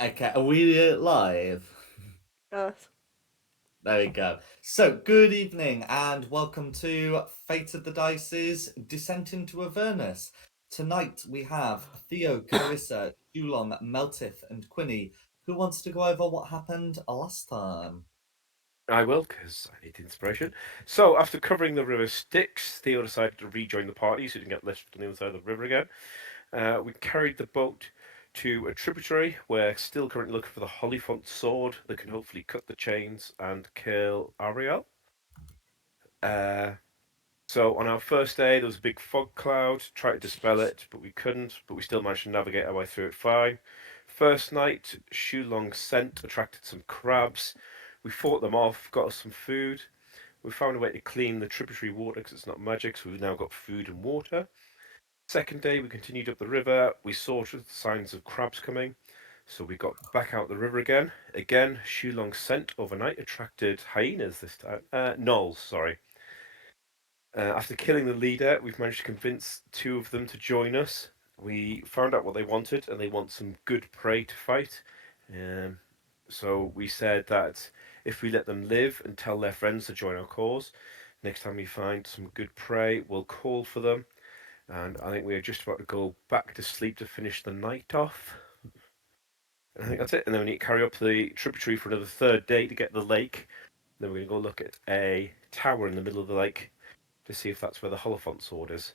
Okay, are we live? Yes. There we go. So, good evening and welcome to Fate of the Dice's Descent into Avernus. Tonight we have Theo, Carissa, Dulong, Meltith, and Quinny. Who wants to go over what happened last time? I will, because I need inspiration. So, after covering the river Styx, Theo decided to rejoin the party so he didn't get left on the other side of the river again. We carried the boat to a tributary. We're still currently looking for the Hollyphant sword that can hopefully cut the chains and kill Ariel. Uh, so, on our first day, there was a big fog cloud. Tried to dispel it, but we couldn't. But we still managed to navigate our way through it fine. First night, Shulong's scent attracted some crabs. We fought them off, got us some food. We found a way to clean the tributary water because it's not magic, so we've now got food and water. Second day, we continued up the river. We saw signs of crabs coming, so we got back out the river again. Again, Shulong's scent overnight attracted hyenas this time. Gnolls, sorry. After killing the leader, we've managed to convince two of them to join us. We found out what they wanted, and they want some good prey to fight. Um, so we said that if we let them live and tell their friends to join our cause, next time we find some good prey, we'll call for them. And I think we are just about to go back to sleep to finish the night off. And I think that's it. And then we need to carry up the tributary for another third day to get the lake. Then we're going to go look at a tower in the middle of the lake to see if that's where the Holophant sword is.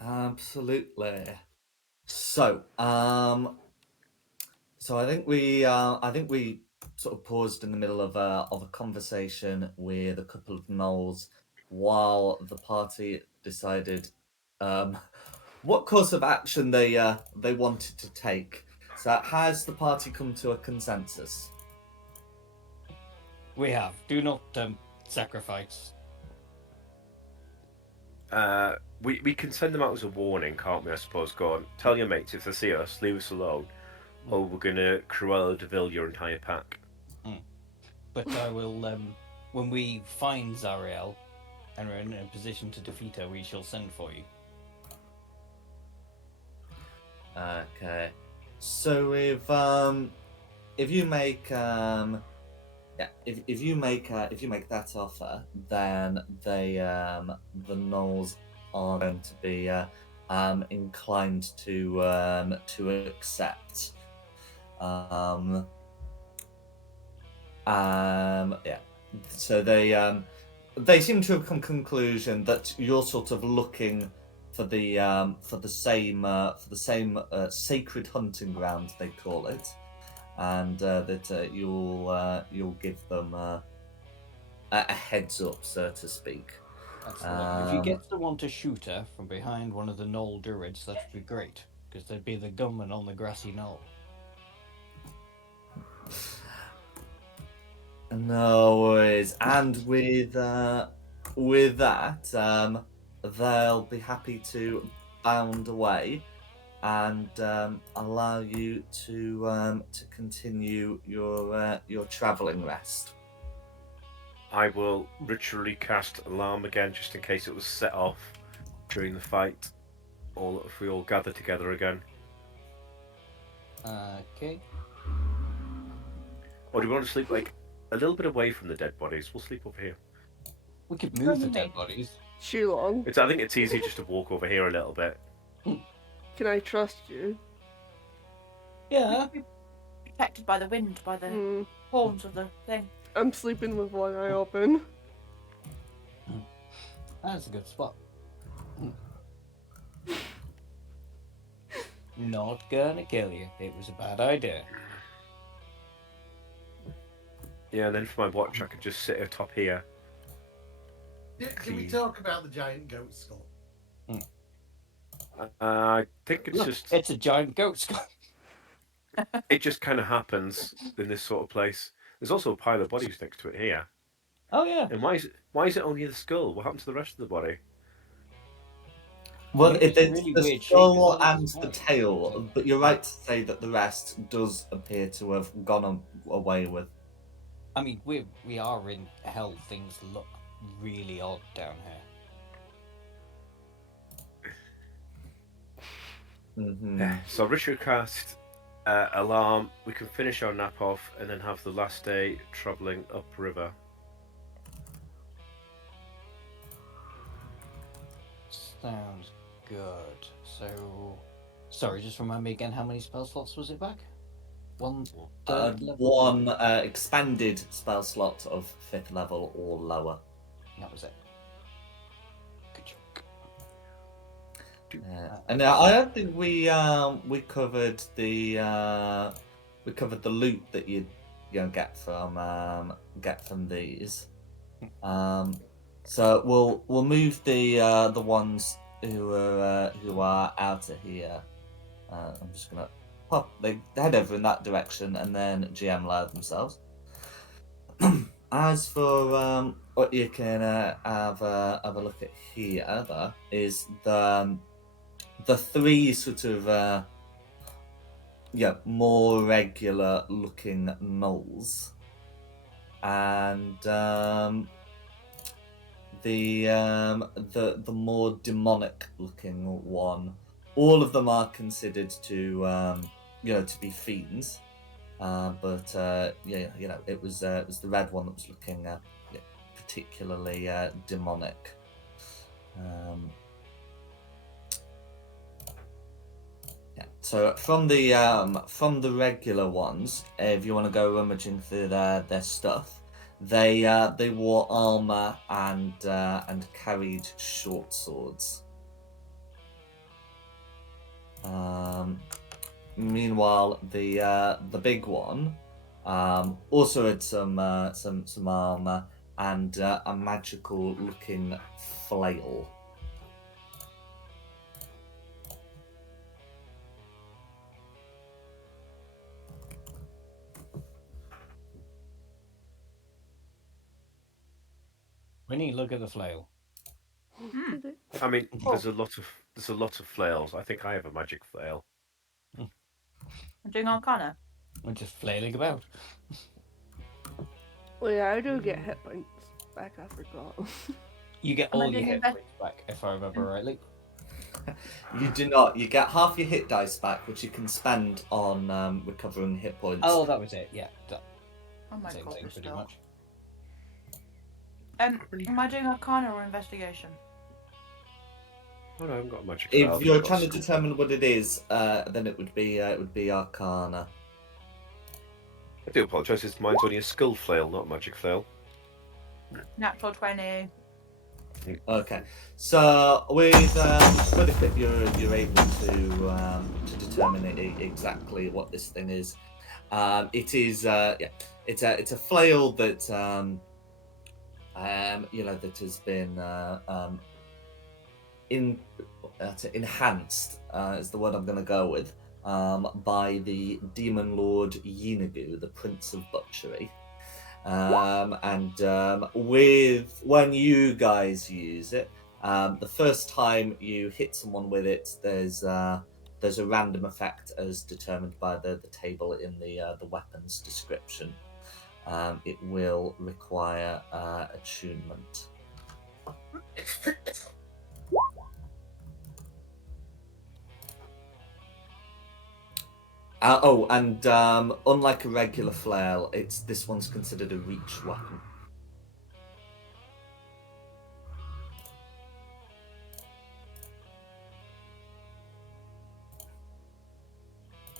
Absolutely. So, I think we sort of paused in the middle of a conversation with a couple of gnolls while the party decided um, what course of action they wanted to take. So has the party come to a consensus? We have. Do not sacrifice. We can send them out as a warning, can't we? I suppose. Go on, tell your mates if they see us, leave us alone, or we're gonna Cruella de Vil your entire pack. But I will, when we find Zariel and we're in a position to defeat her, we shall send for you. Okay. So if you make yeah, if you make that offer, then the gnolls are going to be inclined to accept. Yeah. So they seem to have come to the conclusion that you're sort of looking for the same sacred hunting ground, they call it, and that you'll give them a heads up, so to speak. If you get someone to shoot her from behind one of the knoll druids, that would be great, because they'd be the gunman on the grassy knoll. No worries. And with that, they'll be happy to bound away and allow you to continue your traveling rest. I will ritually cast alarm again, just in case it was set off during the fight, or if we all gather together again. Okay. Or do we want to sleep like a little bit away from the dead bodies? We'll sleep over here. We could move the dead bodies. Shulong, I think it's easy just to walk over here a little bit. can I trust you? Yeah. Protected by the wind, by the horns of the thing. I'm sleeping with one eye open. That's a good spot. Not gonna kill you. It was a bad idea. Yeah, and then for my watch, I could just sit atop here. Can we talk about the giant goat skull? I think it's Look, just it's a giant goat skull. it just kind of happens in this sort of place. There's also a pile of bodies next to it here. Oh yeah. And why is it only the skull? What happened to the rest of the body? Well, It's it's really the weird skull shape, isn't it? and the tail, but you're right to say that the rest does appear to have gone away with. I mean, we are in hell. Things look really odd down here. Mm-hmm. So Richard cast alarm. We can finish our nap off and then have the last day travelling upriver. Sounds good. So, sorry, just remind me again, how many spell slots was it back? One third level? One expanded spell slot of 5th level or lower. That was it. Good job. And I don't think we covered the loot that you get from these. So we'll move the ones who are out of here. I'm just gonna they head over in that direction and then GM load themselves. As for what you can have a look at here, though, is the three sort of more regular looking gnolls, and the more demonic looking one. All of them are considered to to be fiends, but it was the red one that was looking particularly demonic. So from the regular ones, if you want to go rummaging through their stuff, they wore armor and carried short swords. Meanwhile, the big one also had some armor and a magical looking flail. When you look at the flail, I mean, there's a lot of flails. I think I have a magic flail. I'm doing Arcana. we're just flailing about. Well, yeah, I do get hit points back, I forgot. You get Am I all your doing hit invest- points back, if I remember rightly. You do not. You get half your hit dice back, which you can spend on recovering hit points. Oh, that was it. Yeah, Oh my same god, thing this pretty dog. much. Am I doing Arcana or Investigation? Oh no, I haven't got a magic flail. If you're trying to determine what it is, then it would be Arcana. I do apologise. Mine's only a skull flail, not a magic flail. Natural 20. Okay, so with Quidditch, you're able to determine exactly what this thing is. It is it's a flail that that has been enhanced is the word I'm going to go with by the demon lord Yinagu, the Prince of Butchery. With when you guys use it, the first time you hit someone with it, there's a random effect as determined by the table in the weapons description. It will require attunement. Unlike a regular flail, this one's considered a reach weapon.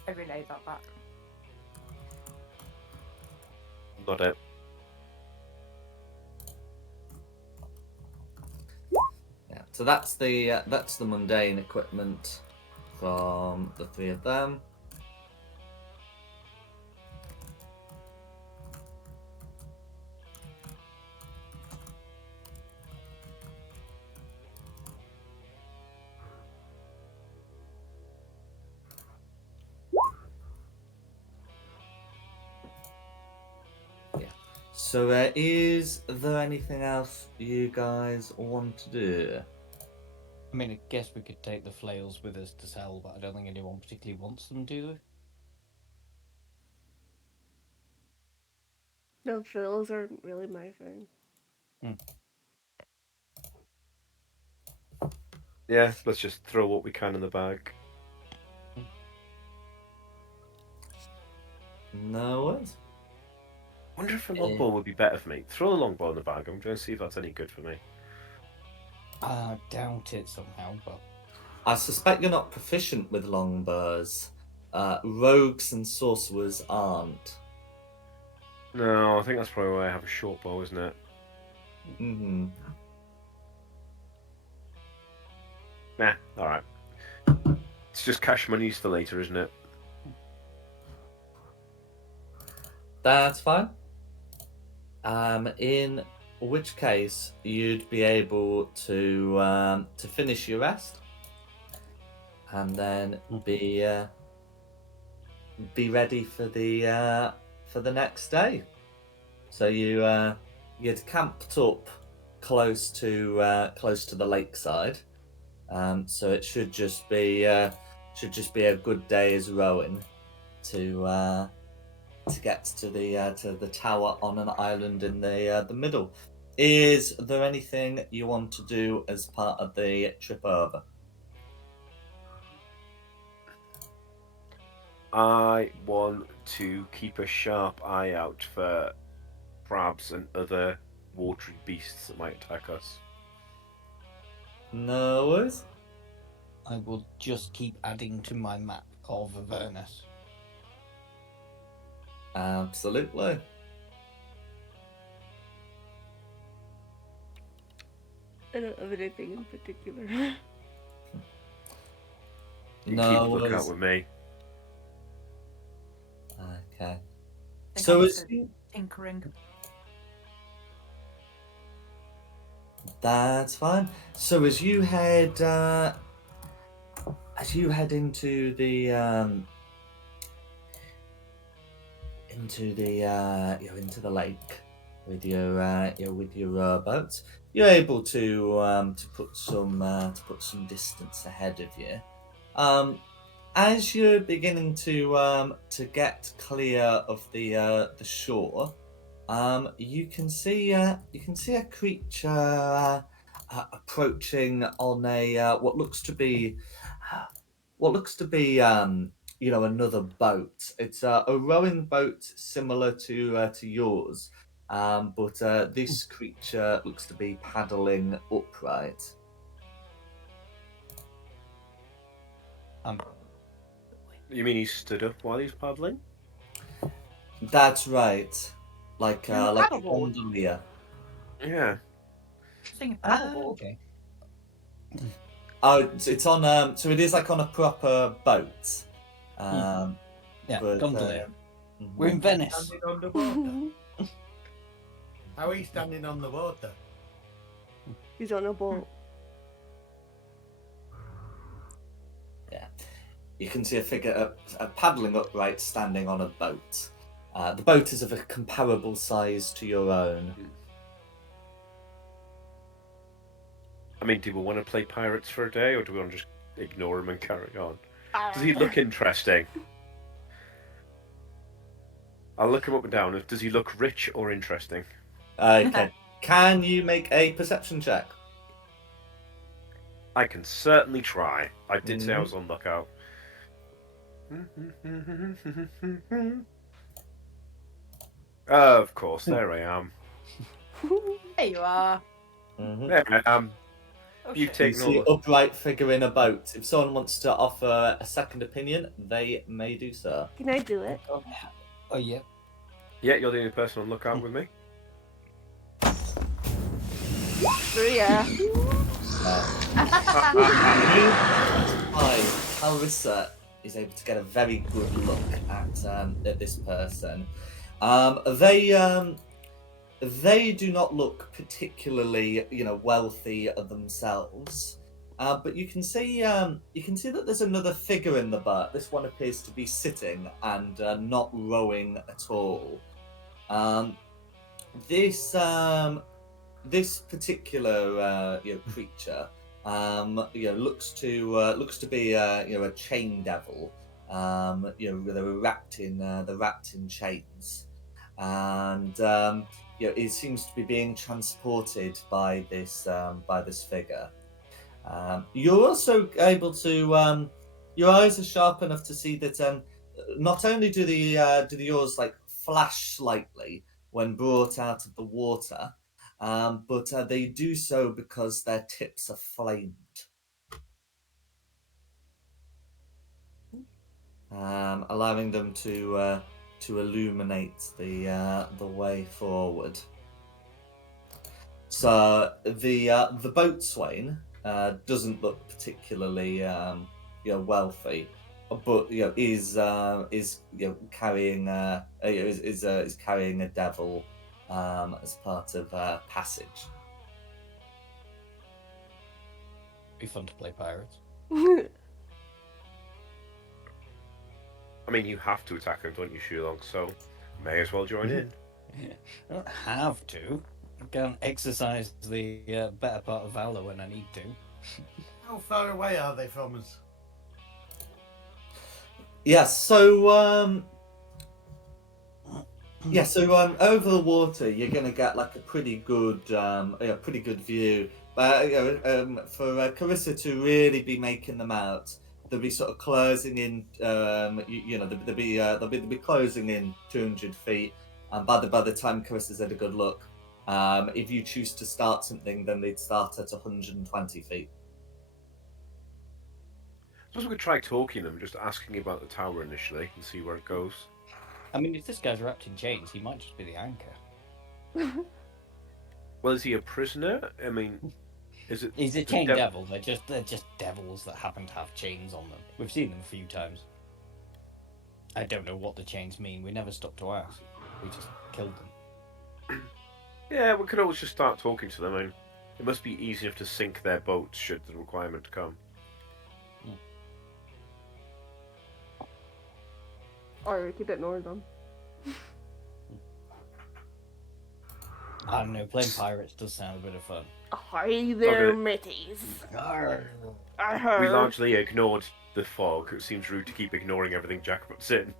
I relayed that back. Not it. Yeah, so that's the mundane equipment from the three of them. So is there anything else you guys want to do? I mean, I guess we could take the flails with us to sell, but I don't think anyone particularly wants them, do they? No, fills aren't really my thing. Yeah, let's just throw what we can in the bag. No worries. Wonder if a longbow would be better for me. Throw the longbow in the bag. I'm going to see if that's any good for me. I doubt it somehow, but I suspect you're not proficient with longbows. Rogues and sorcerers aren't. No, I think that's probably why I have a short bow, isn't it? Mm-hmm. Nah, alright. It's just cash monies for later, isn't it? That's fine. In which case, you'd be able to finish your rest, and then be ready for the next day. So you'd camped up close to the lakeside. So it should just be a good day's rowing to get to the tower on an island in the middle. Is there anything you want to do as part of the trip over? I want to keep a sharp eye out for crabs and other watery beasts that might attack us. No worries. I will just keep adding to my map of Avernus. Absolutely. I don't have anything in particular. You No keep a lookout worries. with me. Okay. I think So I'm as just you, tinkering. that's fine. So as you head into the lake with your rowboat, you're able to put some distance ahead of you. As you're beginning to get clear of the shore, you can see a creature approaching on a what looks to be another boat. It's a rowing boat similar to yours, but this creature looks to be paddling upright. You mean he stood up while he's paddling? That's right, like In the a paddleboard. gondolier. Yeah. Singing Ah, paddleboard. okay. Oh, it's on. So it is like on a proper boat. Yeah, But, gondolier. mhm. We're in Venice. Standing on the water. How are you standing on the water? He's on a boat. Yeah, you can see a figure paddling upright, standing on a boat. The boat is of a comparable size to your own. I mean, do we want to play pirates for a day, or do we want to just ignore him and carry on? Does he look interesting? I'll look him up and down. Does he look rich or interesting? Okay, can you make a perception check? I can certainly try. I did say I was on lookout. Of course, there I am. There you are. Mm-hmm. There I am. Oh, You shit. You take see no. upright figure in a boat. If someone wants to offer a second opinion, they may do so. Can I do it? Oh, yeah. Yeah, you're the only person on lookout with me. Yeah. Clarissa is able to get a very good look at this person. They do not look particularly, wealthy themselves. But you can see that there's another figure in the boat. This one appears to be sitting and not rowing at all. This particular creature looks to be a chain devil. They're wrapped in chains, and it seems to be being transported by this figure. You're also able to your eyes are sharp enough to see that not only do the oars like flash slightly when brought out of the water, but they do so because their tips are flamed, allowing them to illuminate the way forward. So the boatswain doesn't look particularly wealthy, but is carrying is carrying a devil as part of passage. Be fun to play pirates. I mean, you have to attack him, don't you, Shulong? So, may as well join in. I don't have to. I can exercise the better part of valor when I need to. How far away are they from us? Yes, so over the water, you're gonna get like a pretty good view. But for Carissa to really be making them out, they'll be sort of closing in. They'll be closing in 200 feet, and by the time Carissa's had a good look, if you choose to start something, then they'd start at 120 feet. I suppose we could try talking them, just asking about the tower initially, and see where it goes. I mean, if this guy's wrapped in chains, he might just be the anchor. Well, is he a prisoner? I mean, is it? He's a the chain devil. They're just devils that happen to have chains on them. We've seen them a few times. I don't know what the chains mean. We never stopped to ask. We just killed them. Yeah, we could always just start talking to them. I mean, it must be easy enough to sink their boats should the requirement come. Or we could ignore them. I don't know. Playing pirates does sound a bit of fun. Hi there, Okay. mateys. Arr. We largely ignored the fog. It seems rude to keep ignoring everything Jack puts in.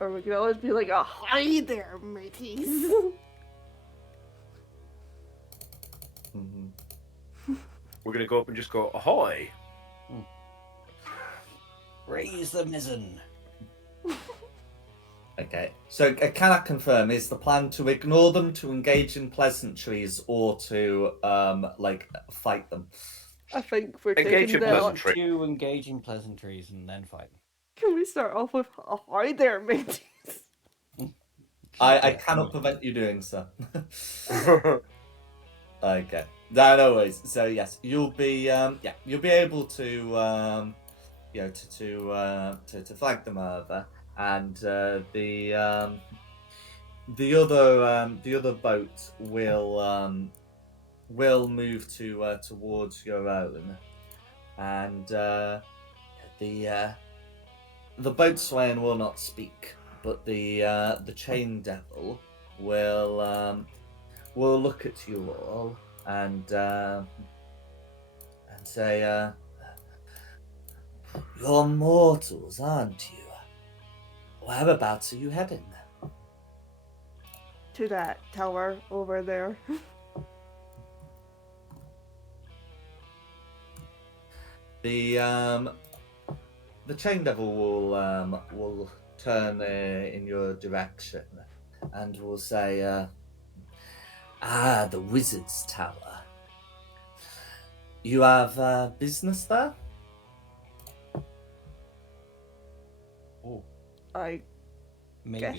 Or we could always be like, oh, hi there, mateys. Mm-hmm. We're gonna go up and just go ahoy. Raise the mizzen. Okay, so can I confirm, is the plan to ignore them, to engage in pleasantries, or to fight them? I think we're Engage taking in the... pleasantry. To engage in pleasantries and then fight them. Can we start off with, oh, hi there, mateys? I cannot prevent you doing so. Okay, no worries. So yes, you'll be able to to flag them over, and the other boat will move towards your own, and the boatswain will not speak, but the chain devil will look at you all and say, "You're mortals, aren't you? Whereabouts are you heading?" To that tower over there. The chain devil will turn in your direction and will say, the wizard's tower. You have business there?" Oh, I maybe. guess.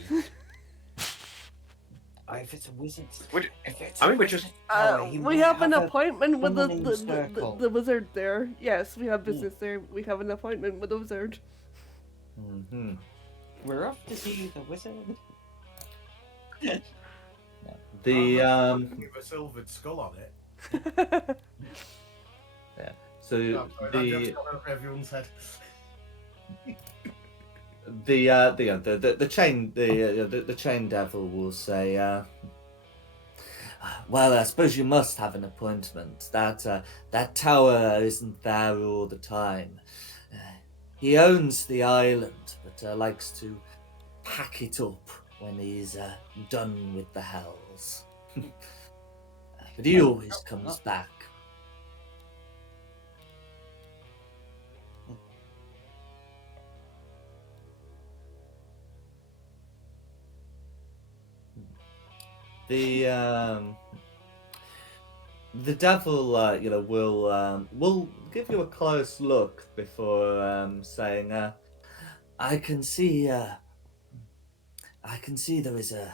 If it's a wizard's... Would- If it's I a mean, we wizard's just- tower, he We might have an a appointment with summoning circle. the wizard there. Yes, we have business there. We have an appointment with the wizard. Mm-hmm. We're off to see the wizard. The With a silvered skull on it. so No, sorry, that the joke's gone over everyone's head. the chain devil will say, "Well, I suppose you must have an appointment. That tower isn't there all the time. He owns the island, but likes to pack it up when he's done with the hells. But he always comes back." The the devil, will give you a close look before saying, "I can see, I can see there is a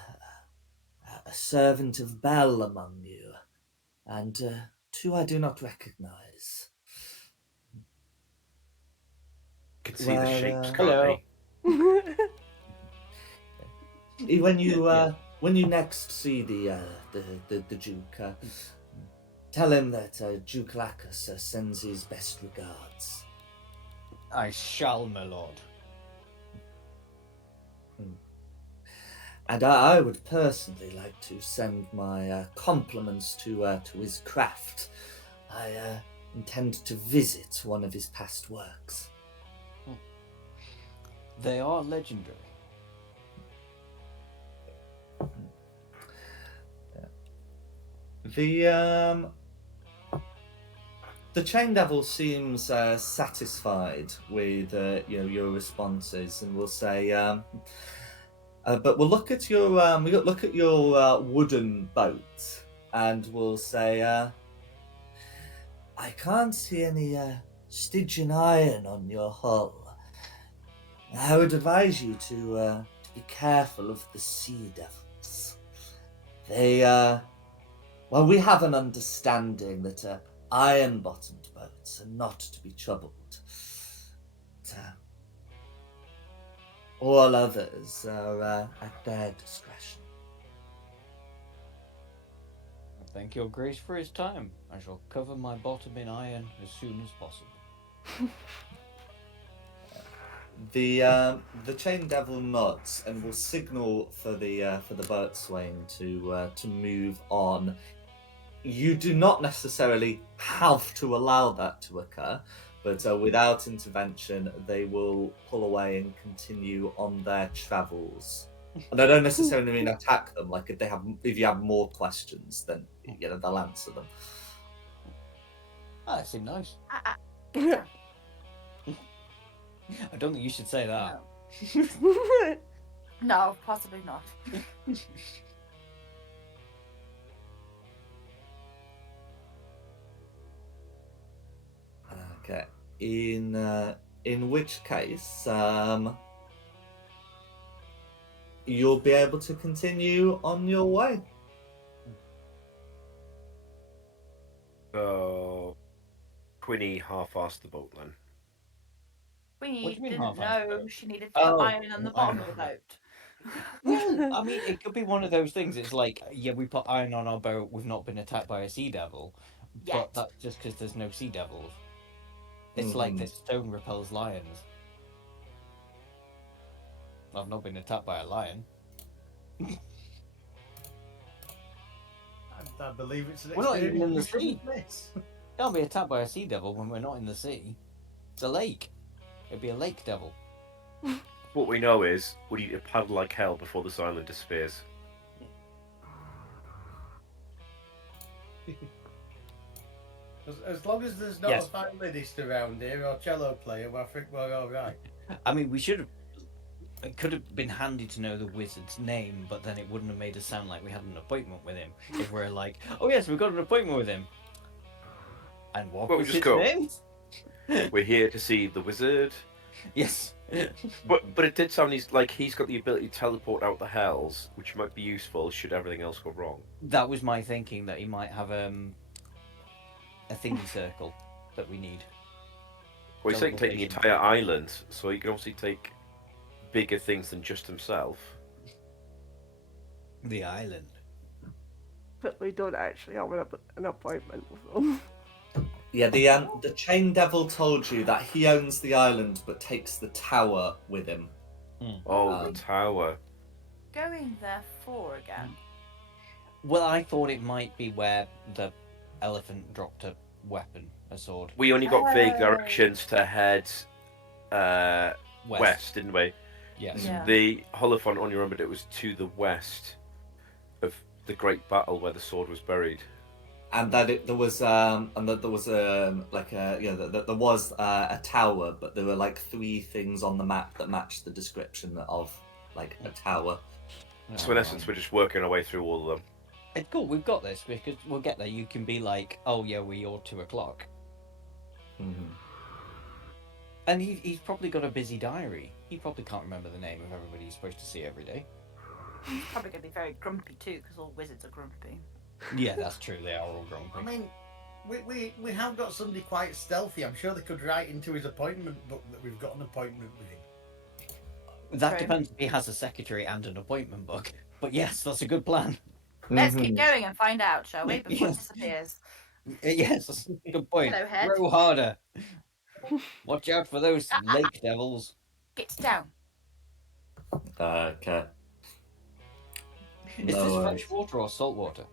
servant of Bel among you, and two I do not recognize. Can see the Where, shapes, can't Hello. they? When you Yeah. when you next see the Duke, tell him that Duke Lacus sends his best regards." I shall, my lord. And I would personally like to send my compliments to his craft. I intend to visit one of his past works. They are legendary. The the Chain Devil seems satisfied with your responses, and will say, but we'll look at your wooden boat, and we'll say, I can't see any Stygian iron on your hull. I would advise you to be careful of the sea devils. They, well, we have an understanding that iron-bottomed boats are not to be troubled. But, all others are at their discretion. I thank your grace for his time. I shall cover my bottom in iron as soon as possible. The Chain Devil nods and will signal for the boatswain to move on. You do not necessarily have to allow that to occur, but without intervention, they will pull away and continue on their travels. And I don't necessarily mean attack them. Like if you have more questions, then they'll answer them. Ah, that seemed nice. Yeah. I don't think you should say that. No, possibly not. Okay. In which case, you'll be able to continue on your way. So, Quinny half-assed the boat then. We What do you mean didn't half-assed know boat? she needed to put Oh, iron on the bottom of the iron. boat. Well, I mean, it could be one of those things. It's like, yeah, we put iron on our boat. We've not been attacked by a sea devil, Yet. but that's just because there's no sea devils. It's like this stone repels lions. I've not been attacked by a lion. I believe it's an We're not even in the experience we sea. shouldn't miss. Can't be attacked by a sea devil when we're not in the sea. It's a lake. It'd be a lake devil. What we know is we need to paddle like hell before this island disappears. As long as there's not Yes. a violinist around here or cello player, I think we're all right. I mean, we should have. It could have been handy to know the wizard's name, but then it wouldn't have made us sound like we had an appointment with him. If we're like, oh yes, we've got an appointment with him. And what Well, we was just his go. name? We're here to see the wizard. Yes. But it did sound he's got the ability to teleport out the hells, which might be useful should everything else go wrong. That was my thinking, that he might have a thingy circle that we need. Well, he's taking the Teleportation. entire island, so he can obviously take bigger things than just himself. The island. But we don't actually have an appointment with them. Yeah, the Chain Devil told you that he owns the island, but takes the tower with him. Oh, the tower. Going there for again. Well, I thought it might be where the elephant dropped a weapon, a sword. We only got vague Oh. directions to head west, didn't we? Yes. Yeah. The holophant on your remembered it was to the west of the great battle where the sword was buried. And that there was a tower, but there were like 3 things on the map that matched the description of like a tower. So in essence, we're just working our way through all of them. It's cool. We've got this because we'll get there. You can be like, "Oh yeah, you're 2 o'clock," Mhm. and he's probably got a busy diary. He probably can't remember the name of everybody he's supposed to see every day. He's probably going to be very grumpy too, because all wizards are grumpy. Yeah, that's true. They are all grumpy. I mean, we have got somebody quite stealthy. I'm sure they could write into his appointment book that we've got an appointment with him. That True. depends if he has a secretary and an appointment book. But yes, that's a good plan. Let's Mhm. keep going and find out, shall we? Before it Yes. disappears. Yes, good point. Hello, head. Row harder. Watch out for those lake devils. Get down. Okay. Is No this worries. fresh water or salt water?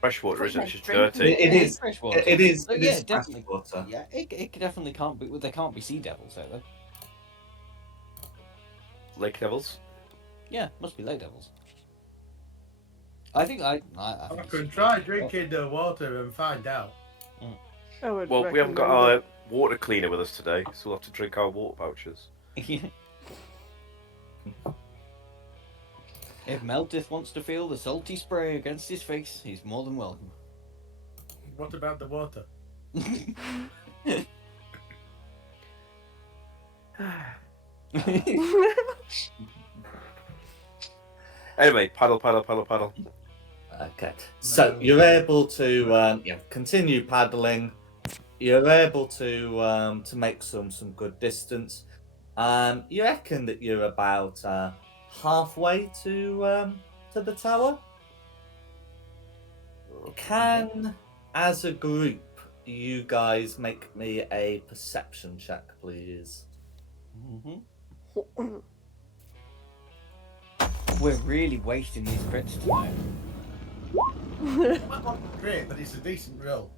Freshwater, isn't it? It's just Drink. dirty. It Yeah, is. it's fresh water. It is. So, It yeah, is definitely. water. Yeah, it definitely can't be. There can't be sea devils out there. Lake devils. Yeah, must be lake devils. I think I I think can it's- try drinking the water and find out. I would Well, we haven't got recommend our water cleaner with us today, so we'll have to drink our water vouchers. If Meltith wants to feel the salty spray against his face, he's more than welcome. What about the water? Anyway, paddle, paddle, paddle, paddle. Okay. So you're able to continue paddling. You're able to make some good distance. You reckon that you're about halfway to the tower. Can, as a group, you guys make me a perception check, please? Mhm. We're really wasting these crits tonight. That wasn't great, but it's a decent roll.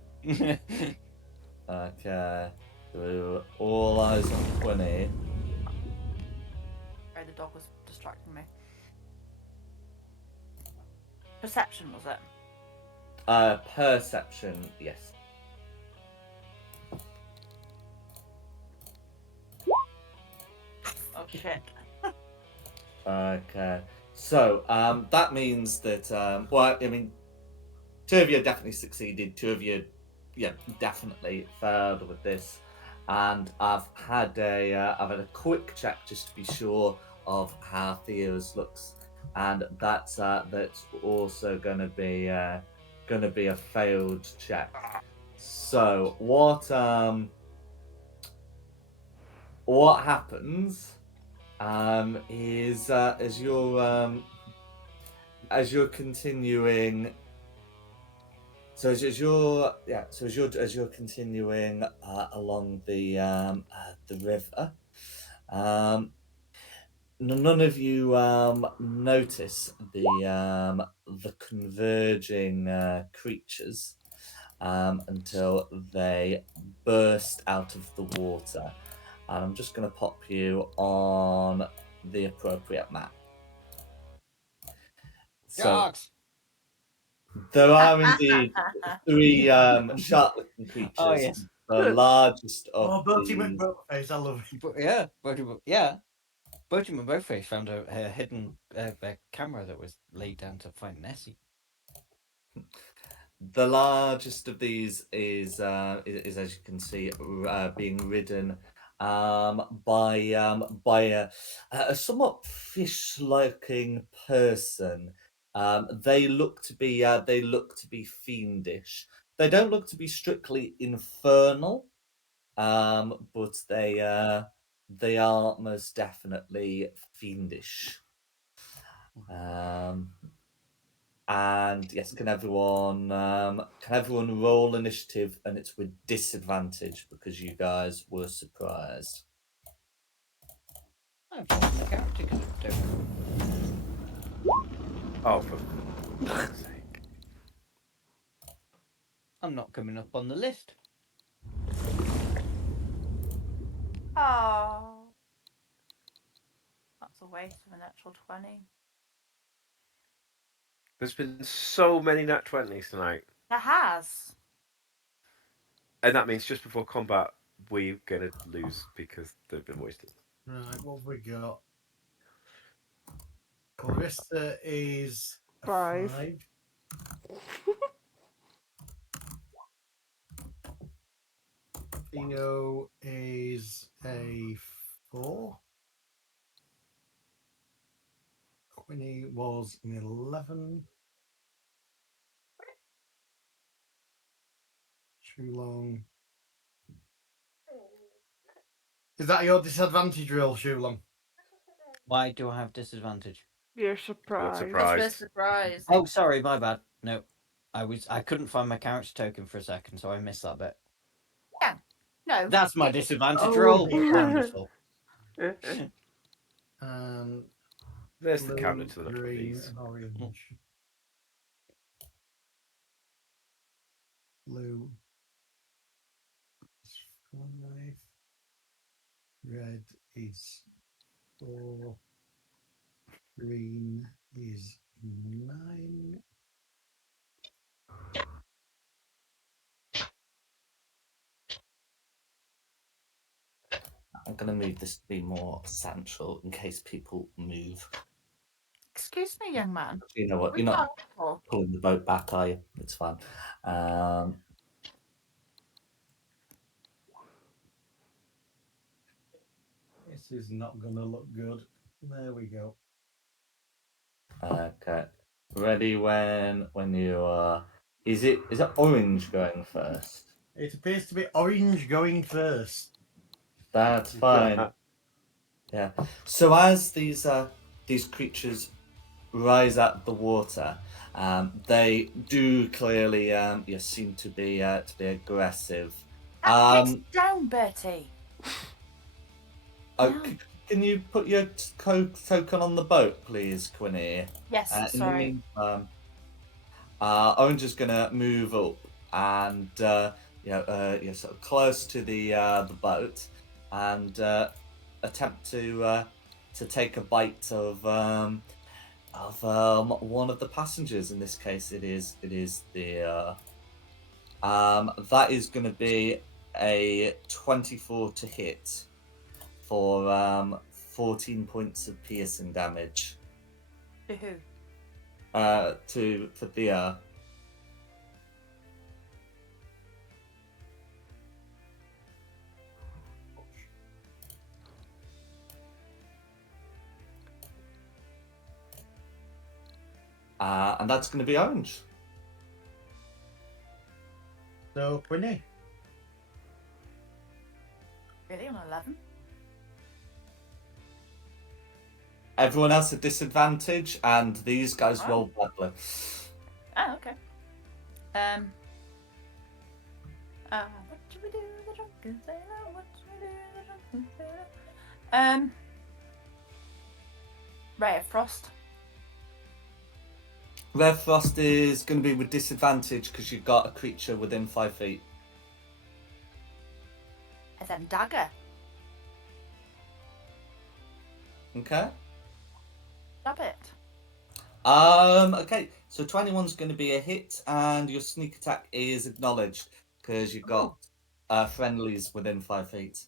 Okay. So all eyes on 20. Sorry, the dog was distracting me. Perception, was it? Perception, yes. Oh shit. Okay. So that means that well, I mean, two of you definitely succeeded. Two of you, yeah, definitely failed with this. And I've had a quick check just to be sure of how Theo's looks, and that's also going to be a failed check. So what happens is as you're continuing. So as you're continuing along the river, none of you notice the converging creatures until they burst out of the water. And I'm just going to pop you on the appropriate map. So Sharks! there are indeed three shark-looking creatures. Oh, yes. The largest of Oh, Bertie these. McBoatface, I love it. But yeah, Boaty and Boatface found a hidden camera that was laid down to find Nessie. The largest of these is as you can see, being ridden by a somewhat fish-looking person. They look to be fiendish. They don't look to be strictly infernal, but they are most definitely fiendish. And yes, can everyone roll initiative? And it's with disadvantage because you guys were surprised. I've lost my character because it's different. Oh, for fuck's sake. I'm not coming up on the list. Oh. That's a waste of a natural 20. There's been so many nat 20s tonight. That has. And that means just before combat, we're going to lose because they've been wasted. Right, what have we got? Clarissa is a 5. 5. Theo is a 4. Quinny was an 11. Too long. Is that your disadvantage roll, Shulong? Why do I have disadvantage? You're You're surprised. Because we're surprised. surprised. Oh, sorry, my bad. No, I couldn't find my character token for a second, so I missed that bit. No. That's my disadvantage Oh, roll. dear. Wonderful. And There's the blue, counter to the look of green, these. and orange. Blue is 5. Red is 4. Green is 9. I'm going to move this to be more central in case people move. Excuse me, young man. You know what? We You're not can't walk. pulling the boat back, are you? It's fine. This is not going to look good. There we go. Okay. Ready when you are. Is it orange going first? It appears to be orange going first. That's fine. Yeah. So as these creatures rise out of the water, they do clearly seem to be aggressive. Get down, Bertie. Oh, No. can you put your token on the boat, please, Quinny? Yes, In the sorry. meantime, Orange is gonna move up and sort of close to the boat and attempt to take a bite of one of the passengers. In this case, it is the that is going to be a 24 to hit for 14 points of piercing damage. To who? For Thea. And that's going to be Orange. So, Quinny. Really, on 11? Everyone else at disadvantage, and these guys Oh. roll badly. Oh, okay. What should we do? The drunken sailor. What should we do? The drunken sailor. Ray of Frost. Red Frost is going to be with disadvantage because you've got a creature within 5 feet. And then Dagger. Okay. Stop it. Okay, so 21's going to be a hit, and your sneak attack is acknowledged because you've got friendlies within 5 feet.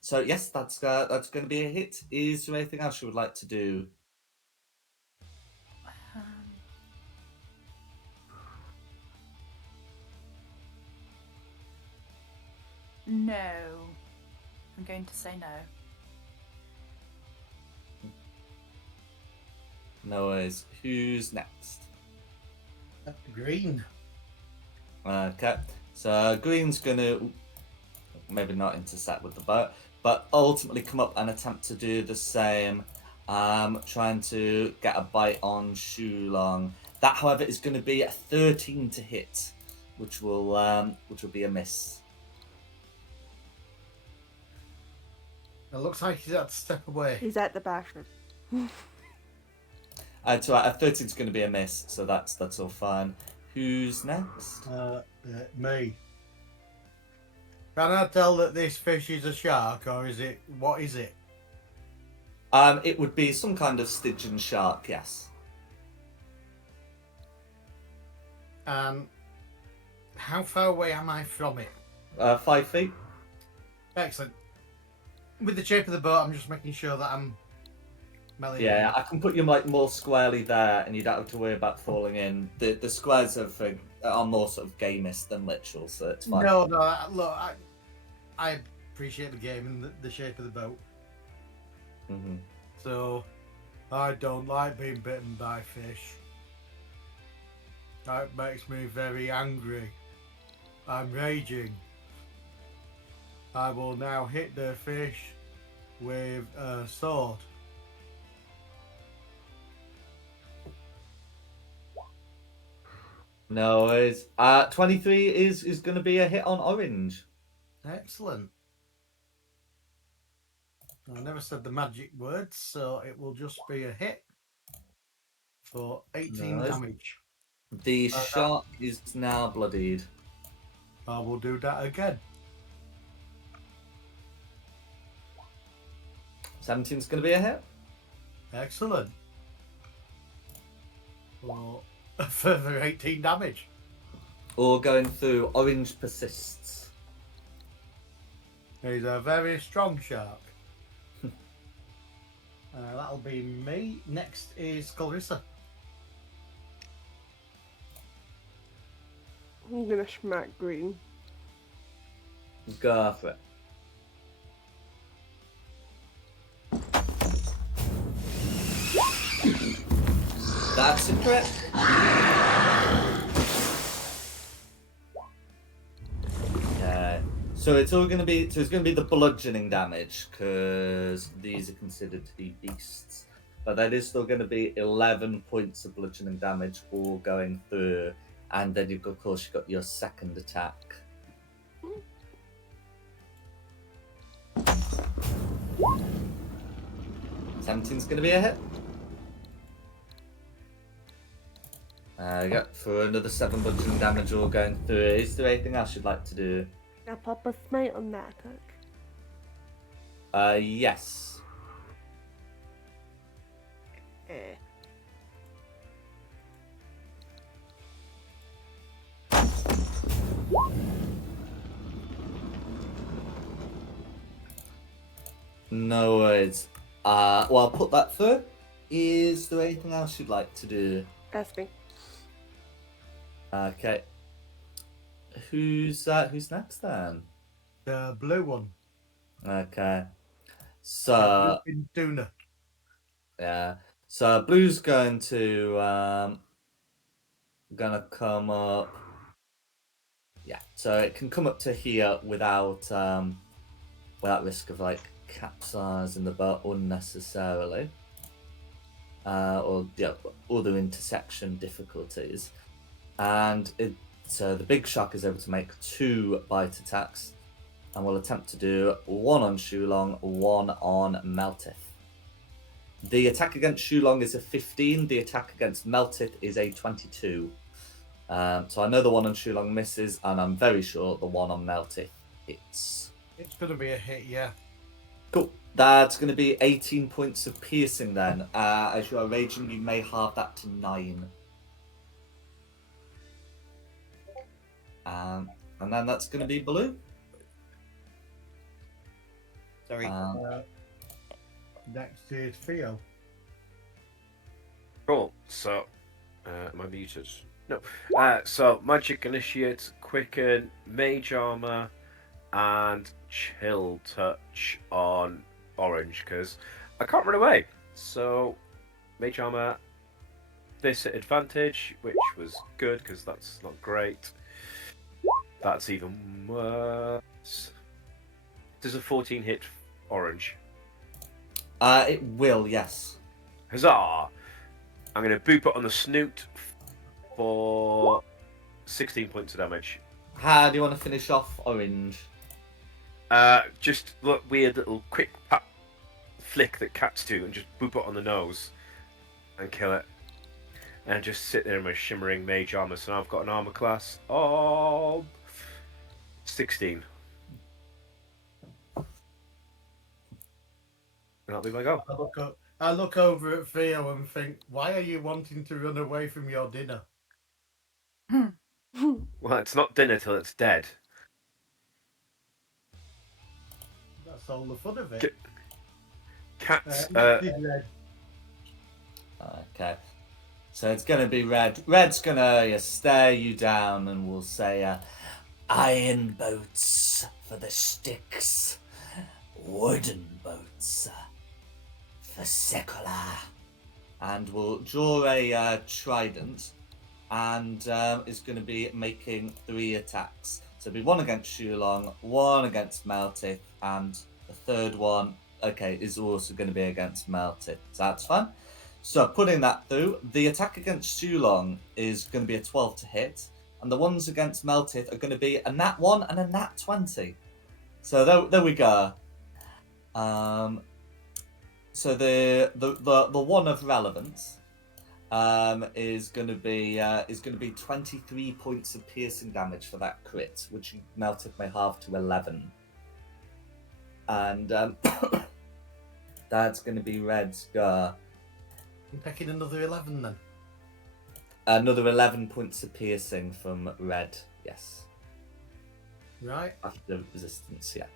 So yes, that's going to be a hit. Is there anything else you would like to do? No. I'm going to say no. No worries. Who's next? Green. Okay, so Green's going to maybe not intersect with the boat, but ultimately come up and attempt to do the same, trying to get a bite on Shulong. That, however, is going to be a 13 to hit, which will be a miss. It looks like he's had to step away. He's at the bathroom. So a 13 is going to be a miss, so that's all fine. Who's next? Me. Can I tell that this fish is a shark, or is it? What is it? It would be some kind of Stygian shark, yes. How far away am I from it? 5 feet. Excellent. With the shape of the boat, I'm just making sure that I'm melee. Yeah, I can put you like more squarely there, and you don't have to worry about falling in. The squares are more sort of gamist than literal, so it's fine. No, look, I appreciate the game and the shape of the boat. Hmm. So, I don't like being bitten by fish. That makes me very angry. I'm raging. I will now hit the fish with a sword. No worries. 23 is going to be a hit on orange. Excellent. I never said the magic words, so it will just be a hit for 18 Nice. damage. The shark is now bloodied. I will do that again. 17's going to be a hit. Excellent. For a further 18 damage. Or going through, orange persists. He's a very strong shark. That'll be me. Next is Clarissa. I'm gonna smack green. Go for it. That's a crit. Okay. So it's all going to be. So it's going to be the bludgeoning damage because these are considered to be beasts. But that is still going to be 11 points of bludgeoning damage all going through, and then you've of course got your second attack. Seventeen's going to be a hit. For another 7 bludgeoning damage all going through. Is there anything else you'd like to do? Now pop a smite on that attack. Yes. Eh. No worries. Well, I'll put that through. Is there anything else you'd like to do? Ask me. Okay. Who's next then? The blue one. Okay. So Tuna. yeah. So blue's going to gonna come up. Yeah. So it can come up to here without risk of like capsizing the boat unnecessarily. Or other intersection difficulties. And so the big shark is able to make 2 bite attacks, and will attempt to do 1 on Shulong, 1 on Meltith. The attack against Shulong is a 15, the attack against Meltith is a 22. So I know the 1 on Shulong misses, and I'm very sure the 1 on Meltith hits. It's going to be a hit, yeah. Cool. That's going to be 18 points of piercing then. As you are raging, you may halve that to 9. And then that's going to be blue. Sorry. Next is Theo. Cool. So, am I muted? No. So, Magic Initiate, Quicken, Mage Armor, and Chill Touch on Orange, because I can't run away. So, Mage Armor, this at advantage, which was good, because that's not great. That's even worse. Does a 14 hit Orange? It will, yes. Huzzah! I'm going to boop it on the snoot for 16 points of damage. How do you want to finish off Orange? Just look weird little quick pat flick that cats do and just boop it on the nose and kill it. And just sit there in my shimmering mage armor. So now I've got an armor class of 16. And that'll be my go. I look over at Theo and think, why are you wanting to run away from your dinner? Well, it's not dinner till it's dead. That's all the fun of it. Cats. Next is Red. Okay. So it's gonna be red. Red's gonna stare you down and will say, "Iron boats for the sticks, wooden boats for secular," and will draw a trident, and is going to be making 3 attacks. So it'll be 1 against Shulong, 1 against Meltith, and the third one, okay, is also going to be against Meltith. So that's fine. So putting that through, the attack against Shulong is going to be a 12 to hit, and the ones against Meltith are going to be a nat 1 and a nat 20. So there we go. So the one of relevance is going to be 23 points of piercing damage for that crit, which Melted may halve to 11, and that's going to be Red's go. I'm taking another 11 then. Another 11 points of piercing from Red. Yes. Right. After resistance, yeah.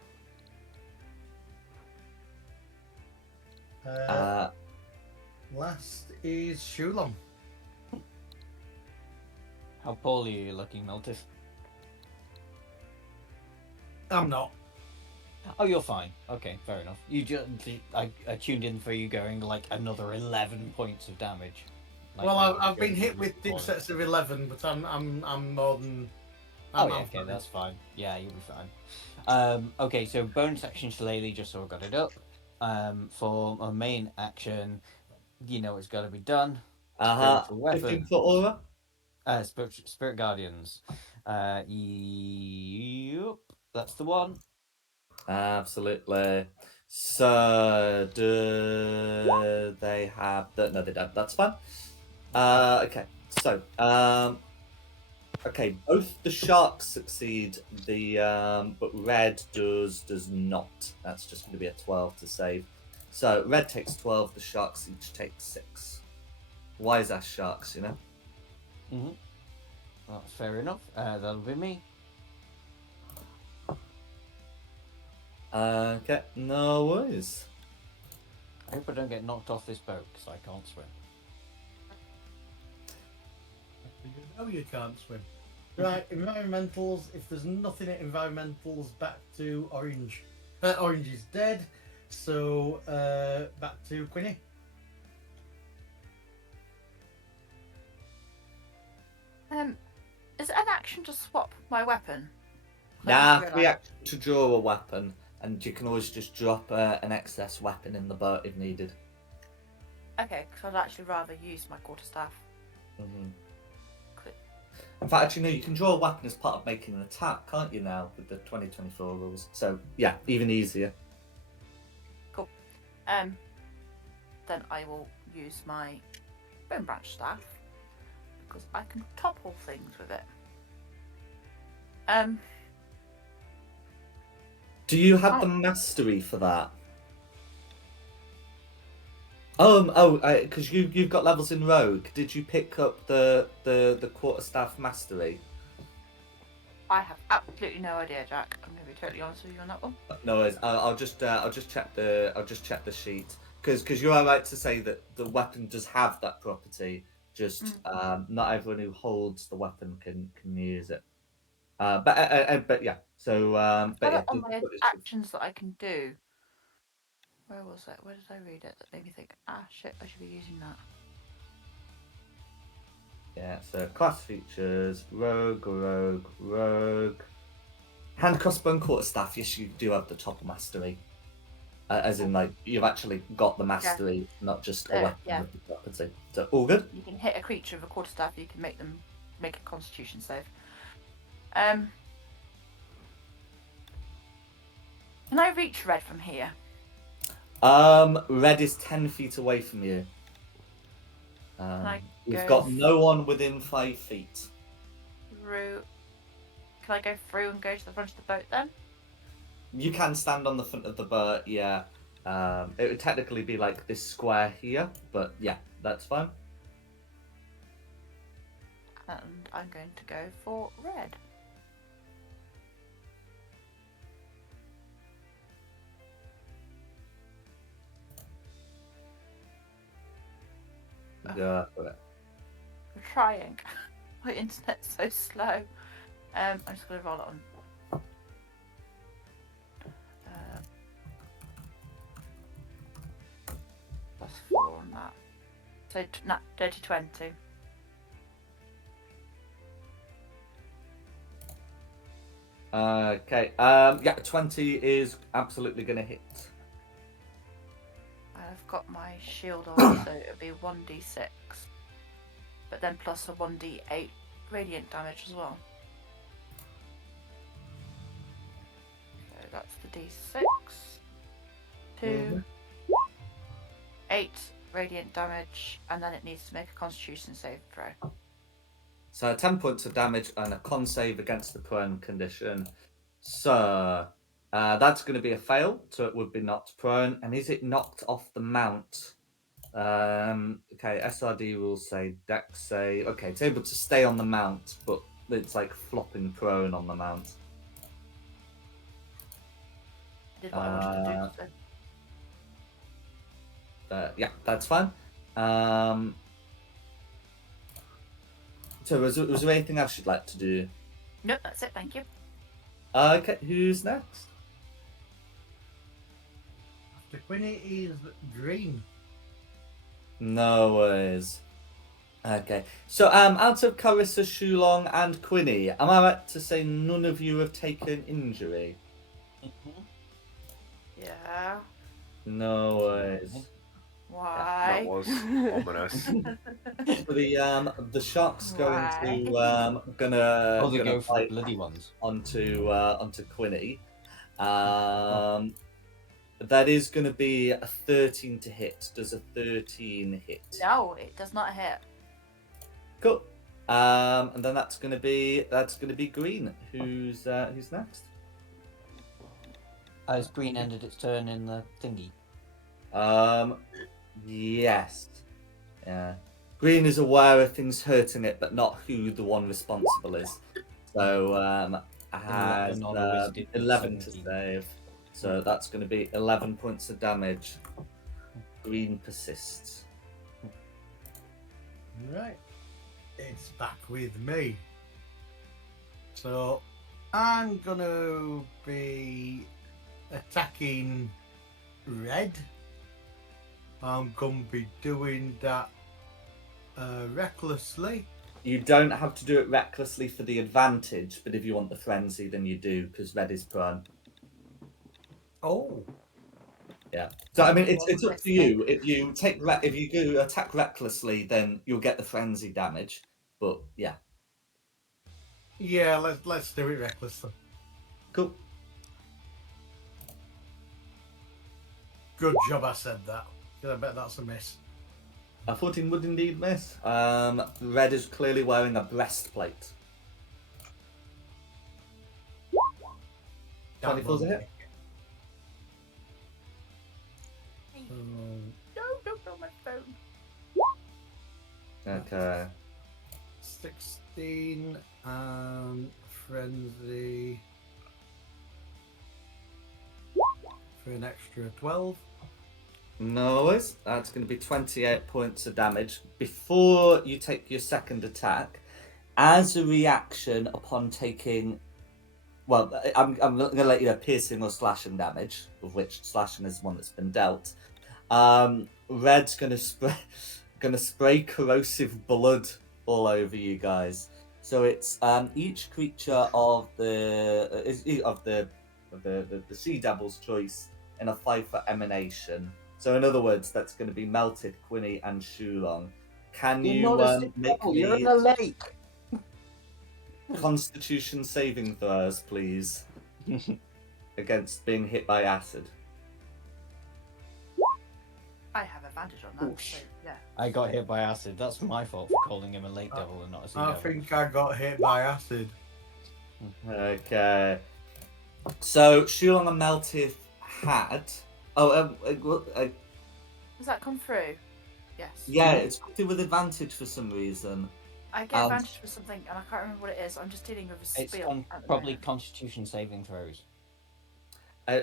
Last is Shulong. How poorly are you looking, Meltis? I'm not. Oh, you're fine. Okay, fair enough. You just I tuned in for you going like another 11 points of damage. Like, Well, I've been hit with 2 sets of 11, but I'm more than. I'm okay, fine. that's fine. Yeah, you'll be fine. Okay, so bonus action Shillelagh, just so I got it up. For a main action, you know it's got to be done. Spiritual weapon. 15-foot aura. Spirit Guardians. Yep, that's the one. Absolutely. So do they have the? No, they don't. That's fine. Okay. So okay, both the sharks succeed. But Red does not. That's just going to be a 12 to save. So Red takes 12. The sharks each take 6. Wise ass sharks, you know. Mm-hmm. That's fair enough. That'll be me. Okay, no worries. I hope I don't get knocked off this boat because I can't swim. You know you can't swim. Right, environmentals. If there's nothing at environmentals, back to Orange. Orange is dead. So back to Quinny. Is it an action to swap my weapon? Nah, free action to draw a weapon, and you can always just drop an excess weapon in the boat if needed. Okay, because I'd actually rather use my quarterstaff. Mm-hmm. In fact, actually, no, you can draw a weapon as part of making an attack, can't you now, with the 2024 rules? So, yeah, even easier. Cool. Then I will use my bone branch staff because I can topple things with it. Do you have the mastery for that? Because you've got levels in Rogue. Did you pick up the quarterstaff mastery? I have absolutely no idea, Jack. I'm going to be totally honest with you on that one. No worries. I'll just check the sheet because you're right to say that the weapon does have that property. Just not everyone who holds the weapon can use it. But yeah. So but yeah. On my actions that I can do. Where was it? Where did I read it? That made me think, shit, I should be using that. Yeah, so class features, rogue. Hand crossbow and quarterstaff, yes, you do have the top mastery. As in, like, you've actually got the mastery, not just a weapon with the property. So, all good? You can hit a creature with a quarterstaff, you can make them make a constitution save. Can I reach Red from here? Red is 10 feet away from you. We've got no one within 5 feet. Through. Can I go through and go to the front of the boat then? You can stand on the front of the boat, yeah. It would technically be like this square here, but yeah, that's fine. And I'm going to go for Red. Go for it. We're trying. My internet's so slow. I'm just gonna roll it on. +4 on that. So dirty 20. Okay. Yeah, 20 is absolutely going to hit. I've got my shield on, so it'll be 1d6. But then plus a 1d8 radiant damage as well. So that's the d6. 2, 8 radiant damage, and then it needs to make a constitution save throw. So 10 points of damage and a con save against the prone condition. So that's going to be a fail, so it would be knocked prone. And is it knocked off the mount? Okay, SRD will say dex save. Okay, it's able to stay on the mount, but it's like flopping prone on the mount. I did what I wanted to do. So. Yeah, that's fine. So was there anything else you'd like to do? Nope, that's it, thank you. Okay, who's next? After Quinny is green. No worries. Okay, so out of Carissa, Shulong, and Quinny, am I right to say none of you have taken injury? Yeah. No worries. Why? That was ominous. So the shark's going Why? to gonna Oh, they gonna go for the bite bloody ones. onto Quinny. That is going to be a 13 to hit. Does a 13 hit? No, it does not hit. Cool. And then that's going to be green. Who's next? Has green ended its turn in the thingy? Yes. Yeah. Green is aware of things hurting it, but not who the one responsible is. So has 11 to save. So that's going to be 11 points of damage. Green persists. Right. It's back with me. So I'm gonna be attacking red. I'm gonna be doing that recklessly. You don't have to do it recklessly for the advantage, but if you want the frenzy, then you do, because red is prone. Oh. Yeah. So I mean, it's up to you. If you go attack recklessly, then you'll get the frenzy damage. But yeah. Yeah, let's do it recklessly. Cool. Good job I said that. 'Cause I bet that's a miss. A 14 would indeed miss. Red is clearly wearing a breastplate. 24's a hit. No, my phone. Okay. 16 and frenzy for an extra 12. No worries. That's going to be 28 points of damage. Before you take your second attack, as a reaction upon taking... Well, I'm not going to let you know piercing or slashing damage, of which slashing is one that's been dealt. Red's going to spray corrosive blood all over you guys. So it's each creature of the Sea Devil's choice in a 5-foot emanation. So in other words, that's going to be Melted, Quinny, and Shulong. Can you make me You're in a lake. Constitution saving throws, please, against being hit by acid? I have advantage on that. So, yeah. I got hit by acid. That's my fault for calling him a lake devil and not a sea I devil. think I got hit by acid. Okay. So Shulong and Melted had. Does that come through? Yes. Yeah, it's with advantage for some reason. I get advantage for something, and I can't remember what it is. I'm just dealing with a It's spiel. at the probably moment. Constitution saving throws.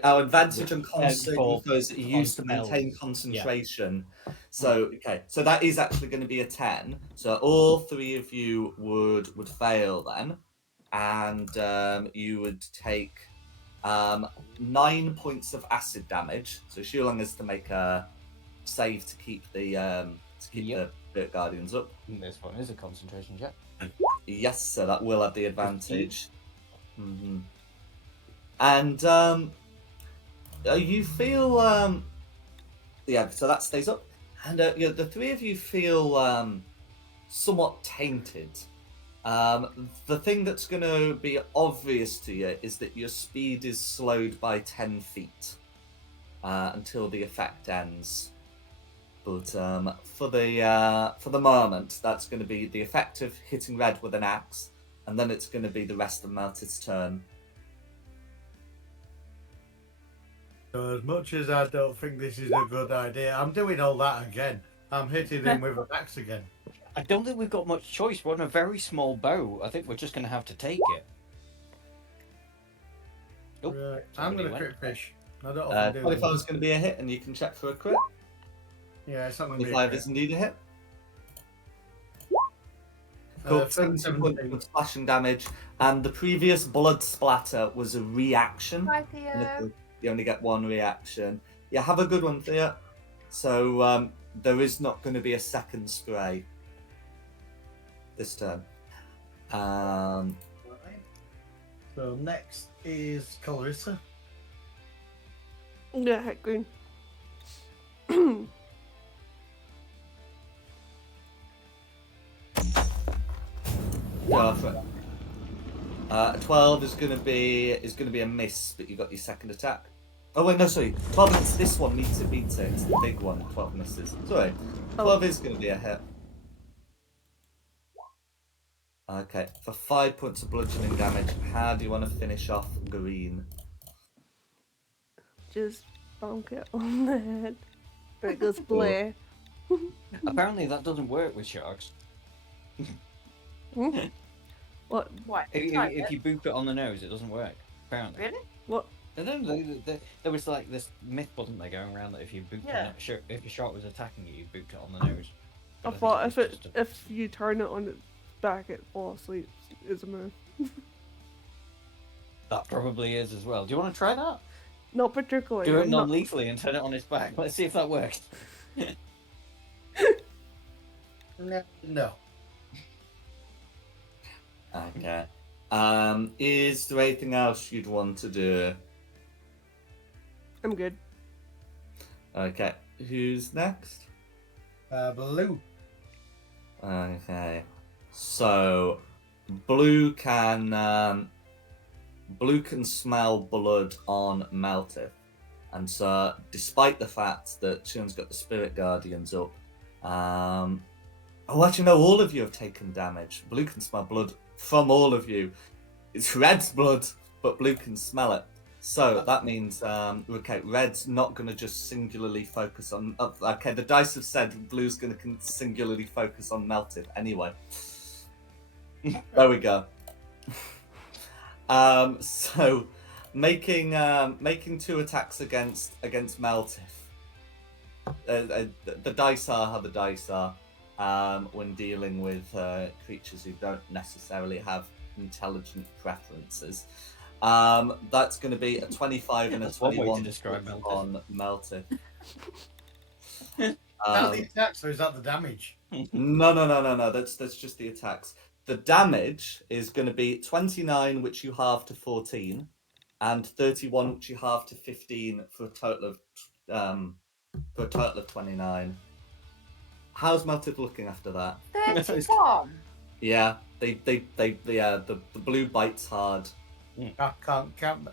Our advantage on For- saving throws that you use to maintain spells, concentration. So okay, so that is actually going to be a 10. So all three of you would fail then, and you would take 9 points of acid damage. So Shulang has to make a save to keep the Yep. the Spirit Guardians up. This one is a concentration check. Yes, so that will have the advantage. And you feel yeah, so that stays up, and the three of you feel somewhat tainted. The thing that's going to be obvious to you is that your speed is slowed by 10 feet until the effect ends. But for the moment, that's going to be the effect of hitting Red with an axe, and then it's going to be the rest of Melted's turn. As much as I don't think this is a good idea, I'm doing all that again. I'm hitting him with an axe again. I don't think we've got much choice. We're on a very small bow. I think we're just going to have to take it. Oh, Right. I'm somebody going to went. crit fish. I don't often do 25 is that. going to be a hit, and you can check for a crit. Yeah, it's not going to be a 25 crit. is indeed a hit. Cool. 17 points 17. of slashing damage, and the previous blood splatter was a reaction. Hi, And Theo. you only get one reaction. Yeah, have a good one, Thea. So there is not going to be a second spray this turn. Right. So next is Clarissa. Yeah, heck green. Go for it. 12 is going to be a miss, but you got your second attack. Oh wait, no, sorry. 12 is this one needs to beat it. It's the big one. 12 misses. Sorry. 12 is going to be a hit. Okay, for 5 points of bludgeoning damage, how do you want to finish off green? Just bonk it on the head. Or it goes blare. Apparently that doesn't work with sharks. What? What? If you boop it on the nose, it doesn't work. Apparently. Really? What? I don't know. There was like this myth, wasn't there, going around that if you booped Yeah. if a shark was attacking you, you booped it on the nose. I But thought think if was just a- if you turn it on its back, it falls asleep. Is a move. that probably is as well. Do you want to try that? Not particularly. Do it I'm not- non-lethally and turn it on its back. Let's see if that works. No. Okay. Is there anything else you'd want to do? I'm good. Okay. Who's next? Blue. Okay. So blue can smell blood on Melted. And so despite the fact that Shun's got the Spirit Guardians up, actually no, all of you have taken damage. Blue can smell blood from all of you. It's Red's blood, but Blue can smell it. So that means, okay, Red's not going to just singularly focus on... okay, the dice have said Blue's going to singularly focus on Melted anyway. There we go. So, making 2 attacks against Melted. The dice are how the dice are when dealing with creatures who don't necessarily have intelligent preferences. That's going to be a 25 and a That's one way to 21 describe Melted. on Melted. Is that the attacks or is that the damage? No. That's just the attacks. The damage is going to be 29, which you halve to 14, and 31, which you halve to 15, for a total of 29. How's Melted looking after that? 31. Yeah, the blue bites hard. I can't.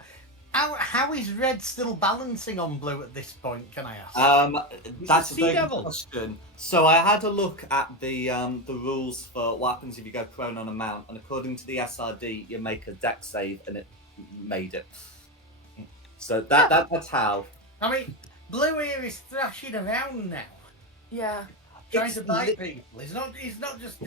How is red still balancing on blue at this point? Can I ask? That's a sea very good devil. question. So I had a look at the rules for what happens if you go prone on a mount, and according to the SRD, you make a deck save, and it made it. So that's how. I mean, blue here is thrashing around now, Yeah. trying It's to bite people. He's not just.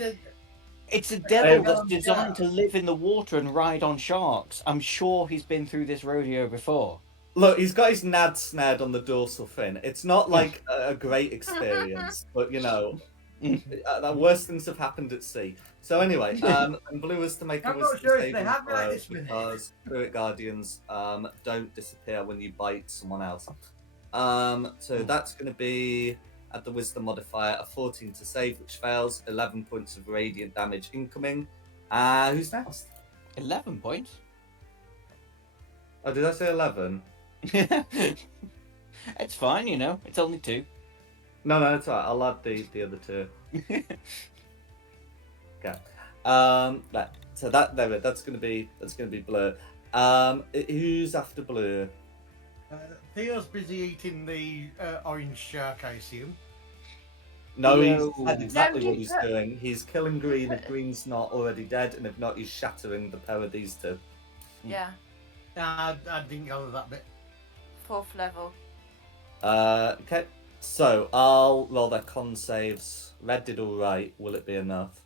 It's a devil Yeah. that's designed to live in the water and ride on sharks. I'm sure he's been through this rodeo before. Look, he's got his nad snared on the dorsal fin. It's not like a great experience, but worse things have happened at sea. So anyway, and Blue is to make a I'm not wisdom sure if they saving have right throw this minute. because spirit guardians don't disappear when you bite someone else. So that's going to be at the wisdom modifier a 14 to save, which fails. 11 points of radiant damage incoming. Who's next? 11 points. Oh, did I say 11? It's fine, you know. It's only 2. No, it's alright. I'll add the other 2. Okay. Right. So that's gonna be Blue. Who's after Blue? Theo's busy eating the orange shark, I assume. No, he's No. said exactly No, what he's doing. He's killing Green if Green's not already dead, and if not, he's shattering the pair of these two. Yeah, I didn't gather that bit. 4th level. Okay. So I'll roll their con saves. Red did all right. Will it be enough?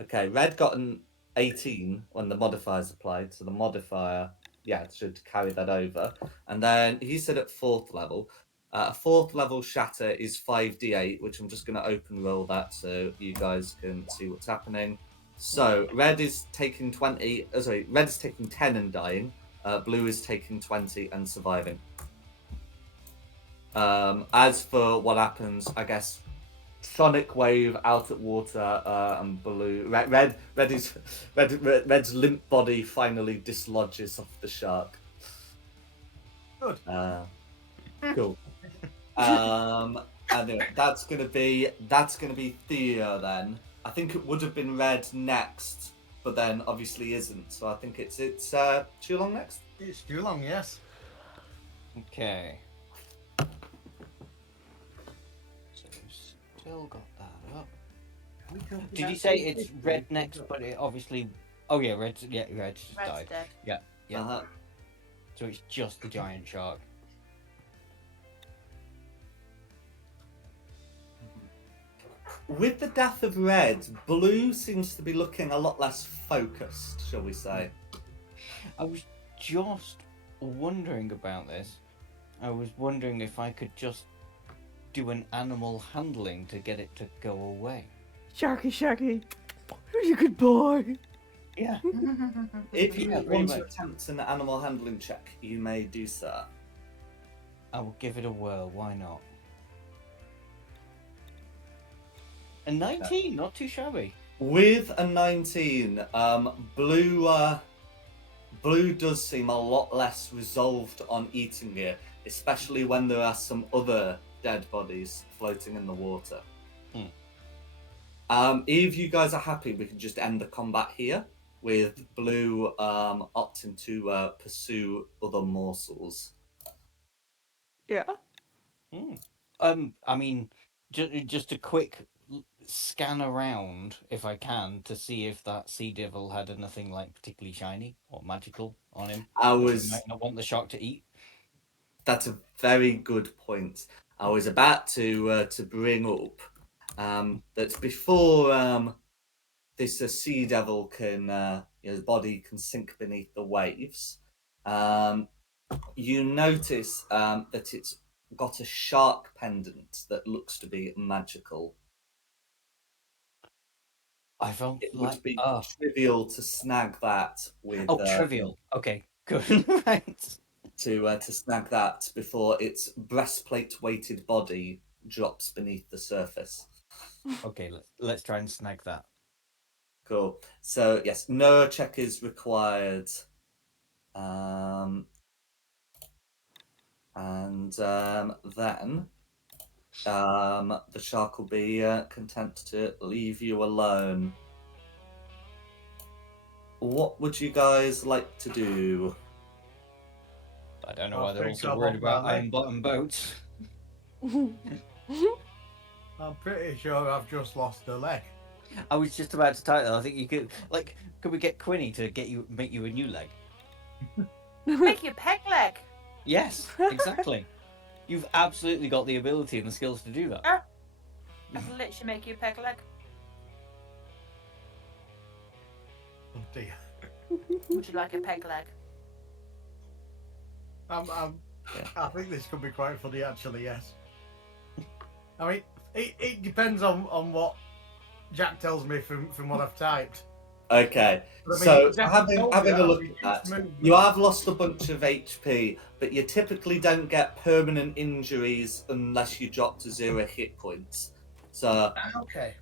Okay, Red got an 18 when the modifiers applied, so the modifier, should carry that over. And then he said at 4th level, a 4th level shatter is 5d8, which I'm just going to open roll that so you guys can see what's happening. So Red is taking 20. Red is taking 10 and dying. Blue is taking 20 and surviving. As for what happens, I guess sonic wave out at water and Blue. Red's limp body finally dislodges off the shark. Good. Cool. Anyway, that's gonna be Thea then. I think it would have been Red next, but then obviously isn't. So I think it's Chulong next. It's too long, yes. Okay. So still got that up. Did you say it's Red next, but it obviously... Oh yeah, Red's just Red's died. dead. Yeah. Uh-huh. So it's just the giant shark. With the death of Red, Blue seems to be looking a lot less focused, shall we say? I was just wondering about this. I was wondering if I could just do an animal handling to get it to go away. Sharky, you're a good boy. Yeah. If you Yeah, want pretty to much. attempt an animal handling check, you may do so. I will give it a whirl. Why not? A 19, not too shabby. With a 19, Blue does seem a lot less resolved on eating it, especially when there are some other dead bodies floating in the water. If you guys are happy, we can just end the combat here, with Blue opting to pursue other morsels. Yeah. I mean, just a quick scan around, if I can, to see if that sea devil had anything like particularly shiny or magical on him. I that we was. might not want the shark to eat. That's a very good point. I was about to bring up that before this sea devil can his body can sink beneath the waves. You notice that it's got a shark pendant that looks to be magical. I felt It like would be trivial to snag that with. trivial. Okay, good. Right. To snag that before its breastplate-weighted body drops beneath the surface. Okay, let's try and snag that. Cool. So yes, no check is required. And then the shark will be content to leave you alone. What would you guys like to do? I don't know Well, why they're thanks, also I'll worried walk about down there. iron bottom boats. I'm pretty sure I've just lost a leg. I was just about to type that. I think you could could we get Quinny to make you a new leg? Make your peg leg. Yes, exactly. You've absolutely got the ability and the skills to do that. I can literally make you a peg leg. Oh dear. Would you like a peg leg? I think this could be quite funny, actually. Yes. I mean, it depends on what Jack tells me from what I've typed. Okay, But I mean, so Jack having told me having a that look reduced at that, movement. you have lost a bunch of HP, but you typically don't get permanent injuries unless you drop to 0 hit points. So, Okay.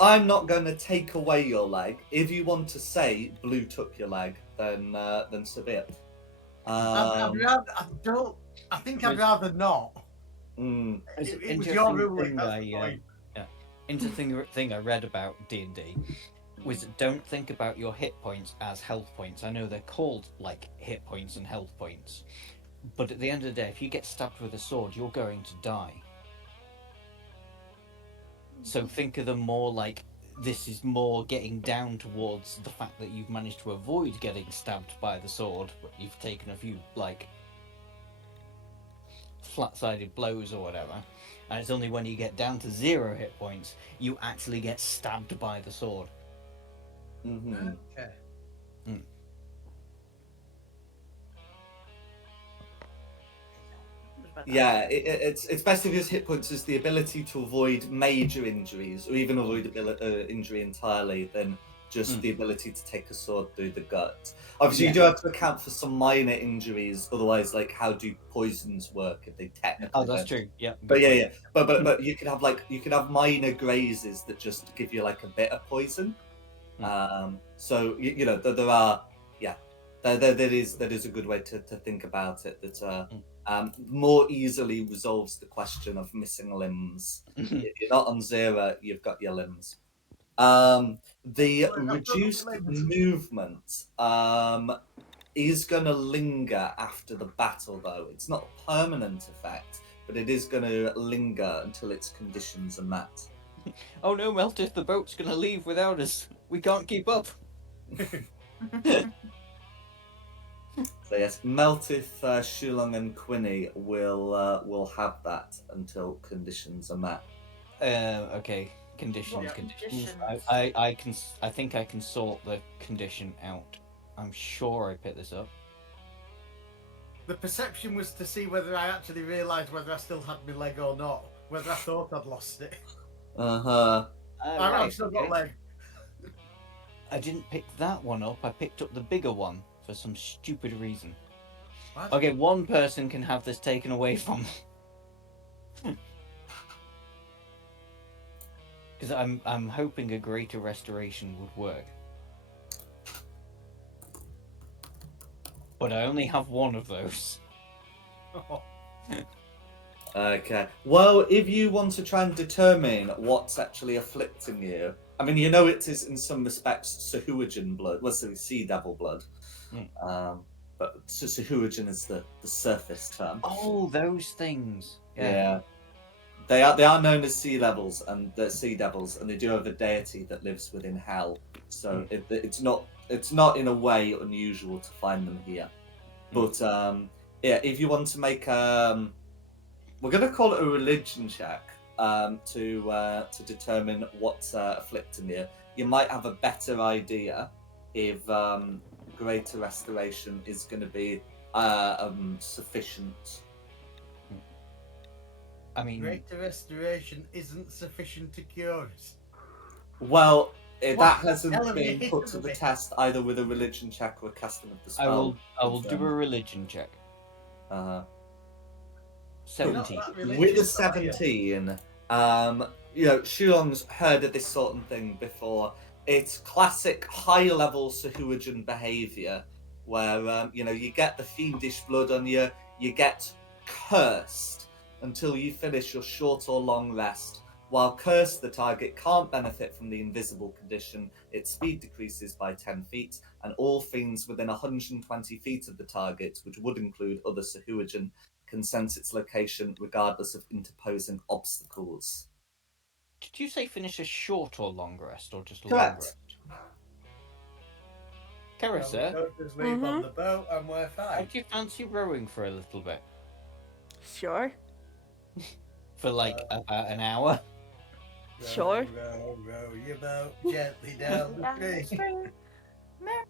I'm not going to take away your leg. If you want to say Blue took your leg, then so be it. I'd rather. I think I'd rather not. Mm, It's an It was your interesting ruling. thing That's the point. interesting thing I read about D&D was don't think about your hit points as health points. I know they're called like hit points and health points, but at the end of the day, if you get stabbed with a sword, you're going to die. So think of them more like this is more getting down towards the fact that you've managed to avoid getting stabbed by the sword, but you've taken a few like flat-sided blows or whatever, and it's only when you get down to 0 hit points you actually get stabbed by the sword. hmm Okay. Yeah, it's best if his hit points is the ability to avoid major injuries or even avoid injury entirely than just the ability to take a sword through the gut. Obviously, you do have to account for some minor injuries. Otherwise, like how do poisons work if they technically? Oh, that's don't? true. Yeah. But yeah. But you could have minor grazes that just give you like a bit of poison. So there are that is a good way to think about it. That more easily resolves the question of missing limbs. If you're not on 0, you've got your limbs. The reduced movement is going to linger after the battle, though. It's not a permanent effect, but it is going to linger until its conditions are met. Oh no, Meltis, the boat's gonna leave without us. We can't keep up. So yes, Meltith, Shulong, and Quinny will have that until conditions are met. Okay. Conditions. What Conditions. conditions? I think I can sort the condition out. I'm sure I picked this up. The perception was to see whether I actually realised whether I still had my leg or not. Whether I thought I'd lost it. I've still got leg. I didn't pick that one up. I picked up the bigger one for some stupid reason. What? Okay, one person can have this taken away from. Because I'm hoping a greater restoration would work. But I only have one of those. Okay. Well, if you want to try and determine what's actually afflicting you, I mean, it is in some respects Sahuagin blood. Well, sorry, Sea Devil blood. But Sahuagin is the surface term. Oh, those things. Yeah. They are known as sea devils, and they do have a deity that lives within hell. So it's not in a way unusual to find them here. But if you want to make we're going to call it a religion check to determine what's afflicting you. You might have a better idea if greater restoration is going to be sufficient. I mean, Greater restoration isn't sufficient to cure us. Well, that hasn't hell have you been put hit to the me? test either with a religion check or a casting of the I spell. will do a religion check. 17. With a 17, Shulong's heard of this sort of thing before. It's classic high-level Sahuagin behaviour, where you get the fiendish blood on you, you get cursed until you finish your short or long rest. While cursed, the target can't benefit from the invisible condition. Its speed decreases by 10 feet, and all fiends within 120 feet of the target, which would include other Sahuagin, can sense its location regardless of interposing obstacles. Did you say finish a short or long rest, or just a Correct. long rest? Carissa, Just leave on the boat and we're fine. would you fancy rowing for a little bit? Sure. For like about an hour? Sure. Row your boat gently down the stream. Spring, merry,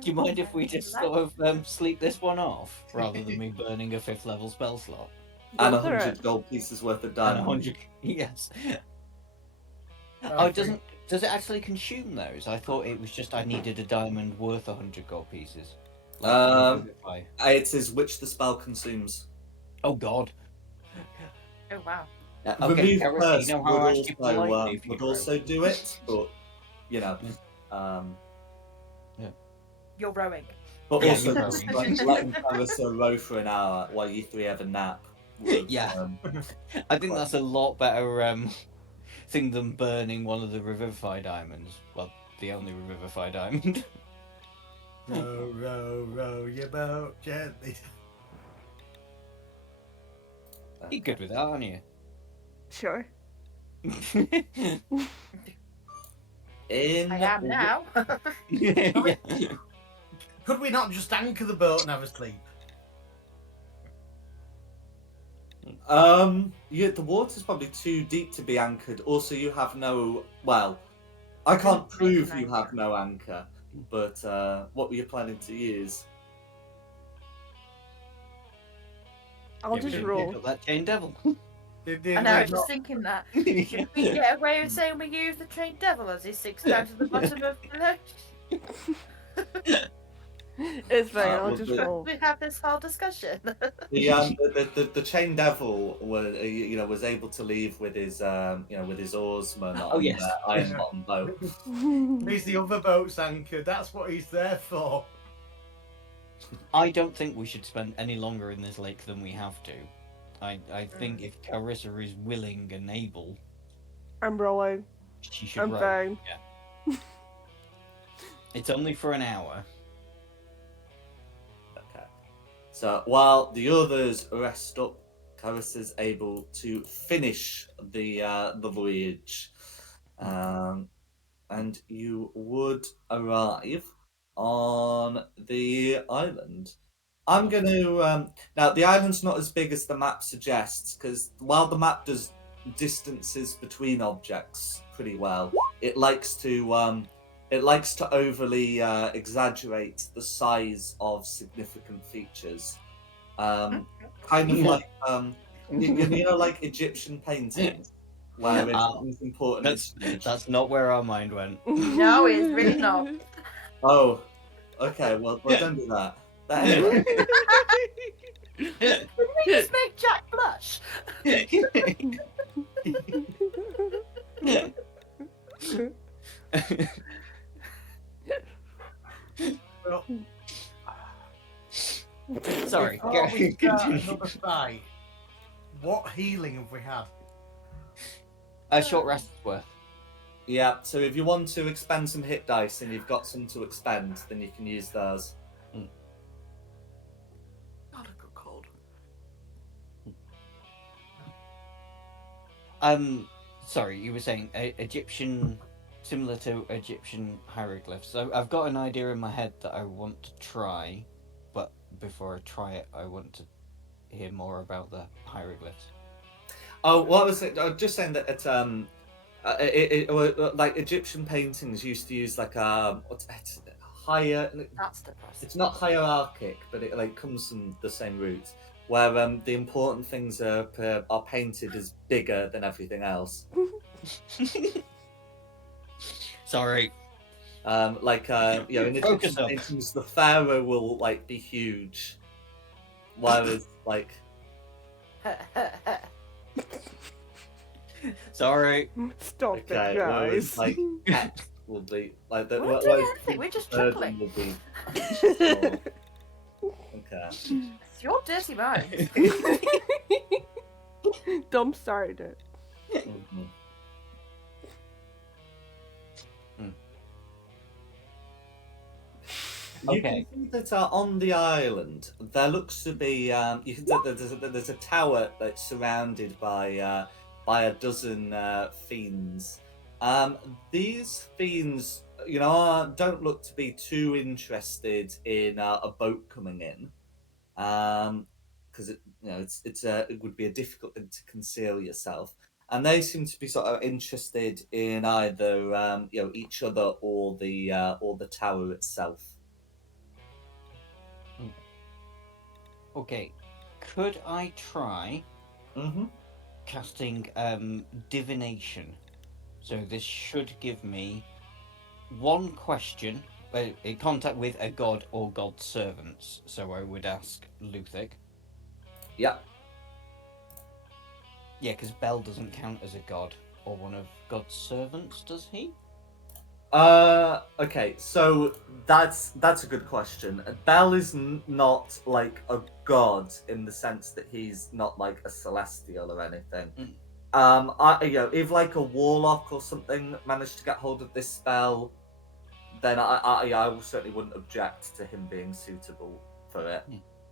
Do you mind if we just sort of sleep this one off rather than me burning a 5th level spell slot? And Go for 100 it. gold pieces worth of And diamond. 100. Yes. I Oh, it think- does it actually consume those? I thought it was just I needed a diamond worth 100 gold pieces. Revivify. It says which the spell consumes. Oh god. Oh wow. Okay, Remove Karis, curse you know how I asked you politely if would you also do it, but you know, You're rowing. but Yeah, also you're just rowing. like letting Clarissa row for an hour while you three have a nap. would, Yeah. um, I think that's a lot better thing than burning one of the Revivify diamonds. Well, the only Revivify diamond. Row, row, row your boat gently. You're good with that, aren't you? Sure. in I am now. Yeah. Could we not just anchor the boat and have a sleep? The water's probably too deep to be anchored. Also, you have no. Well, I can't Make prove an you have anchor. no anchor, but what were you planning to use? I'll Yeah, we just didn't roll. pick up that chain devil. Did I know, I we was not- just thinking that. Yeah. Should we get away with saying we use the trained devil as he sinks down to the bottom of the lake? It's fine. I'll well, just the- roll. We have this whole discussion. The chain devil was was able to leave with his with his oarsman Oh, on yes. the iron bottom boat. Is the other boat's anchored? That's what he's there for. I don't think we should spend any longer in this lake than we have to. I think if Carissa is willing and able, I'm rolling. she should I'm row. fine. It's only for an hour. Okay. So while the others rest up, Carissa's able to finish the voyage, and you would arrive on the island. I'm going to now the island's not as big as the map suggests because while the map does distances between objects pretty well, it likes to overly exaggerate the size of significant features. Kind of like like Egyptian paintings where it's not as important as That's not where our mind went. No, it's really not. Oh, okay. Well, don't do that. But anyway, Did we just make Jack blush? Well, Sorry. before we start Continue. another fight, what healing have we had? A short rest is worth. yeah. So if you want to expend some hit dice and you've got some to expend, then you can use those. God, I got cold. Sorry, you were saying Egyptian, similar to Egyptian hieroglyphs. So I've got an idea in my head that I want to try, but before I try it, I want to hear more about the hieroglyphs. Oh, what was it? I was just saying that like Egyptian paintings used to use like it's higher. That's depressing. It's not hierarchic, but it like comes from the same roots. Where the important things are painted as bigger than everything else. Sorry. In Focus Egyptian up. paintings, the pharaoh will like be huge, whereas like Sorry. Stop okay, it, whereas guys. like text will be like the We're not whereas doing anything, we're just burden chuckling. will be small. Okay. It's your dirty mind. Dom started it. Mhm. You Okay. can see that on the island there looks to be you can there's a tower that's surrounded by a dozen fiends. These fiends, don't look to be too interested in a boat coming in, because it would be a difficult thing to conceal yourself. and they seem to be sort of interested in either each other or the tower itself. Okay, could I try Mm-hmm. casting divination? So this should give me one question in contact with a god or god's servants. So I would ask Luthic. Yeah. Yeah, because Bell doesn't count as a god or one of God's servants, does he? Okay, so that's a good question. Bel is not like a god in the sense that he's not like a celestial or anything. If like a warlock or something managed to get hold of this spell, then I certainly wouldn't object to him being suitable for it.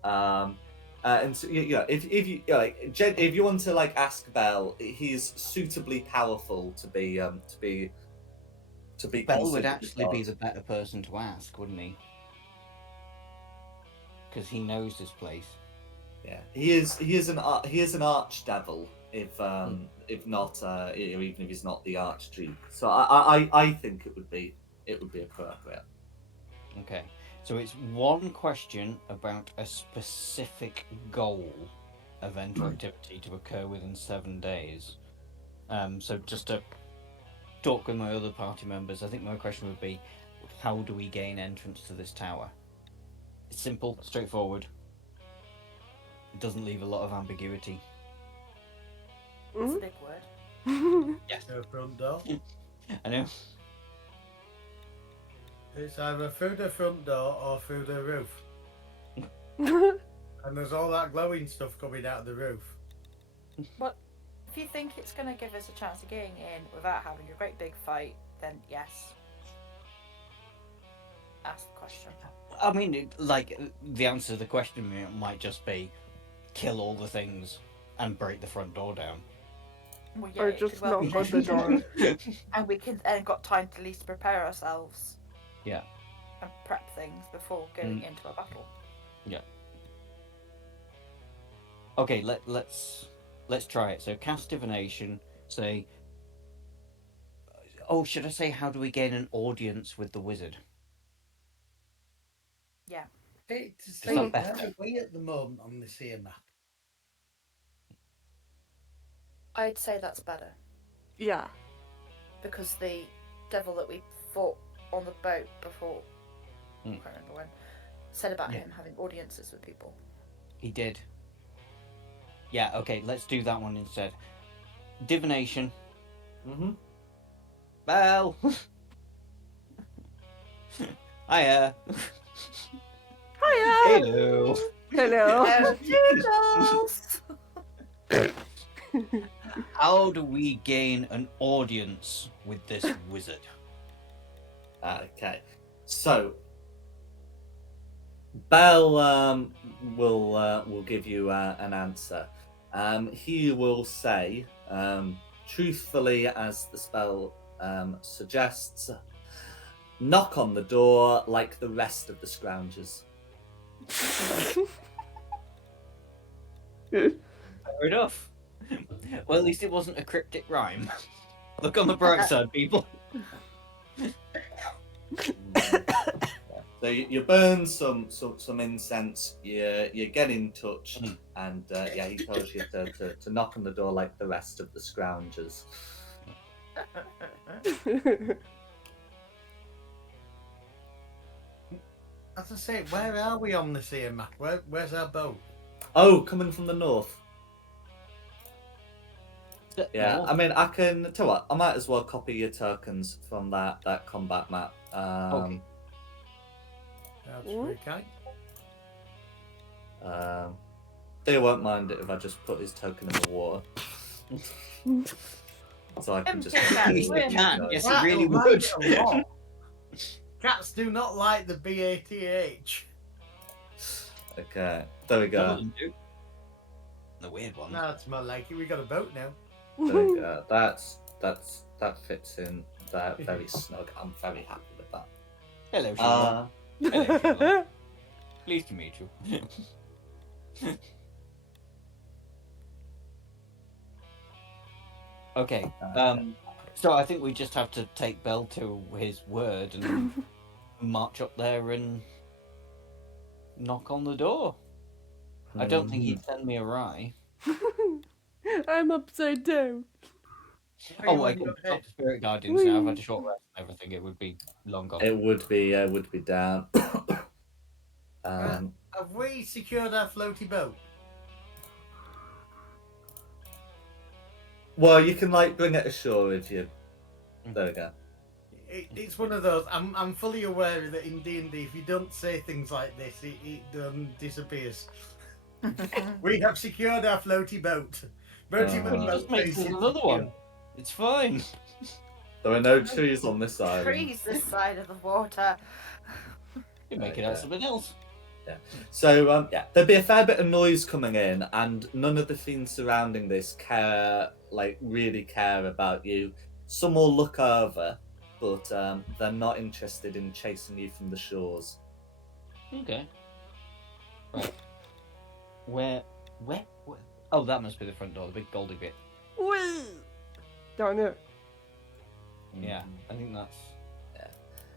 And so, if you if you want to like ask Bel, he's suitably powerful to be Bell would considered a actually be god. the better person to ask, wouldn't he? Because he knows this place. Yeah, he is an archdevil. If not, even if he's not the archduke. So I think it would be appropriate. Okay, so it's one question about a specific goal, event or activity to occur within 7 days. So just to talk with my other party members, I think my question would be, how do we gain entrance to this tower? It's simple, straightforward. It doesn't leave a lot of ambiguity. It's a big word. Yes, The front door. I know. It's either through the front door or through the roof. And there's all that glowing stuff coming out of the roof. But if you think it's going to give us a chance of getting in without having a great big fight, then yes. Ask the question. I mean, the answer to the question might just be kill all the things and break the front door down. Well, yeah, Or it just could well be knock on the door. And we can then got time to at least prepare ourselves. Yeah. And prep things before going into a battle. Yeah. Okay, let's try it. So cast divination. Say. Oh, should I say how do we gain an audience with the wizard? Yeah. It's Is the that same. better? Where are we at the moment on this here map? I'd say that's better. Yeah. Because the devil that we fought on the boat before, I can't remember when, said about him having audiences with people. He did. Yeah, okay, let's do that one instead. Divination. Mm-hmm. Bell! Hiya! Hiya! Hello! Hello. Toodles! How do we gain an audience with this wizard? Okay, so Bell will give you an answer. He will say, truthfully, as the spell suggests, knock on the door like the rest of the scroungers. Fair enough. Well, at least it wasn't a cryptic rhyme. Look on the bright side, people. So you burn some incense. You get in touch, and he tells you to knock on the door like the rest of the scroungers. As I say, where are we on this here map? Where's our boat? Oh, coming from the north. Yeah, North? I mean, I can tell you what. I might as well copy your tokens from that combat map. Okay. That's very kind. They won't mind it if I just put his token in the water. So I can just. Yes, they can. Yes, it really That'll would. like it a lot. Cats do not like the BATH. Okay, there we Some of go. them do. The weird one. That's more like it. We got a boat now. There we go. That fits in there very snug. I'm very happy with that. Hello, Sheila. Hello, Sheila. Pleased to meet you. Okay. Okay. So I think we just have to take Bell to his word and march up there and knock on the door. I don't think he'd send me a rye. I'm upside down. Are you Oh, I on could your talk head? to spirit guardians now. I've had a short rest and everything. It would be long gone. It would be down. um, Have we secured our floaty boat? well, you can like bring it ashore if you. There we go. It's one of those. I'm fully aware that in D&D, if you don't say things like this, it disappears. We have secured our floaty boat. Floaty Well, you boat Just make is another secure. one. It's fine. There are no trees on this island. Trees this side of the water. You make it out Okay. something else. So yeah, there'd be a fair bit of noise coming in, and none of the fiends surrounding this really care about you. Some will look over, but they're not interested in chasing you from the shores. Okay. Right. Where? Oh, that must be the front door, the big goldy bit. Whee! Down there. Yeah, I think that's Yeah.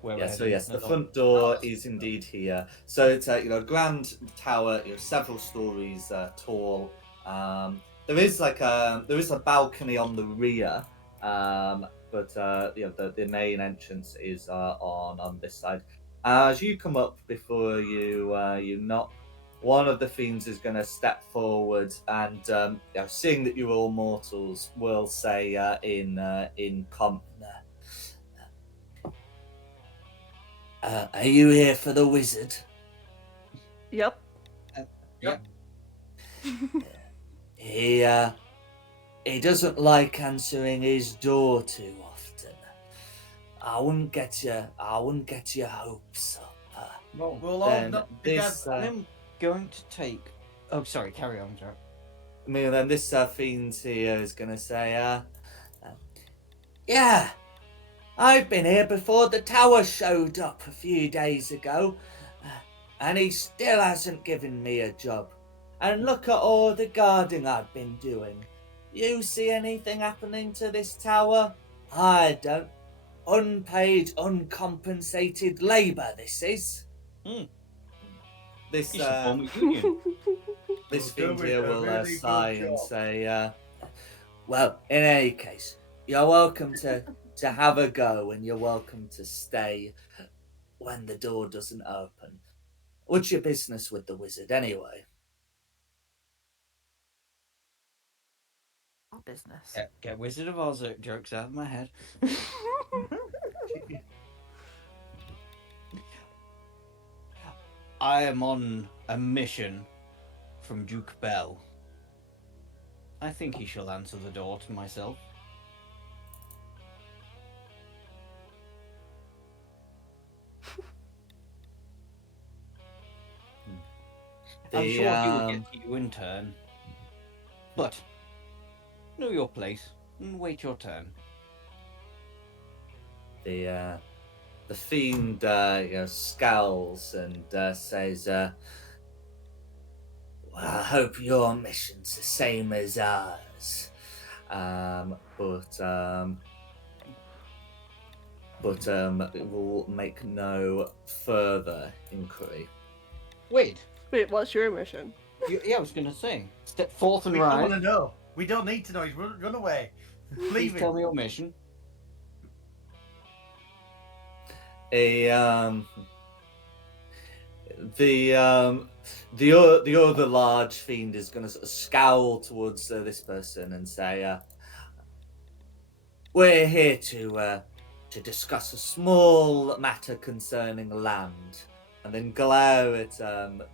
where Yeah, we're so heading. yes, the No, front door is indeed here. So it's a grand tower, several stories tall. There is a balcony on the rear, but the main entrance is on this side. As you come up before you knock, one of the fiends is going to step forward and seeing that you're all mortals, will say in common. Are you here for the wizard? Yep. Yeah. He doesn't like answering his door too often. I wouldn't get your hopes up. Well, We'll all Then knock this, together. I'm going to take. Oh, sorry. Carry on, Joe. then this fiend here is gonna say, yeah, I've been here before the tower showed up a few days ago, and he still hasn't given me a job. And look at all the guarding I've been doing. You see anything happening to this tower? I don't. Unpaid, uncompensated labour, this is. Hmm. This, You should form a union. this We're fiend doing here a will really good sigh and job. say, well, in any case, you're welcome to have a go, and you're welcome to stay when the door doesn't open. What's your business with the wizard, anyway? What business? Get Wizard of Oz jokes out of my head. I am on a mission from Duke Bell. I think he shall answer the door to myself. I'm sure he will get to you in turn. But know your place and wait your turn. The fiend scowls and says, well, I hope your mission's the same as ours. It will make no further inquiry. Wait. Wait, what's your mission? Yeah, I was going to say. Step forth and We don't want ride. to know. We don't need to know. Run away. Please Leave tell him. me your mission. The other large fiend is going to sort of scowl towards this person and say, "We're here to discuss a small matter concerning land," and then glare at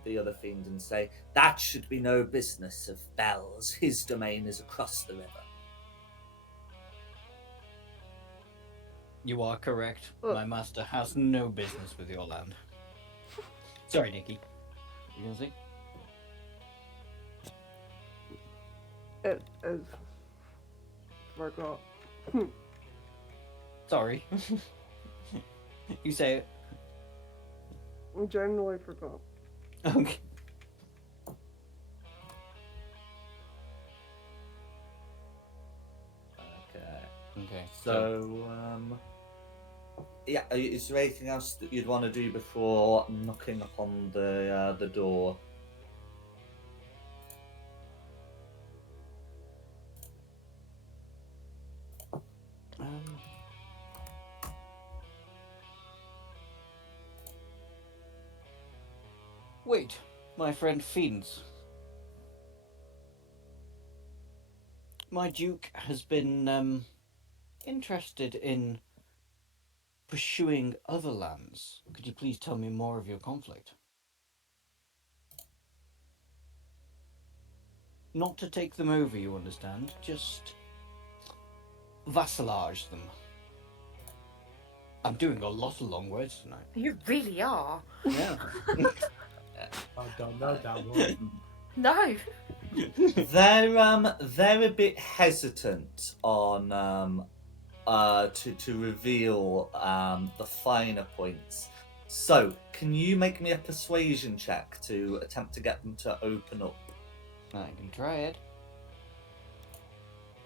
the other fiend and say, "That should be no business of Bell's. His domain is across the river." You are correct. Oh. My master has no business with your land. Sorry, Nikki. You gonna say? It is. Forgot. Sorry. You say it. I generally forgot. Okay. Okay. Okay. So, yeah, is there anything else that you'd want to do before knocking upon the door? Um, wait, my friend Fiends. My Duke has been interested in pursuing other lands. Could you please tell me more of your conflict? Not to take them over, you understand, just vassalage them. I'm doing a lot of long words tonight. You really are. Yeah. I don't know that one. No. They're a bit hesitant on to reveal the finer points. So, can you make me a persuasion check to attempt to get them to open up? I can try it.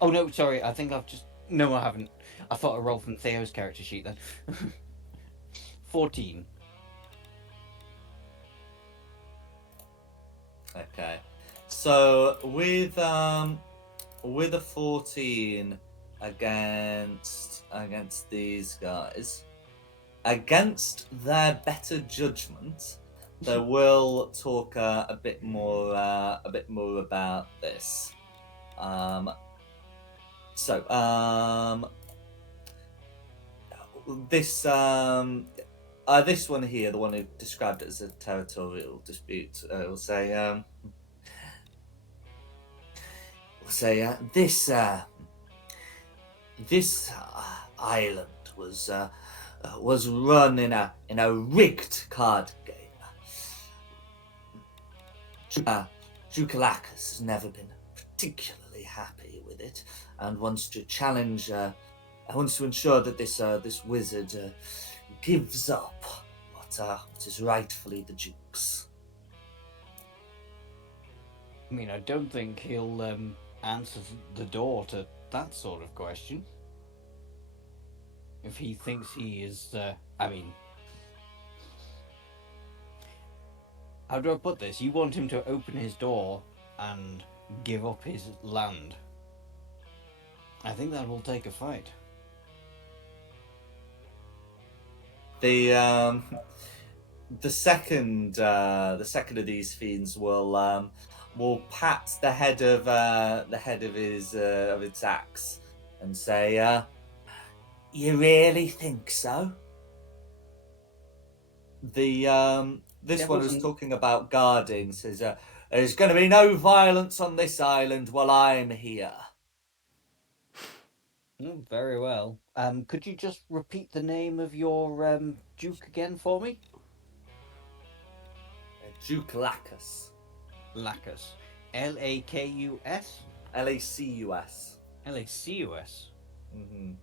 Oh no, sorry, I think I've just... No, I haven't. I thought I rolled from Theo's character sheet then. 14. Okay. So with a 14 against these guys, against their better judgment, they will talk a bit more about this. So this one here, the one who described it as a territorial dispute, will say this island was run in a rigged card game. Jukalakis has never been particularly happy with it, and wants to challenge. Wants to ensure that this wizard gives up what is rightfully the Duke's. I mean, I don't think he'll answer the door to that sort of question. If he thinks he is, I mean, how do I put this? You want him to open his door and give up his land. I think that will take a fight. The second of these fiends will pat the head of its axe and say, "You really think so?" This one is talking about guarding. Says, "There's going to be no violence on this island while I'm here." Oh, very well. Could you just repeat the name of your Duke again for me? Duke Lacus. Lacus. Lakus? Lacus. Lacus. Mm-hmm.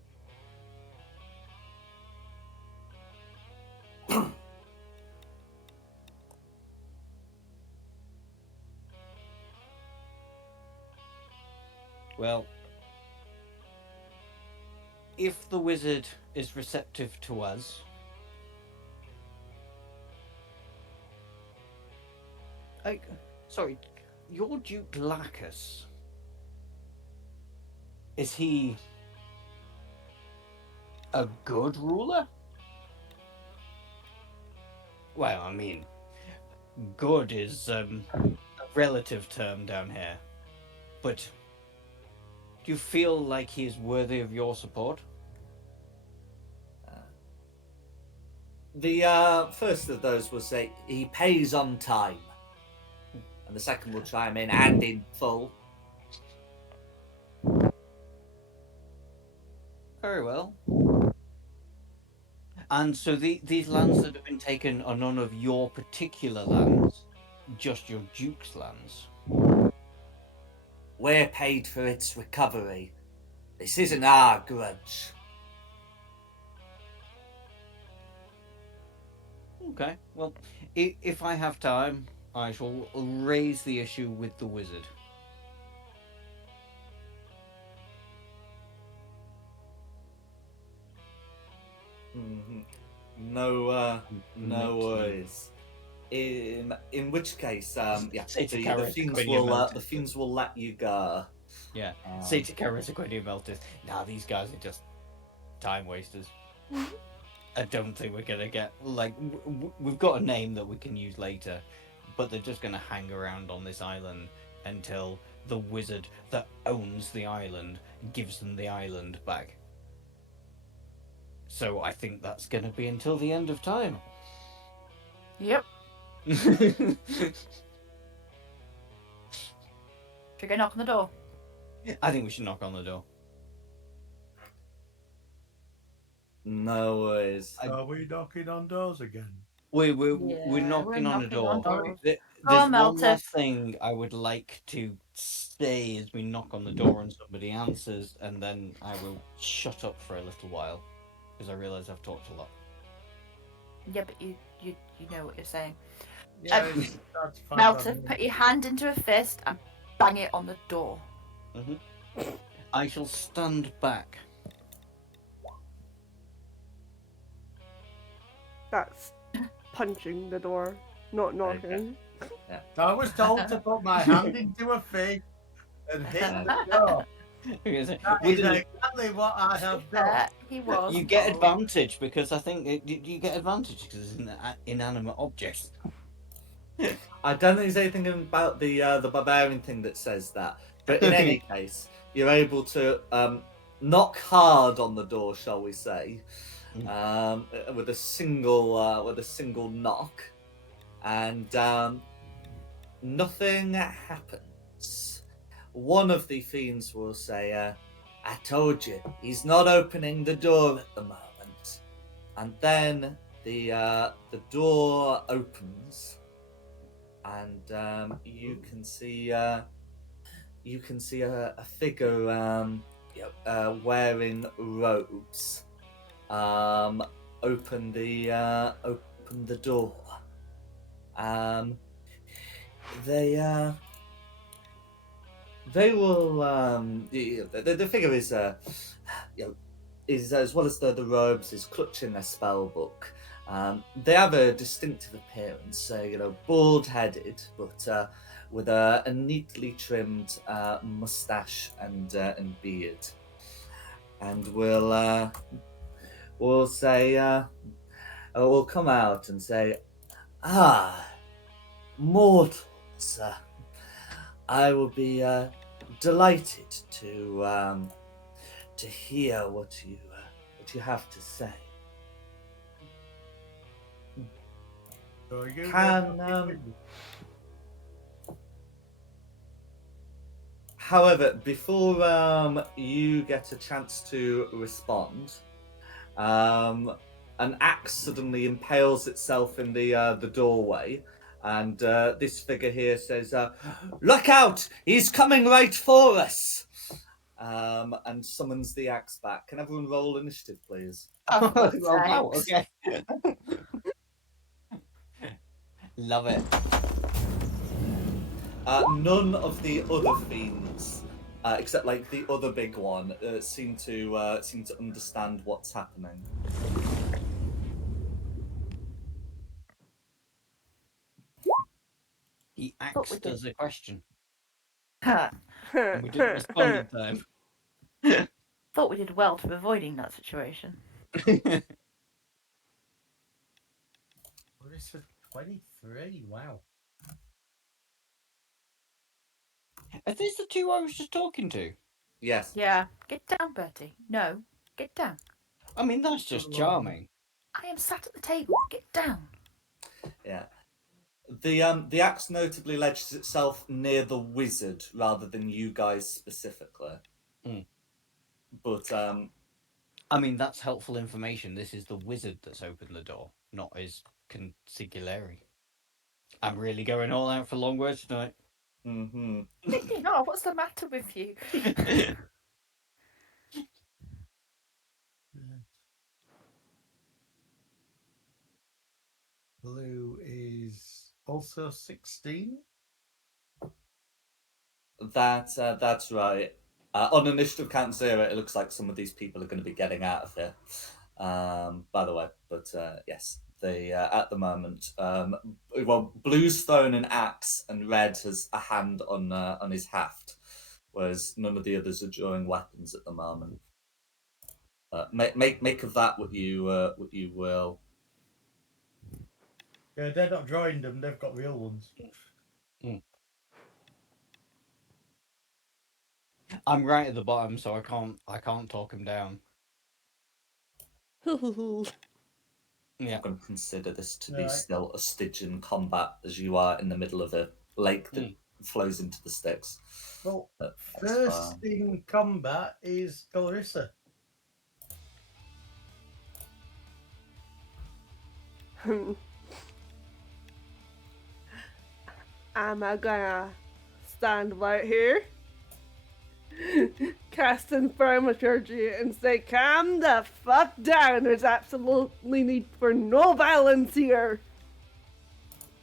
Well, if the wizard is receptive to us, sorry, your Duke Lacus, is he a good ruler? Well, I mean, good is a relative term down here, but do you feel like he is worthy of your support? The first of those will say he pays on time, and the second will chime in and in full. Very well. And so these lands that have been taken are none of your particular lands, just your Duke's lands. We're paid for its recovery. This isn't our grudge. Okay, well, if I have time, I shall raise the issue with the wizard. Mhm. No, no worries. In which case, yeah, Say to the Gareth fiends when you will melt the it. fiends will let you go. Yeah. Um, Say to Gareth when you melt it. Nah, these guys are just time wasters. I don't think we're gonna get like we've got a name that we can use later, but they're just gonna hang around on this island until the wizard that owns the island gives them the island back. So I think that's gonna be until the end of time. Yep. I Should we go knock on the door? think we should knock on the door. no worries. Are we knocking on doors again? We're Yeah, knocking we're on the knocking on door. doors. There's on, one Meltis. last thing I would like to say as we knock on the door and somebody answers, and then I will shut up for a little while because I realise I've talked a lot. Yeah, but you know what you're saying. Yeah, that's fine. by Melter, me. put your hand into a fist and bang it on the door. I shall stand back. That's punching the door, not knocking. I was told to put my hand into a fist and hit the door. That We is didn't- exactly what I have done. He was. You get told. advantage because I think you get advantage because it's an inanimate object. I don't think there's anything about the barbarian thing that says that, but in any case, you're able to knock hard on the door, shall we say, with a single knock, and nothing happens. One of the fiends will say, "I told you, he's not opening the door at the moment," and then the door opens, and you can see a figure wearing robes open the door. They will the figure is is, as well as the robes, is clutching their spell book. They have a distinctive appearance, bald-headed, but with a neatly trimmed mustache and beard. And we'll say, we'll come out and say, "Ah, mortals, I will be delighted to hear what you have to say." So you Can, go with me. However, before you get a chance to respond, an axe suddenly impales itself in the doorway, and this figure here says, "Look out! He's coming right for us!" And summons the axe back. Can everyone roll initiative, please? Oh, for Oh, wow, sakes. okay. Love it. None of the other fiends, except like the other big one, seem to understand what's happening. He Thought we asked us a question. Huh. And we didn't respond in time. Thought we did well to avoiding that situation. What is for 23? Wow. Are these the two I was just talking to? Yes. Yeah. Get down, Bertie. No. Get down. I mean, that's just charming. I am sat at the table. Get down. Yeah. The axe notably ledges itself near the wizard rather than you guys specifically. Mm. But I mean, that's helpful information. This is the wizard that's opened the door, not his consigliere. I'm really going all out for long words tonight. No, what's the matter with you? Blue is also 16. that's right. On initiative count 0, it looks like some of these people are going to be getting out of here. by the way. But yes, the at the moment, well, Blue's thrown an axe and Red has a hand on his haft, whereas none of the others are drawing weapons at the moment. Make of that what you will. Yeah, they're not drawing them, they've got real ones. I'm right at the bottom, so I can't talk him down. Yeah. I'm going to consider this to be Right. still a Stygian combat, as you are in the middle of a lake that flows into the Styx. Well, But that's first fine. in combat is Clarissa. I'm gonna stand right here, cast Infirmaturgy, and say, calm the fuck down. There's absolutely need for no violence here.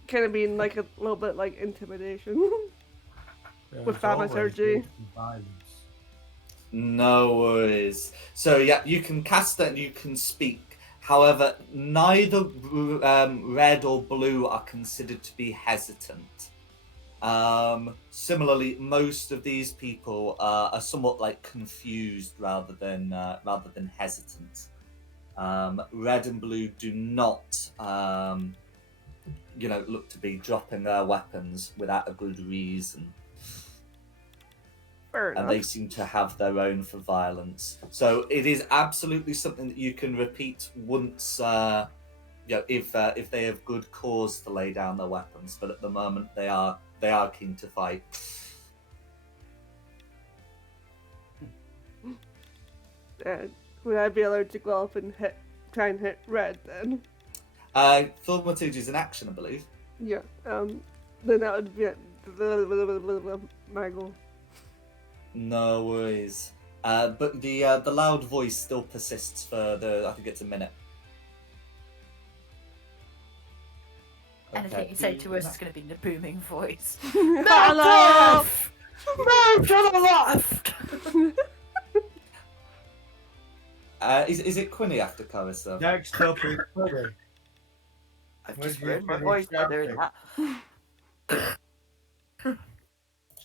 Kind of being like a little bit like intimidation. With There's always thaumaturgy. need for violence. No worries. So yeah, you can cast it and you can speak. However, neither Red or Blue are considered to be hesitant. Similarly, most of these people are somewhat like confused rather than hesitant. Red and Blue do not, look to be dropping their weapons without a good reason. Fair And enough. they seem to have their own for violence. So it is absolutely something that you can repeat once, if they have good cause to lay down their weapons. But at the moment, they are keen to fight. Would I be allowed to go up and try and hit Red then? Thaumaturgy is an action, I believe. Yeah. Then that would be my goal. No worries. But the loud voice still persists for I think it's a minute. Anything you say to us is going to be in a booming voice. Hello! Move to the left! Is it Quinny after Carissa? Next up is Quinny. I've Where'd just you ruined my finish voice by doing shouting? that.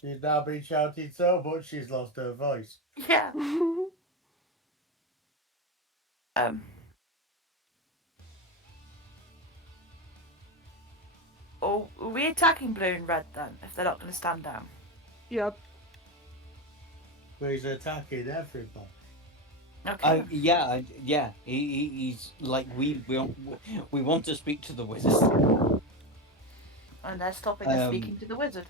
She's now been shouting so much she's lost her voice. Yeah. Oh, are we attacking Blue and Red then, if they're not going to stand down? Yep. But he's attacking everybody. Okay. He's like we want to speak to the wizard. And they're stopping us speaking to the wizard.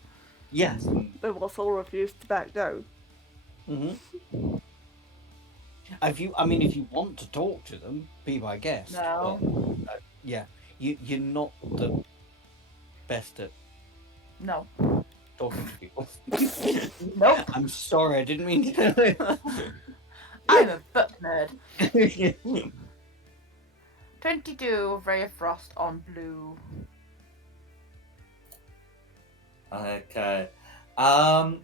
Yes. They've also refused to back down. Mm-hmm. If you want to talk to them, be my guest. No. But, you're not the best at No. talking to people. Nope. I'm sorry, I didn't mean to. I'm a book nerd. 22 of Ray of Frost on Blue. Okay. So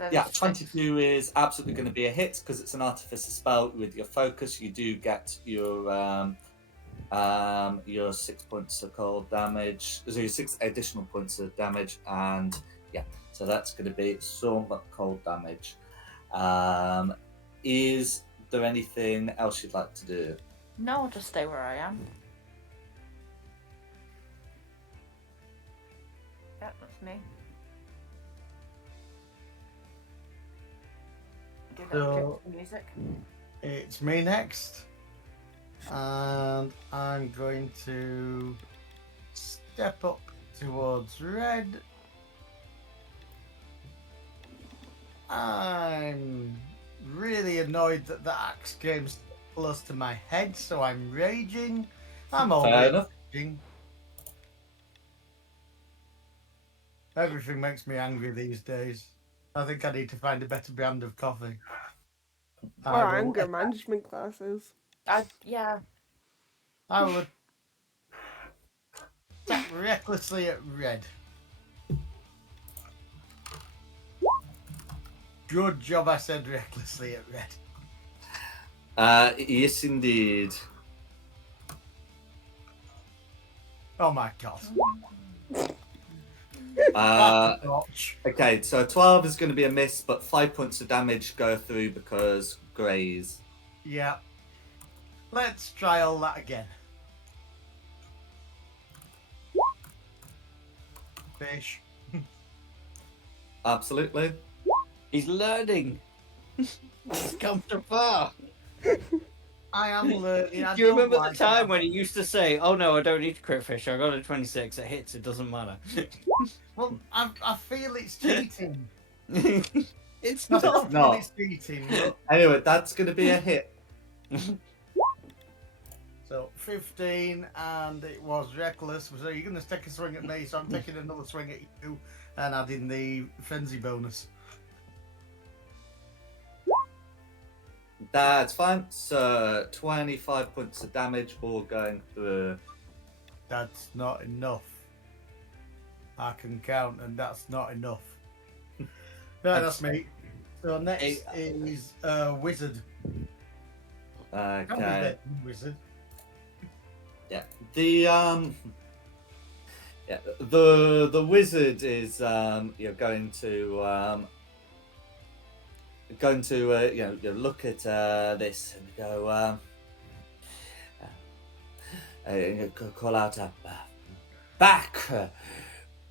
And yeah, 36. 22 is absolutely going to be a hit because it's an artificer spell with your focus. You do get your 6 points of cold damage. So your 6 additional points of damage, and yeah, so that's going to be some cold damage. Is there anything else you'd like to do? No, I'll just stay where I am. Yep, that's me. Do that So- with music. It's me next. And I'm going to step up towards Red. I'm really annoyed that the axe came so close to my head, so I'm raging. I'm Fair always enough. raging. Everything makes me angry these days. I think I need to find a better brand of coffee. Or I will anger attack- management classes. Yeah. I will attack recklessly at Red. Good job I said recklessly at Red. Yes, indeed. Oh my god. Uh, Notch. okay, so 12 is going to be a miss, but 5 points of damage go through because graze. Yeah. Let's try all that again. Fish. Absolutely. He's learning. He's come so far. I am learning. I Do you don't remember like the time it. when he used to say, "Oh no, I don't need to crit fish. I got a 26. It hits. It doesn't matter." Well, I feel it's cheating. It's I not. don't feel not. it's cheating. But... Anyway, that's going to be a hit. So 15, and it was reckless. So you're going to take a swing at me, so I'm taking another swing at you and adding the frenzy bonus. That's fine. So 25 points of damage all going through. That's not enough. I can count, and that's not enough. Right, that's me. So next is wizard. Can't be Okay. that wizard. Yeah. The wizard is going to look at this and go call out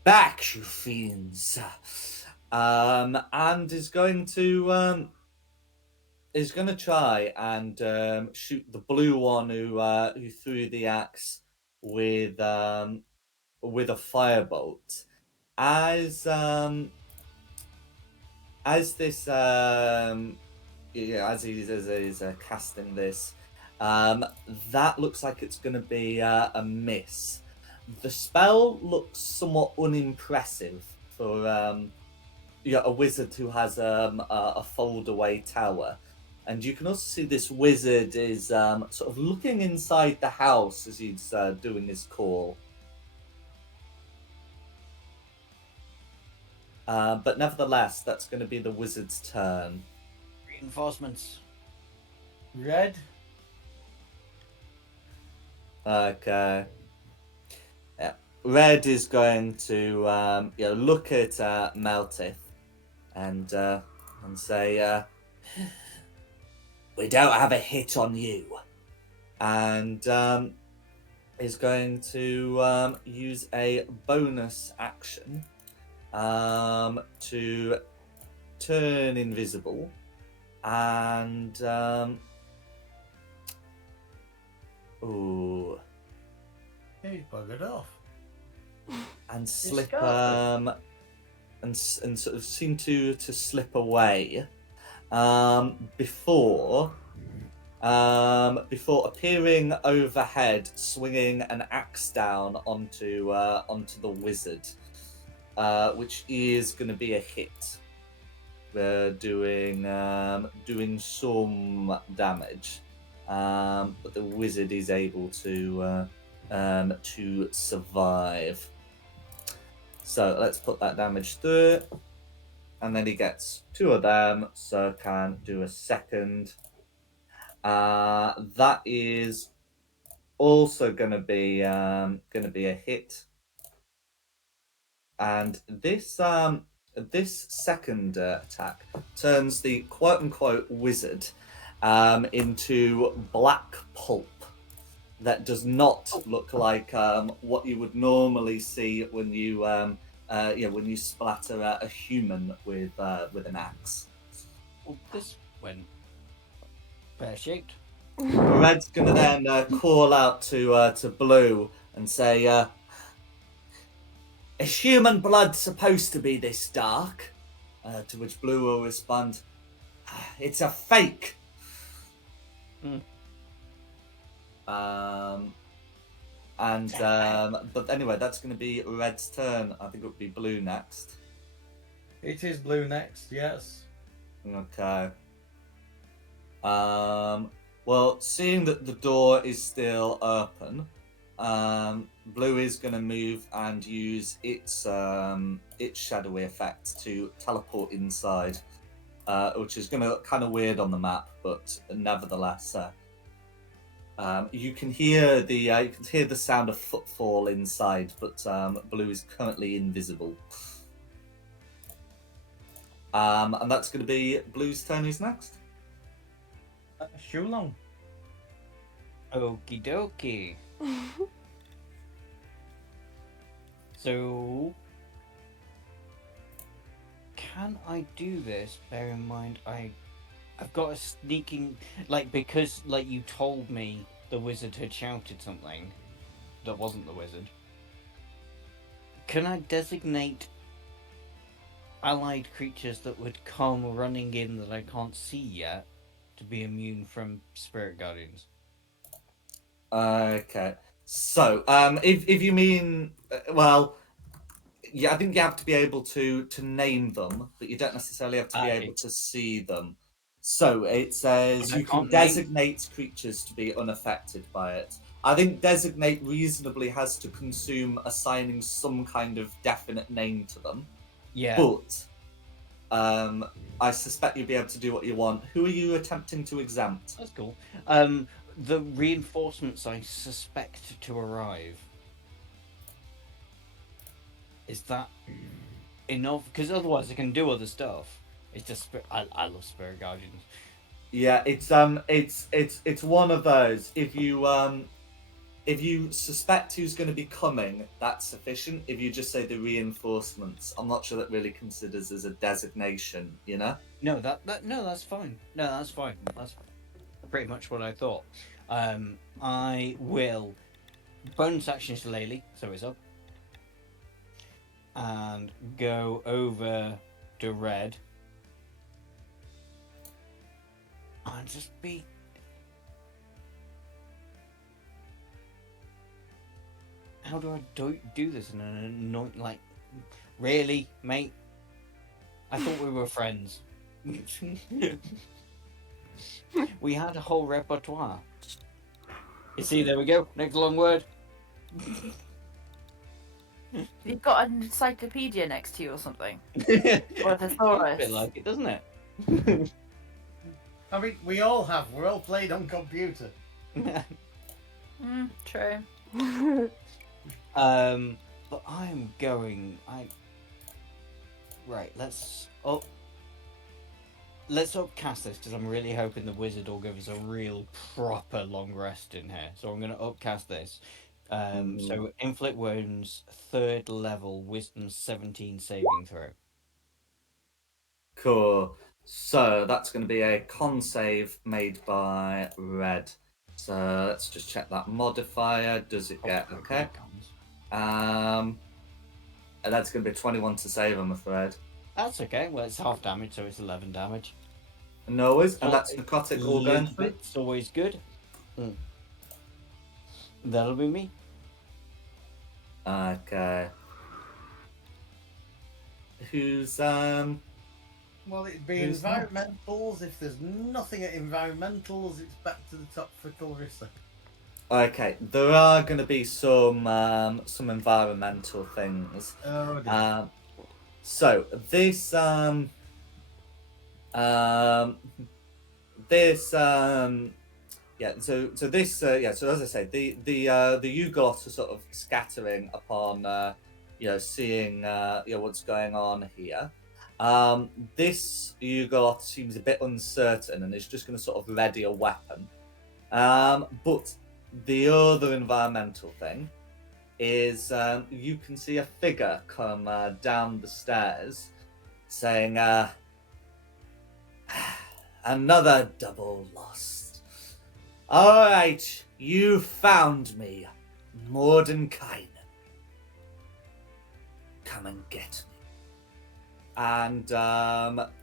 back you fiends, and is going to try and shoot the blue one who threw the axe with a firebolt. As this as he's casting this, that looks like it's going to be a miss. The spell looks somewhat unimpressive for a wizard who has a fold-away tower. And you can also see this wizard is sort of looking inside the house as he's doing his call. But nevertheless, that's going to be the wizard's turn. Reinforcements. Red. Okay. Yeah. Red is going to look at Meltith and say, "We don't have a hit on you," and is going to use a bonus action to turn invisible and He's buggered off. and slip scarred. and sort of seem to slip away before appearing overhead, swinging an axe down onto the wizard, which is going to be a hit. We're doing some damage, but the wizard is able to survive. So let's put that damage through, and then he gets 2 of them, so can do a second. That is also going to be a hit, and this second attack turns the quote unquote wizard into black pulp that does not look like what you would normally see when you when you splatter a human with an axe. Well, this went pear-shaped. Red's gonna then call out to Blue and say, "Is human blood supposed to be this dark?" To which Blue will respond, "It's a fake." But anyway, that's going to be Red's turn. I think it would be Blue next. It is blue next, yes. Okay. Well, seeing that the door is still open, Blue is going to move and use its shadowy effect to teleport inside. which is going to look kind of weird on the map, but nevertheless, you can hear the sound of footfall inside, but Blue is currently invisible. And that's going to be Blue's turn. Who's next? Shulong. Okie dokie. So, can I do this? Bear in mind, I've got a sneaking, like, because, like, you told me the wizard had shouted something that wasn't the wizard. Can I designate allied creatures that would come running in that I can't see yet to be immune from spirit guardians? Okay. So, if you mean, well, yeah, I think you have to be able to name them, but you don't necessarily have to be able to see them. So it says But I you can can't name- designate creatures to be unaffected by it. I think designate reasonably has to consume assigning some kind of definite name to them. Yeah. But I suspect you'll be able to do what you want. Who are you attempting to exempt? That's cool. The reinforcements I suspect to arrive. Is that enough? Because otherwise I can do other stuff. It's just I love spirit guardians. Yeah, it's one of those. If you suspect who's going to be coming, that's sufficient. If you just say the reinforcements, I'm not sure that really considers as a designation. You know? No, no, that's fine. No, that's fine. That's pretty much what I thought. I will bonus action Shillelagh, so it's up, and go over to red, and just be. How do I do this in an annoying, like, really, mate? I thought we were friends. We had a whole repertoire. You see, there we go. Next long word. You've got an encyclopedia next to you or something. Or a A thesaurus. bit like it, doesn't it? I mean, we all have. We're all played on computer. True. But I'm going. Right. Let's upcast this because I'm really hoping the wizard will give us a real proper long rest in here. So I'm going to upcast this. So inflict wounds, 3rd level, wisdom 17 saving throw. Cool. So that's going to be a con save made by red. So let's just check that modifier. Does it get okay? And that's going to be 21 to save, I'm afraid. That's okay. Well, it's half damage, so it's 11 damage. No worries. And that's necrotic all going through. It's always good. That'll be me. Okay. Who's Well, it'd be Who's next? environmentals. If there's nothing at environmentals, it's back to the top for Clarissa. Okay, there are going to be some environmental things. Oh, dear. So this this yeah. So this yeah. So as I say, the Ugolots are sort of scattering upon seeing what's going on here. This Ugolot seems a bit uncertain and is just going to sort of ready a weapon. But the other environmental thing is you can see a figure come down the stairs saying, another double lost. All right, you found me, Mordenkainen. Come and get me. And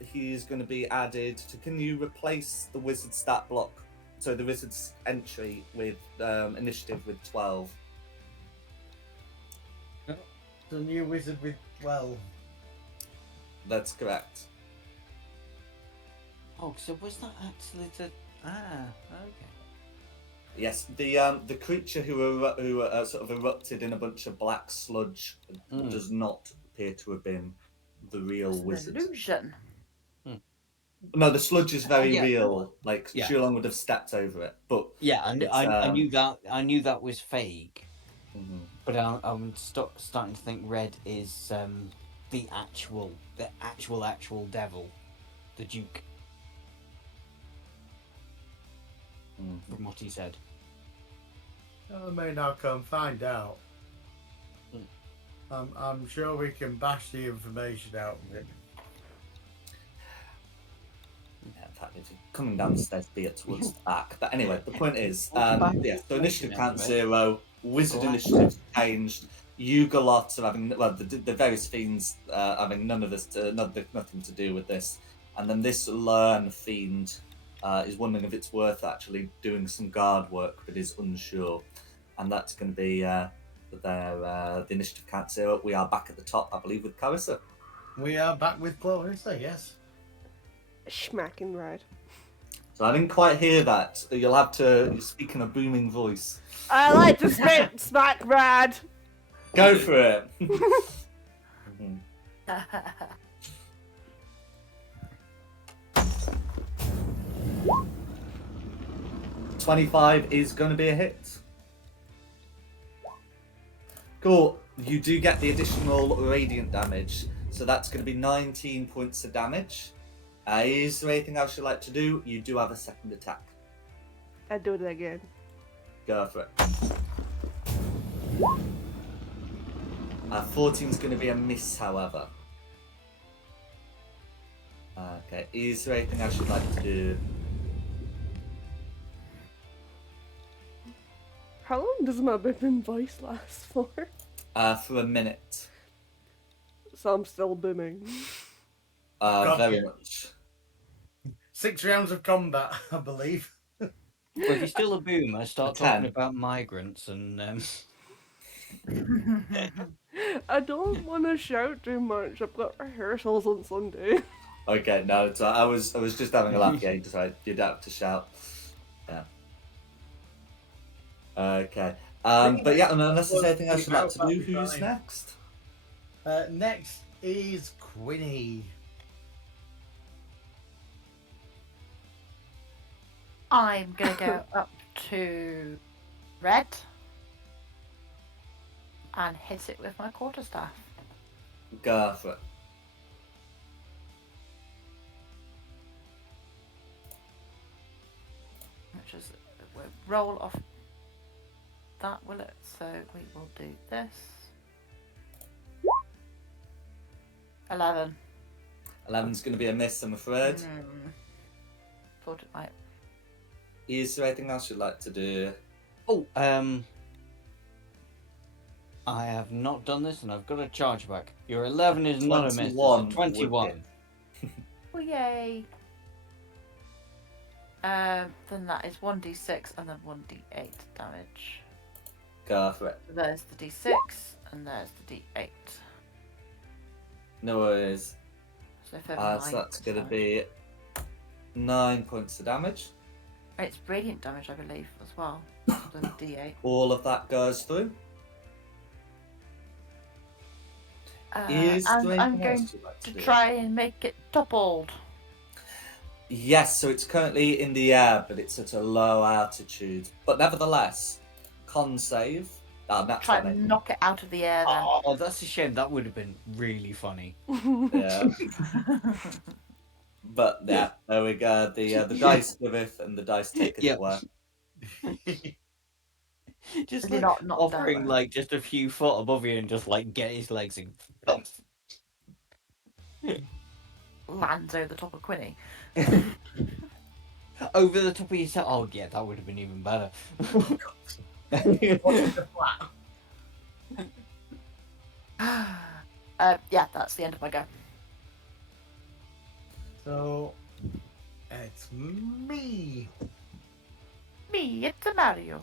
he's going to be added to. Can you replace the wizard stat block? So the wizard's entry with initiative with 12. The new wizard with 12. That's correct. Oh, so was that actually the... okay. Yes, the creature who sort of erupted in a bunch of black sludge does not appear to have been the real It's an wizard. illusion. No, the sludge is very Yeah. real. Like Yeah. Shulong would have stepped over it, but Yeah, and it's, I knew that. I knew that was fake. mhm. But I'm starting to think Red is the actual devil, the Duke, Mhm. from what he said. I may now come find out. Mm. I'm sure we can bash the information out of it. Yeah, in fact, it's coming down the stairs, be it towards the back. But anyway, the point is, Back yeah. So initiative count anyway. 0, wizard Black. initiative's changed. Yugalot are having the various fiends having none of this, nothing to do with this, and then this learn fiend is wondering if it's worth actually doing some guard work, but is unsure, and that's going to be the initiative count 0. We are back at the top, I believe, with Carissa. We are back with Clarissa, yes. Schmacking Red. So I didn't quite hear that. You'll have to speak in a booming voice. I like to smack Red. Go for it. Mhm. 25 is going to be a hit. Cool. You do get the additional radiant damage, so that's going to be 19 points of damage. Is there anything else you'd like to do? You do have a second attack. I do it again. Go for it. 14 is going to be a miss, however. Okay. Is there anything else you'd like to do? How long does my booming voice last for? For a minute. So I'm still booming. Very much. 6 rounds of combat, I believe. Well, if you're still a boomer, start A talking 10. about migrants and I don't want to shout too much. I've got rehearsals on Sunday. Okay, no, it's, I was just having a laugh. Yeah, you'd have to shout. Yeah. Okay. But yeah, unless there's anything else you'd like to do, who's next? Next is Quinny. I'm gonna go up to Red and hit it with my quarterstaff. Go for it. Which is we'll roll off that, will it? So we will do this. 11. 11's going to be a miss, I'm afraid. Thought it might. Is there anything else you'd like to do? oh, I have not done this, and I've got a charge back. Your 11 is not a miss. It's a 21 would 21. hit. Oh yay! Then that is 1d6 and then 1d8 damage. Go for it. There's the d6 and there's the d8. No worries. So, for So that's going to be 9 points of damage. It's radiant damage, I believe, as well. The d8. All of that goes through. Is And there I'm anything going else you'd like to to do? try and make it doubled. Yes, so it's currently in the air, but it's at a low altitude. But nevertheless, con save. Natural Try and 20. knock it out of the air then. Oh, that's a shame. That would have been really funny. Yeah. But yeah, there we go. The dice giveth and the dice taketh Yep. away. Just Did he like not offering down? like just a few foot above you and just like get his legs in. Lands over the top of Quinny. Over the top of your set. Oh yeah, that would have been even better. What's the flat? Yeah, that's the end of my go. So, it's me. Me, it's a Mario.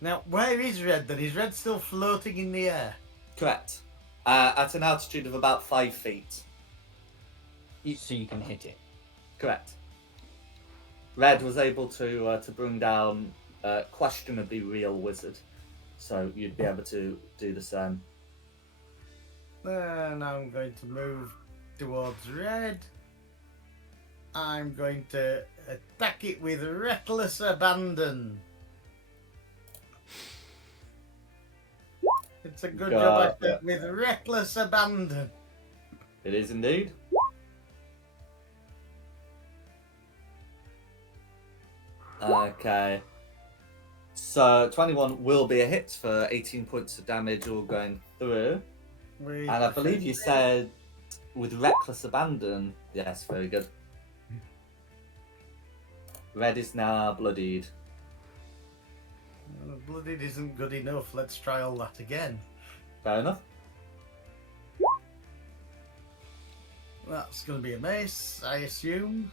Now, where is Red then? Is Red still floating in the air? Correct. At an altitude of about 5 feet. So you can hit it. Correct. Red was able to bring down questionably real wizard, so you'd be able to do the same. And I'm going to move towards Red. I'm going to attack it with reckless abandon. It's a good job I Yeah. said with reckless abandon. It is indeed. Okay. So 21 will be a hit for 18 points of damage all going through. With And I believe you said with reckless abandon. Yes, very good. Red is now bloodied. Bloodied isn't good enough. Let's try all that again. Fair enough. That's going to be a mace, I assume.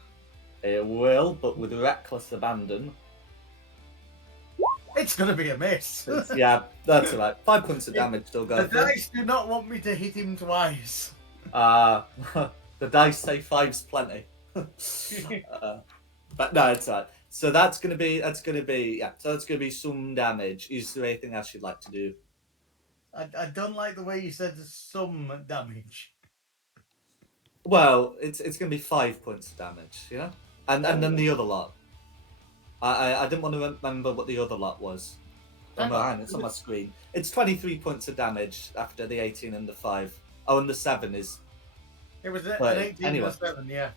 It will, but with reckless abandon. It's going to be a miss. Yeah, that's all right. 5 points of damage still The going through. dice do not want me to hit him twice. The dice say 5's plenty. But no, it's alright. So that's gonna be some damage. Is there anything else you'd like to do? I don't like the way you said some damage. Well, it's gonna be 5 points of damage, yeah? And then the other lot. I didn't want to remember what the other lot was. Hang on. It's on my screen. It's 23 points of damage after the 18 and the 5. Oh, and the 7 is. It was But an 18 anyway. and a 7, yeah.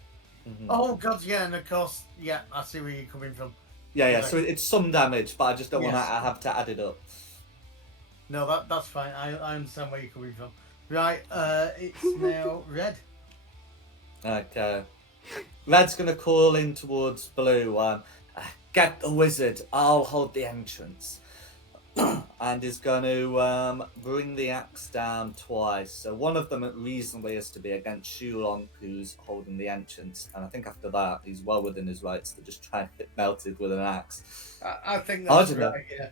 Mhm. Oh, God, yeah, and of course, yeah, I see where you're coming from. Yeah, Right. so it's some damage, but I just don't want Yes. to have to add it up. No, that's fine. I understand where you're coming from. Right, it's now red. Okay. Red's gonna call in towards Blue. Get the wizard. I'll hold the entrance. And is going to bring the axe down twice. So one of them reasonably is to be against Shulong, who's holding the entrance. And I think after that, he's well within his rights to just try and hit Melted with an axe. I think I that's don't know. right, yeah.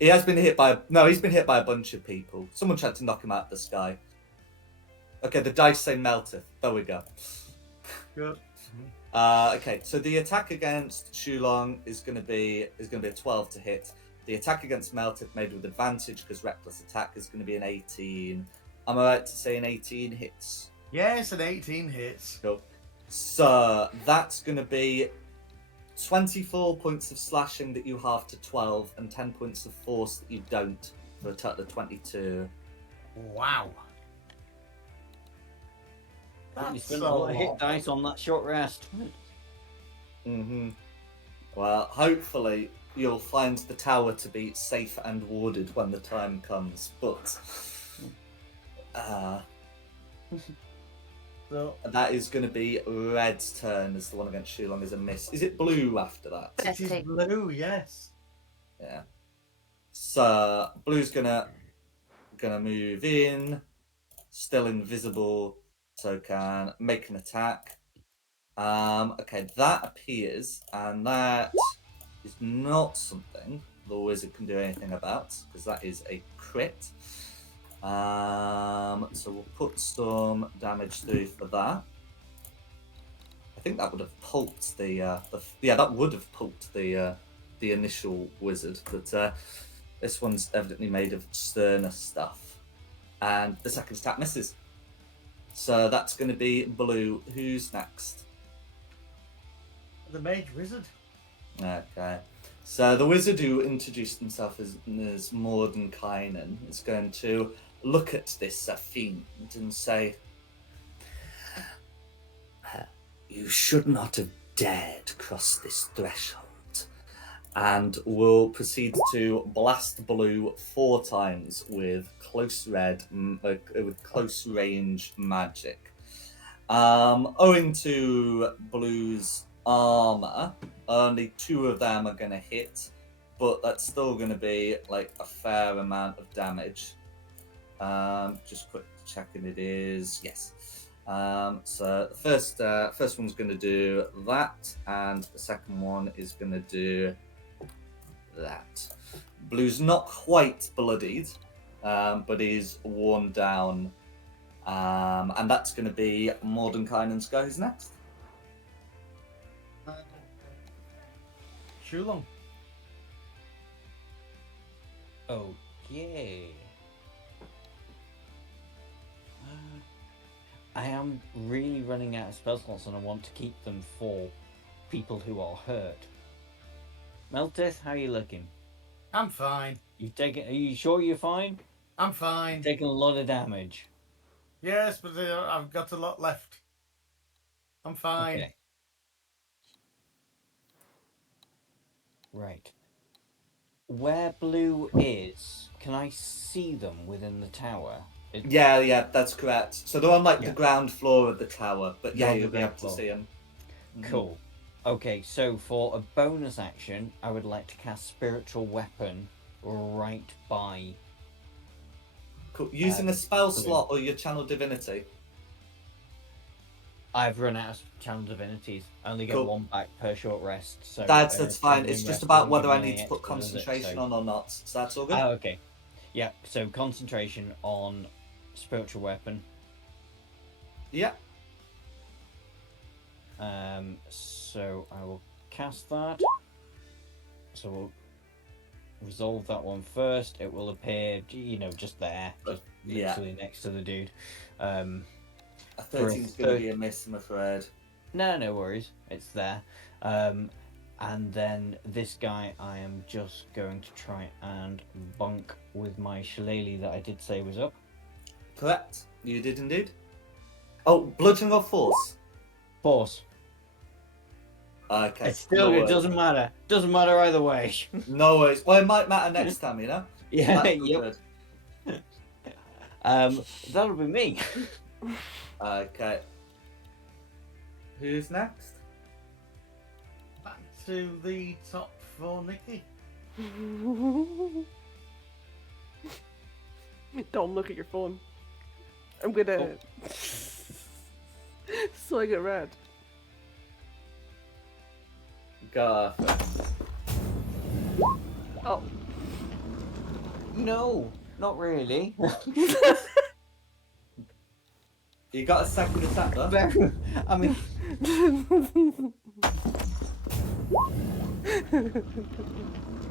He has been hit by... No, he's been hit by a bunch of people. Someone tried to knock him out of the sky. Okay, the dice say Melted. There we go. Good. Okay, so the attack against Shulong is going to be a 12 to hit. The attack against Melted made with advantage because reckless attack is going to be an 18. Am I right to say an 18 hits? Yes, an 18 hits. Cool. So that's going to be 24 points of slashing that you halve to 12 and 10 points of force that you don't for a total of 22. Wow. You That's spent a a lot of hit lot. dice on that short rest. Mm-hmm. Well, hopefully you'll find the tower to be safe and warded when the time comes, but So, that is going to be Red's turn as the one against Shulong is a miss. Is it Blue after that? it is Betty. blue, yes. Yeah. So Blue's gonna move in, still invisible, so can make an attack. Okay, that appears, and that is not something the wizard can do anything about because that is a crit. So we'll put some damage through for that. I think that would have pulped that would have pulped the initial wizard, but this one's evidently made of sterner stuff, and the second attack misses. So that's going to be Blue. Who's next? The mage wizard. Okay. So the wizard who introduced himself as Mordenkainen is going to look at this fiend and say, "You should not have dared cross this threshold," and will proceed to blast Blue 4 times with close range magic. Owing to Blue's armor, only 2 of them are going to hit, but that's still going to be like a fair amount of damage. Just quick checking it is, yes. So the first one's going to do that, and the second one is going to do that. Blue's not quite bloodied, but he's worn down, and that's going to be Mordenkainen's go. Who's next? Shulong. Okay. I am really running out of spell slots, and I want to keep them for people who are hurt. Meltith, how are you looking? I'm fine. You've taken. Are you sure you're fine? I'm fine. You've taken a lot of damage. Yes, but I've got a lot left. I'm fine. Okay. Right. Where blue is, can I see them within the tower? Yeah, that's correct. So they're on like the Yeah. ground floor of the tower, but They're yeah, on the you'll be ground able to floor. see them. Cool. Okay, so for a bonus action, I would like to cast Spiritual Weapon right by. Cool. Using a spell blue. slot or your channel divinity. I've run out of channel divinities. I only get Cool. one back per short rest. So That's fine. Channeling It's just Rest about doesn't whether give I me need to any put extra, does it? concentration So- on or not. So that's all good. Oh, okay. Yeah, so concentration on Spiritual Weapon. Yeah. So I will cast that. So we'll resolve that one first. It will appear, just there, just Yeah. literally next to the dude. A 13's going to be a miss, I'm afraid. No worries. It's there. And then this guy, I am just going to try and bunk with my shillelagh that I did say was up. Correct. You did indeed. Oh, bludgeoning or force? Force. Okay. It still, no it worries. doesn't matter. Doesn't matter either way. No worries. Well, it might matter next time, you know? Yeah, That's all yep. good. That'll be me. Okay. Who's next? Back to the top for Nikki. Don't look at your phone. I'm gonna. So I get red. Go. Oh. No, not really. You got a second attack though. I mean,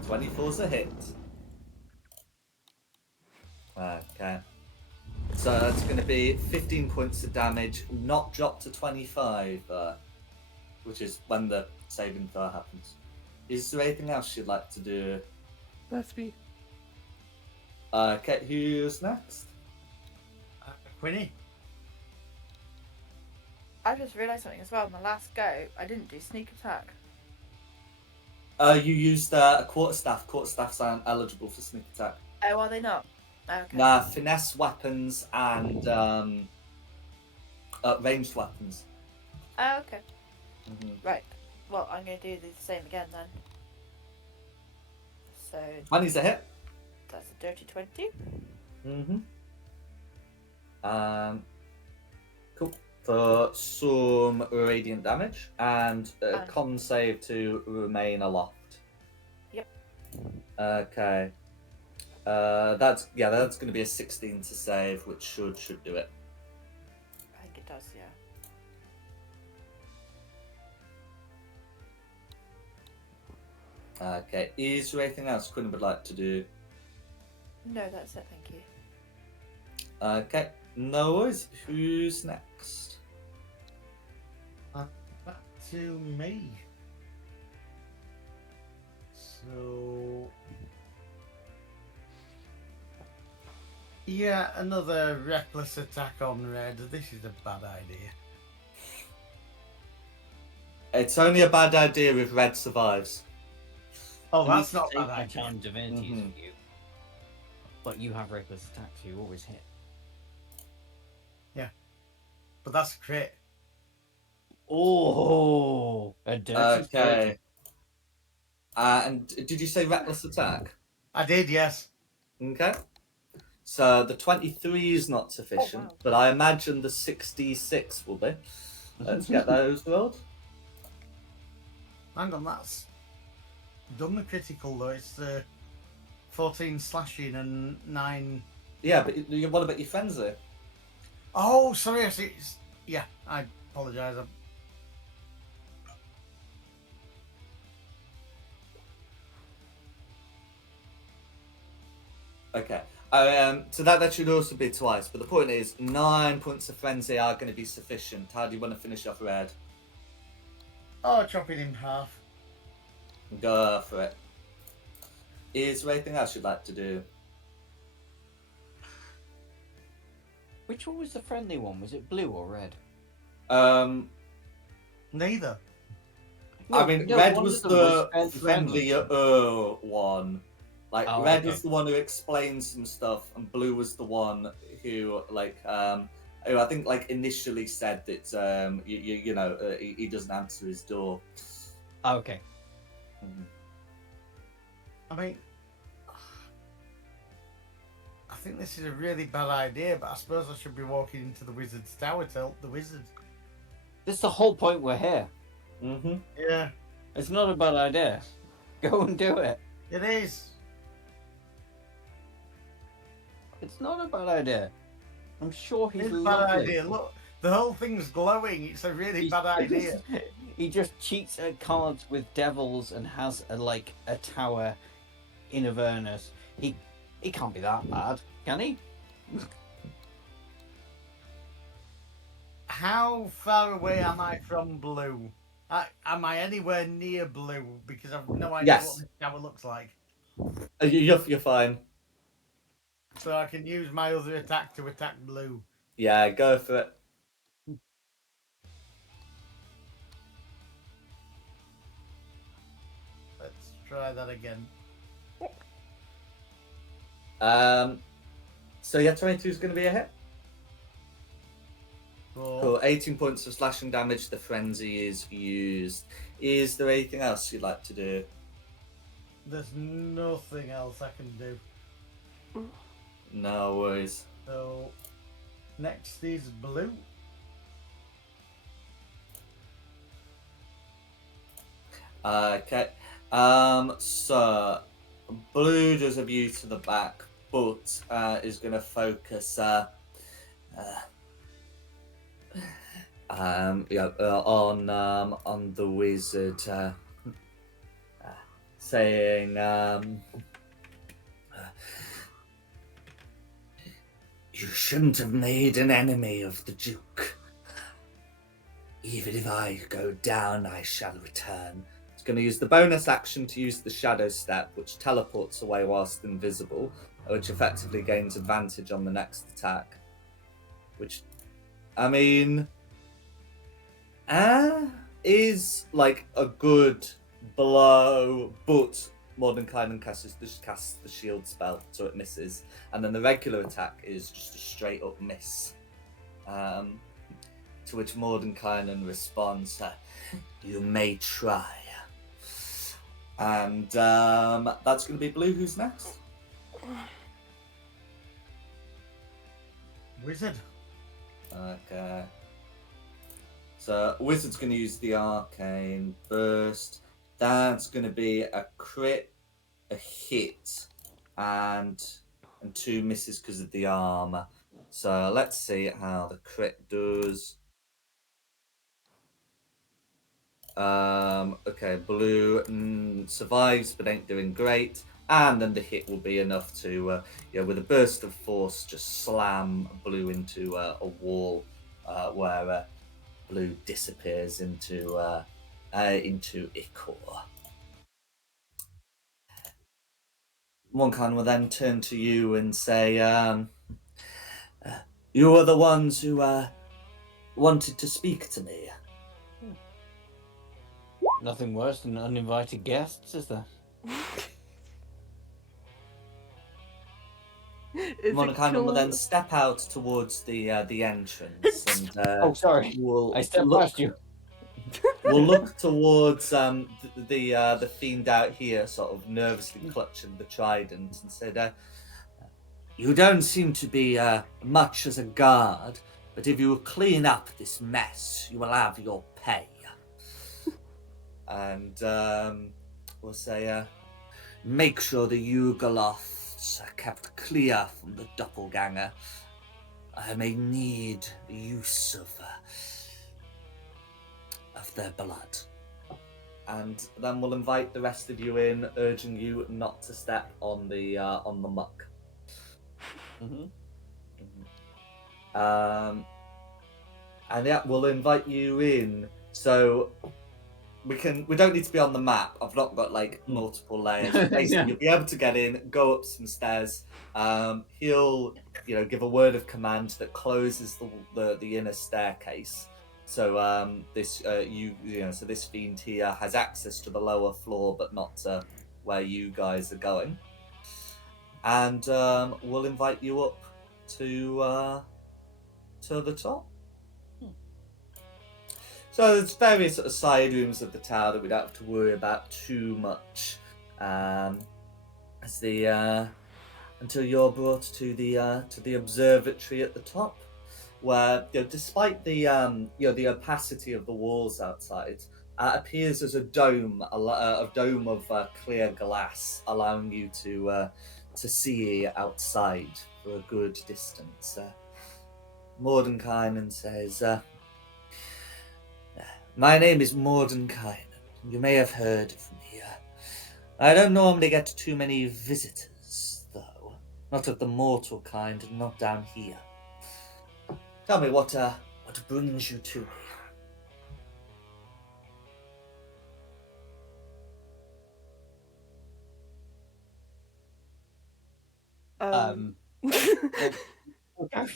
24's a hit. Okay. So that's going to be 15 points of damage, not dropped to 25, which is when the saving throw happens. Is there anything else you'd like to do? That's me. Okay, who's next? Quinny. I just realised something as well. On the last go, I didn't do sneak attack. You used a quarterstaff. Quarterstaffs aren't eligible for sneak attack. Oh, are they not? Okay. Nah, finesse weapons and ranged weapons. Oh, okay. Mhm. Right. Well, I'm going to do the same again then. So 20's a hit. that's a dirty 20. Cool. For some radiant damage and a And- con save to remain aloft. Yep. Okay. That's going to be a 16 to save, which should do it. I think it does, yeah. Okay. Is there anything else Quinn would like to do? No, that's it, thank you. Okay. No worries. Who's next? Back to me. So. Yeah, another reckless attack on red. This is a bad idea. It's only a bad idea if red survives. Oh, I that's need to not save bad my idea. challenge divinities Mhm. for you. But you have reckless attack, so you always hit. But that's a crit. Oh, a dirty Okay. And did you say reckless attack? I did, yes. Okay. So the 23 is not sufficient, wow. but I imagine the 66 will be. Let's get those rolled. Hang on, that's done the critical though. It's 14 slashing and 9. Yeah, but what about your frenzy? Oh, sorry. I see. Yeah, I apologise. Okay. So that should also be twice. But the point is, 9 points of frenzy are going to be sufficient. How do you want to finish off Red? Oh, chop it in half. Go for it. Is there anything else you'd like to do? Which one was the friendly one? Was it blue or red? Neither. I mean, Red one was of them was the fairly friendlier one. Like, Oh, Red okay. was the one who explained some stuff, and Blue was the one who, who I think, initially said that, he doesn't answer his door. Oh, okay. Mhm. I mean, I think this is a really bad idea, but I suppose I should be walking into the wizard's tower to help the wizard. This is the whole point we're here. Mm-hmm. Yeah, It's not a bad idea. Go and do it. it is. It's not a bad idea. I'm sure he's It's a lovely. bad idea. Look, the whole thing's glowing. It's a really bad idea. He just cheats at cards with devils and has a tower in Avernus. He can't be that bad, can he? How far away am I from blue? Am I anywhere near blue? Because I've no idea Yes. what this tower looks like. You're fine. So I can use my other attack to attack blue. Yeah, go for it. Let's try that again. So yeah, 22 is going to be a hit. Cool. Cool. 18 points of slashing damage. The frenzy is used. Is there anything else you'd like to do? There's nothing else I can do. No worries. So next is blue. Okay. So blue does a view to the back, but is going to focus on the wizard, saying, "You shouldn't have made an enemy of the Duke. Even if I go down, I shall return." It's going to use the bonus action to use the Shadow Step, which teleports away whilst invisible, which effectively gains advantage on the next attack. Which, I mean, is like a good blow, but Mordenkainen casts the shield spell, so it misses. And then the regular attack is just a straight up miss. To which Mordenkainen responds, "You may try." And that's going to be blue. Who's next? Wizard. Okay. So wizard's going to use the arcane burst. That's going to be a crit, a hit, and 2 misses because of the armor. So let's see how the crit does. Okay, blue survives but ain't doing great, and then the hit will be enough to, with a burst of force, just slam blue into a wall where blue disappears into Ichor. Mordenkainen will then turn to you and say, "You are the ones who wanted to speak to me." Nothing worse than uninvited guests, is there? Mordenkainen will then step out towards the entrance and Oh, sorry. will I stepped look, past you. will look towards the fiend out here, sort of nervously clutching the trident, and said, "You don't seem to be much as a guard, but if you clean up this mess, you will have your pay." And we'll say, "Make sure the Yugoloths are kept clear from the doppelganger. I may need the use of their blood." And then we'll invite the rest of you in, urging you not to step on the muck. Mm-hmm. And yeah, we'll invite you in. So we don't need to be on the map. I've not got like multiple layers. Basically, Yeah. you'll be able to get in, go up some stairs. He'll give a word of command that closes the inner staircase. So this so this fiend here has access to the lower floor, but not to where you guys are going. And we'll invite you up to the top. So there's various sort of side rooms of the tower that we don't have to worry about too much, until you're brought to the observatory at the top, where despite the the opacity of the walls outside, appears as a dome, a dome of clear glass, allowing you to see outside for a good distance. Mordenkainen says. My name is Mordenkainen. You may have heard of me. I don't normally get too many visitors, though. Not of the mortal kind, and not down here. Tell me what brings you to me.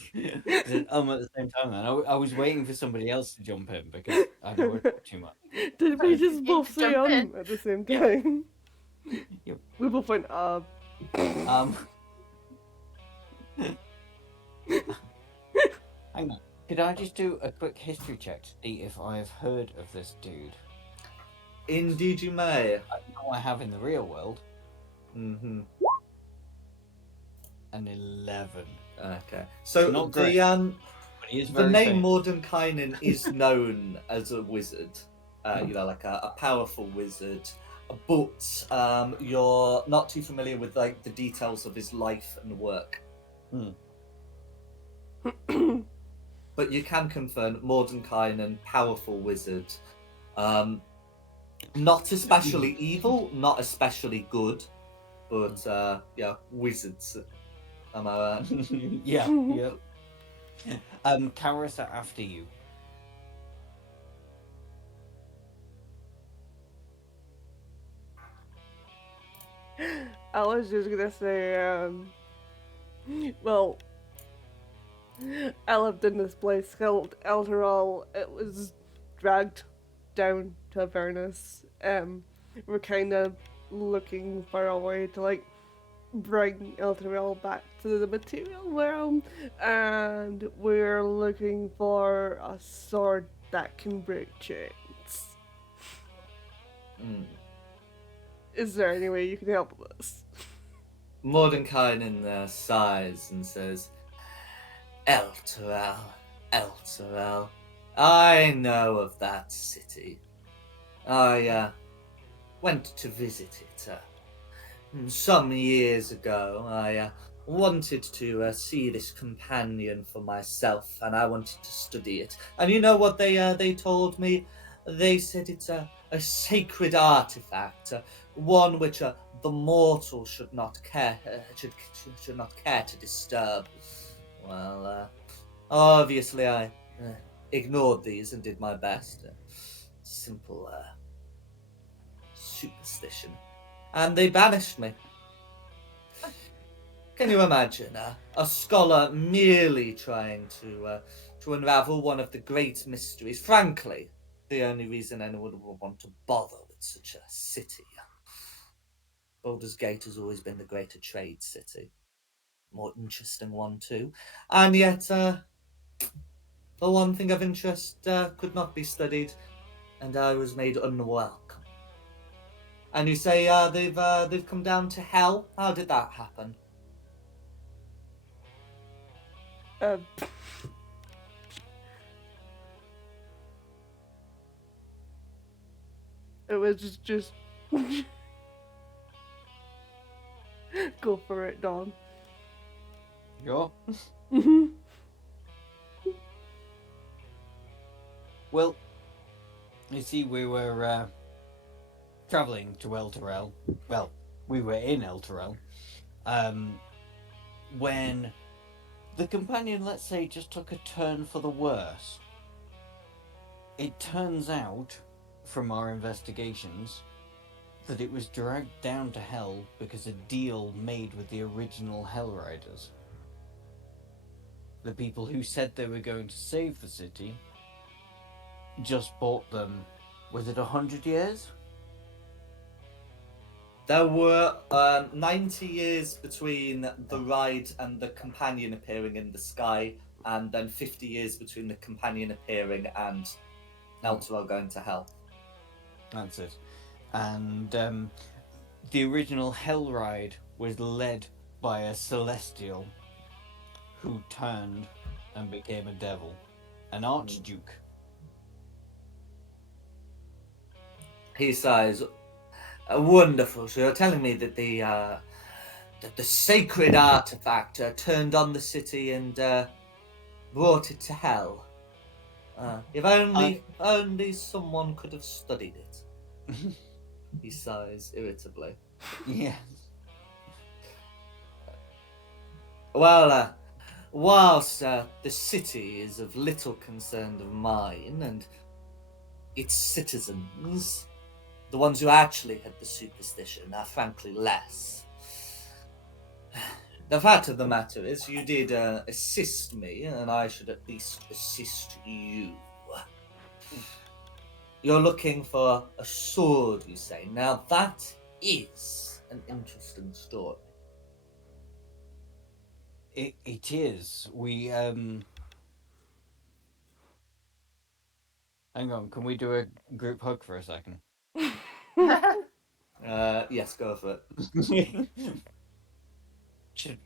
It's an at the same time, man. I was waiting for somebody else to jump in because I don't want to talk too much. Did we just You both can say jump in. at the same Yeah. time? Yep. We both went Hang on. Could I just do a quick history check to see if I've heard of this dude? Indeed, you may. I know I have in the real world. Mm-hmm. An 11. Okay. So Not great, but he is the very name famous. Mordenkainen is known as a wizard. Like a powerful wizard. But you're not too familiar with like the details of his life and work. But you can confirm Mordenkainen, powerful wizard. Not especially evil, not especially good, but wizards. Am I right? Yeah, yeah. Karis, after you. I was just gonna say, well, I lived in this place called Elderall. It was dragged down to Avernus. We're kind of looking for a way to like bring Elderall back to the material realm, and we're looking for a sword that can break chains. Is there any way you can help us? Mordenkainen sighs and says, Elturel, I know of that city. I went to visit it some years ago. I wanted to see this companion for myself, and I wanted to study it. And you know what they told me? They said it's a sacred artifact, one which the mortal should not care to disturb. Well, obviously I ignored these and did my best. Simple superstition, and they banished me. Can you imagine a scholar merely trying to unravel one of the great mysteries? Frankly, the only reason anyone would want to bother with such a city. Baldur's Gate has always been the greater trade city. More interesting one too. And yet, the one thing of interest could not be studied, and I was made unwelcome. And you say they've come down to hell? How did that happen? It was just go for it, Dawn. Sure. Mhm. Well, you see, we were traveling to Elturel. Well, we were in Elturel when the companion, let's say, just took a turn for the worse. It turns out, from our investigations, that it was dragged down to hell because a deal made with the original Hell Riders. The people who said they were going to save the city just bought them, was it 100 years? There were 90 years between the ride and the companion appearing in the sky, and then 50 years between the companion appearing and Elturel going to hell. That's it. And the original Hell Ride was led by a celestial who turned and became a devil, an archduke. He sighs. Wonderful. So you're telling me that the sacred artifact turned on the city and brought it to hell. If only someone could have studied it. He sighs irritably. Yes. Well, whilst the city is of little concern of mine and its citizens, the ones who actually had the superstition are frankly less. The fact of the matter is, you did assist me, and I should at least assist you. You're looking for a sword, you say. Now that is an interesting story. It is. We hang on, can we do a group hug for a second? Yes, go for it.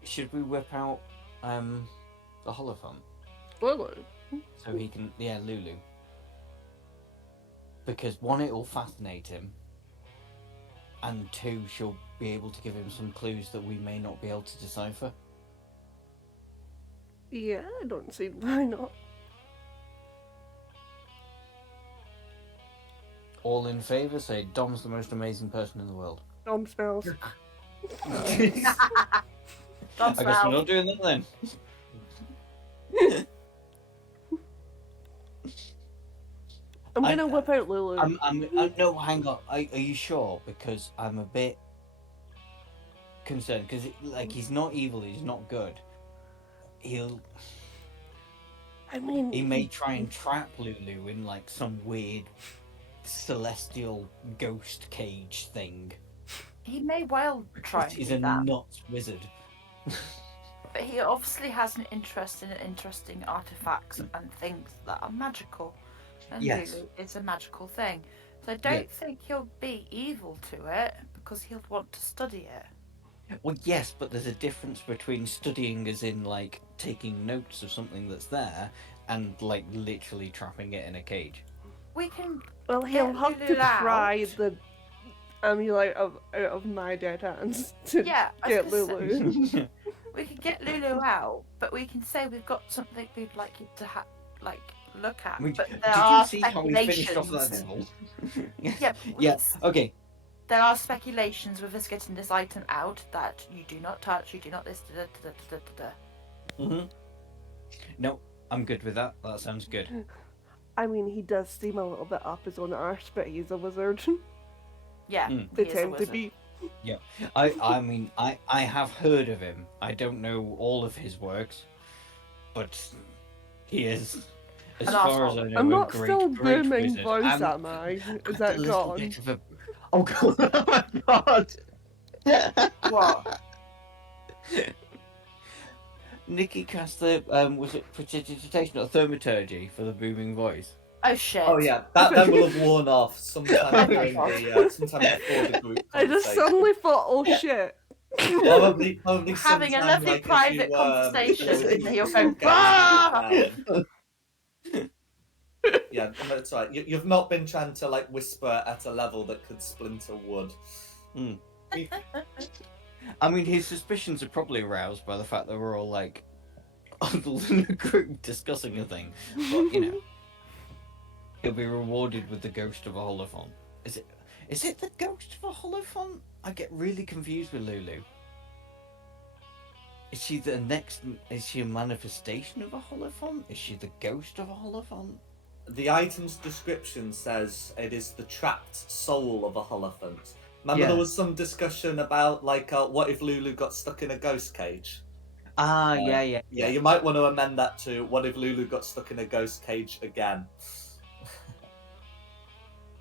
Should we whip out the holophone Lulu. so he can Lulu. Because one, it will fascinate him, and two, she'll be able to give him some clues that we may not be able to decipher. Yeah, I don't see why not. All in favour, say Dom's the most amazing person in the world. Dom smells. I guess we're not doing that then. I'm gonna whip out Lulu. No, hang on. Are you sure? Because I'm a bit concerned. Because he's not evil. He's not good. He may try and trap Lulu in like some weird celestial ghost cage thing. He may well try and He's do a that. nuts wizard. But he obviously has an interest in interesting artifacts and things that are magical. And Yes. Lulu is a magical thing. So I don't think he'll be evil to it because he'll want to study it. Well, yes, but there's a difference between studying as in like taking notes of something that's there and like literally trapping it in a cage. We can. Well, he'll Get have to Lulu pry out. the amulet out of my dead hands to Yeah, I was get gonna say, Lulu. we can get Lulu out, but we can say we've got something we'd like you to look at. I mean, but did there are you see how we finished off that speculations. devil? Yeah, Yeah. Okay. There are speculations with us getting this item out that you do not touch, you do not this. No, I'm good with that. That sounds good. I mean, he does seem a little bit up his own arse, but he's a wizard. Yeah, They he is a tend to wizard. be. I mean, I have heard of him. I don't know all of his works, but he is, as An far as arsehole. I know, I'm a not great, still great booming wizard. voice, And am I? Is a that little gone? bit of a... Oh god! Oh my god! What? Nikki cast the was it prestidigitation or thaumaturgy for the booming voice? Oh shit. Oh yeah, that will have worn off sometime during sometime before the group I just conversation. suddenly thought, oh shit. Probably Having a sometime, lovely like, private if conversation, and you're going, get into the "Ah!" group now. Yeah, that's right. You've not been trying to like whisper at a level that could splinter wood. I mean, his suspicions are probably aroused by the fact that we're all like huddled in a group discussing a thing. But you know, he'll be rewarded with the ghost of a holophon. Is it the ghost of a holophon? I get really confused with Lulu. Is she the next? Is she a manifestation of a holophant? Is she the ghost of a holophant? The item's description says it is the trapped soul of a holophant. Remember, there Yeah. was some discussion about like, what if Lulu got stuck in a ghost cage? Ah, Yeah, yeah. you might want to amend that to what if Lulu got stuck in a ghost cage again?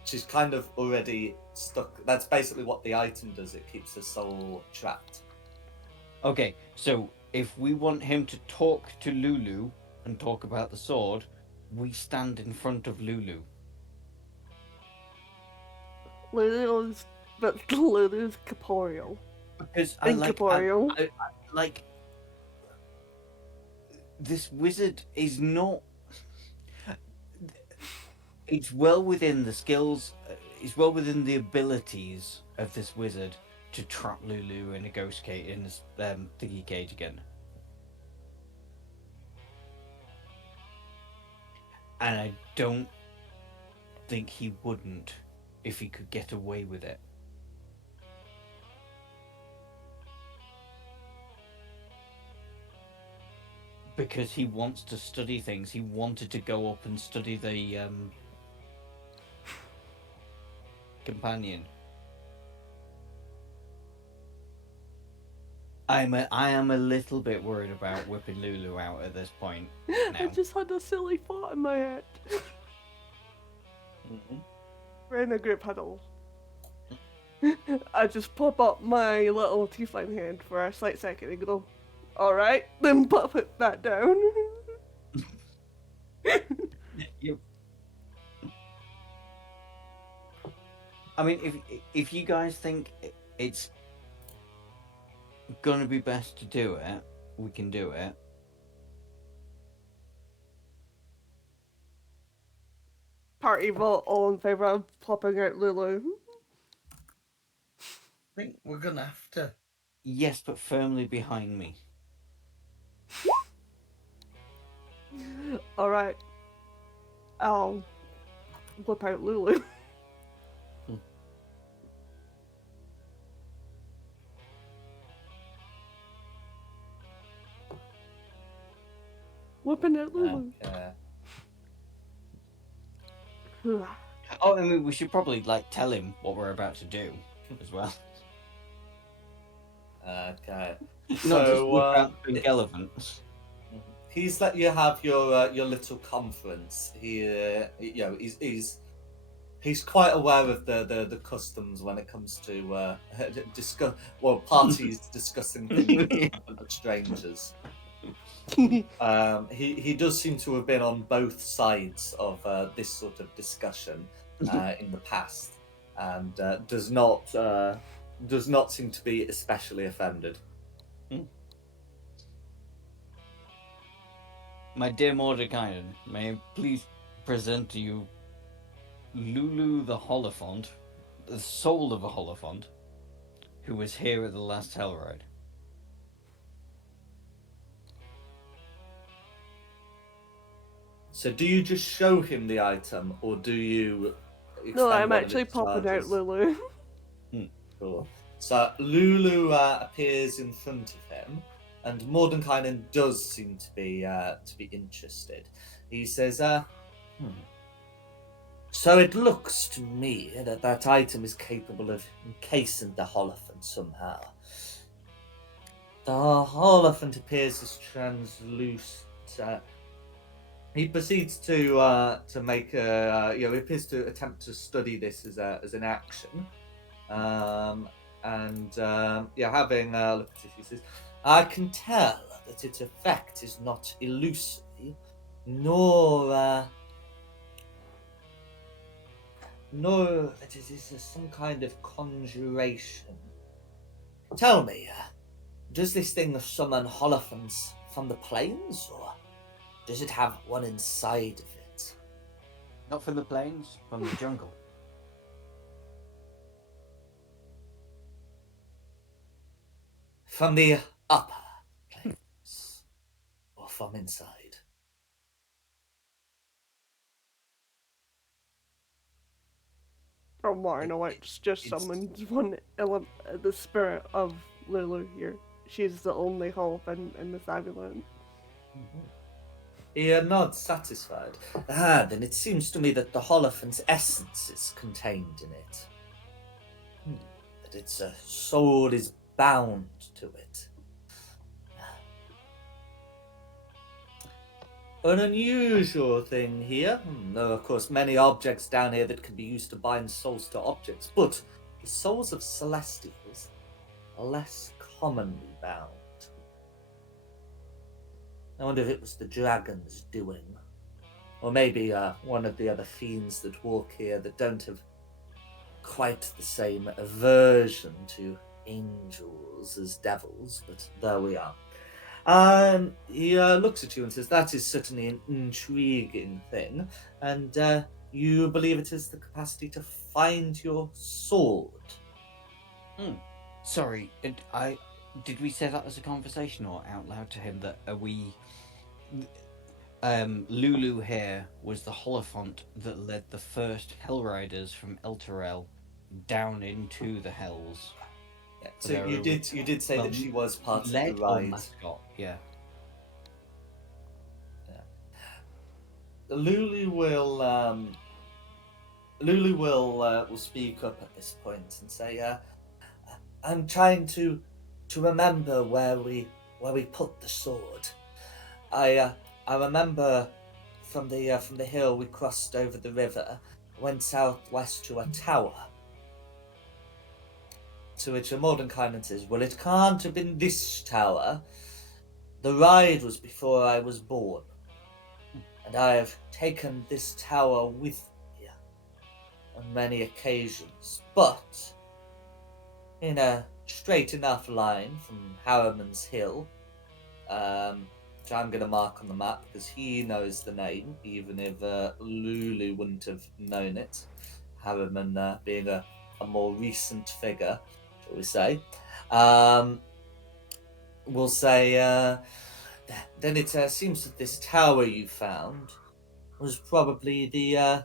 She's kind of already stuck. That's basically what the item does. It keeps the soul trapped. Okay, so if we want him to talk to Lulu and talk about the sword, we stand in front of Lulu. Lulu's, but Lulu's corporeal. Because I Incorporeal. like this wizard is not. It's well within the skills. It's well within the abilities of this wizard to trap Lulu in a ghost cage in this thingy cage again. And I don't think he wouldn't if he could get away with it. Because he wants to study things. He wanted to go up and study the companion. I am a little bit worried about whipping Lulu out at this point. I Now. just had a silly thought in my head. We're in a group huddle. I just pop up my little tiefling hand for a slight second and go, alright, then pop it back down. Yep. I mean, if you guys think it's gonna be best to do it, we can do it. Party vote all in favour of popping out Lulu. I think we're gonna have to. Yes, but firmly behind me. Alright. I'll whip out Lulu. Whipping out Lulu. Okay. Oh, I mean, we should probably like tell him what we're about to do as well. Okay. Not just So, whip out the pink elephant. he's let you have your little conference. He's quite aware of the customs when it comes to parties discussing things with strangers. He does seem to have been on both sides of this sort of discussion in the past, and does not seem to be especially offended. My dear Mordecai, may I please present to you Lulu the Holophant, the soul of a Holophant, who was here at the last Hellride. So, do you just show him the item, or do you? No, extend I'm one of actually its popping out charges? Lulu. Cool. So Lulu appears in front of him, and Mordenkainen does seem to be interested. He says, "So it looks to me that item is capable of encasing the Holophant somehow. The Holophant appears as translucent." He proceeds to make he appears to attempt to study this as an action. Having a look at it, he says, "I can tell that its effect is not illusory, nor that it is some kind of conjuration. Tell me, does this thing summon holophants from the plains, or does it have one inside of it?" Not from the plains, from the jungle. From the upper plains, or from inside? From what I know, it's just It's- summoned the spirit of Lulu here. she's the only hope in this ambulance. He nods, satisfied. Then it seems to me that the Holophant's essence is contained in it. That its soul is bound to it. An unusual thing here. There are, of course, many objects down here that can be used to bind souls to objects, but the souls of Celestials are less commonly bound. I wonder if it was the dragon's doing. Or maybe one of the other fiends that walk here that don't have quite the same aversion to angels as devils, but there we are. He looks at you and says, that is certainly an intriguing thing, and you believe it has the capacity to find your sword. Sorry, did we say that as a conversation or out loud to him that we... Lulu here was the Holophant that led the first Hellriders from Elturel down into the Hells. Yeah, so you did say that she was part of the Led or ride. mascot, yeah. Lulu will speak up at this point and say, I'm trying to remember where we put the sword. I remember from the hill we crossed over the river, went southwest to a tower. To which Mordenkainen says, well, it can't have been this tower. The ride was before I was born, and I have taken this tower with me on many occasions, but in a straight enough line from Harriman's Hill, which I'm going to mark on the map because he knows the name, even if Lulu wouldn't have known it. Harriman being a more recent figure, shall we say. We'll say, then it seems that this tower you found was probably the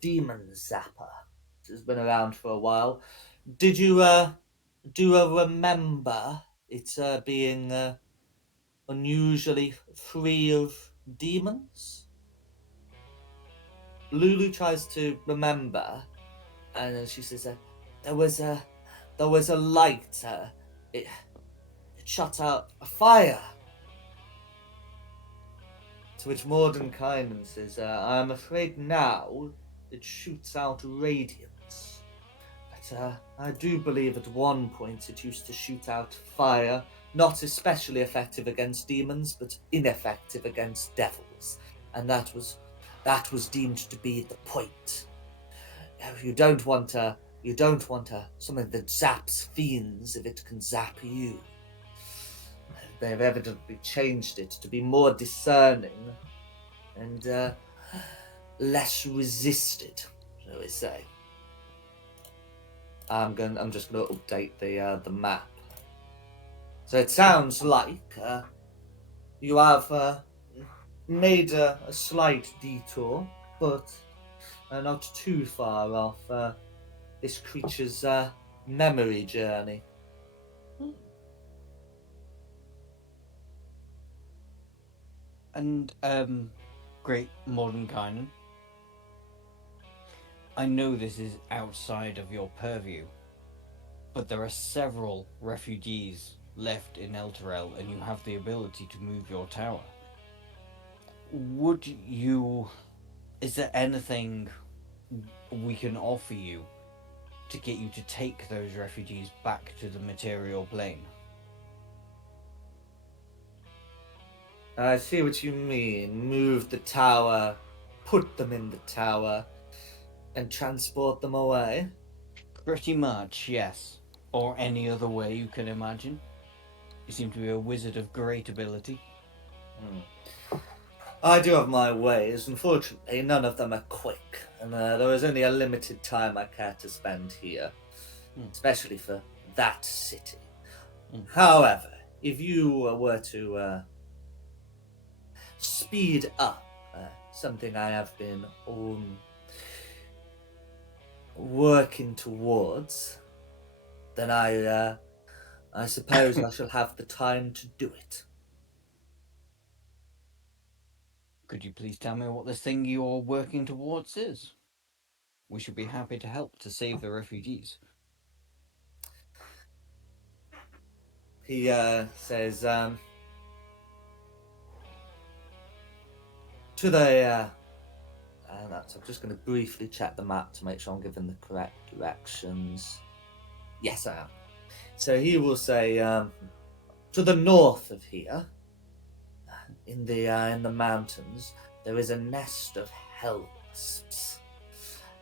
demon zapper. It has been around for a while. Did you remember it being unusually free of demons? Lulu tries to remember, and then she says, there was a light. It shut out a fire. To which Mordenkainen says, I'm afraid now it shoots out radiance. But I do believe at one point it used to shoot out fire, not especially effective against demons, but ineffective against devils. And that was deemed to be the point. You don't want something that zaps fiends if it can zap you. They've evidently changed it to be more discerning and less resisted, shall we say. I'm just going to update the map. So it sounds like you have made a slight detour, but not too far off this creature's memory journey. And, great Mordenkainen, I know this is outside of your purview, but there are several refugees left in Elturel, and you have the ability to move your tower. Is there anything we can offer you to get you to take those refugees back to the material plane? I see what you mean. Move the tower, put them in the tower, and transport them away? Pretty much, yes. Or any other way you can imagine. You seem to be a wizard of great ability. I do have my ways. Unfortunately, none of them are quick, and there is only a limited time I care to spend here, especially for that city. However, if you were to speed up something I have been working towards, then I I suppose I shall have the time to do it. Could you please tell me what this thing you're working towards is? We should be happy to help to save the refugees. He says, to the I'm just going to briefly check the map to make sure I'm giving the correct directions. Yes, I am. So he will say, to the north of here, in the mountains, there is a nest of hell wasps.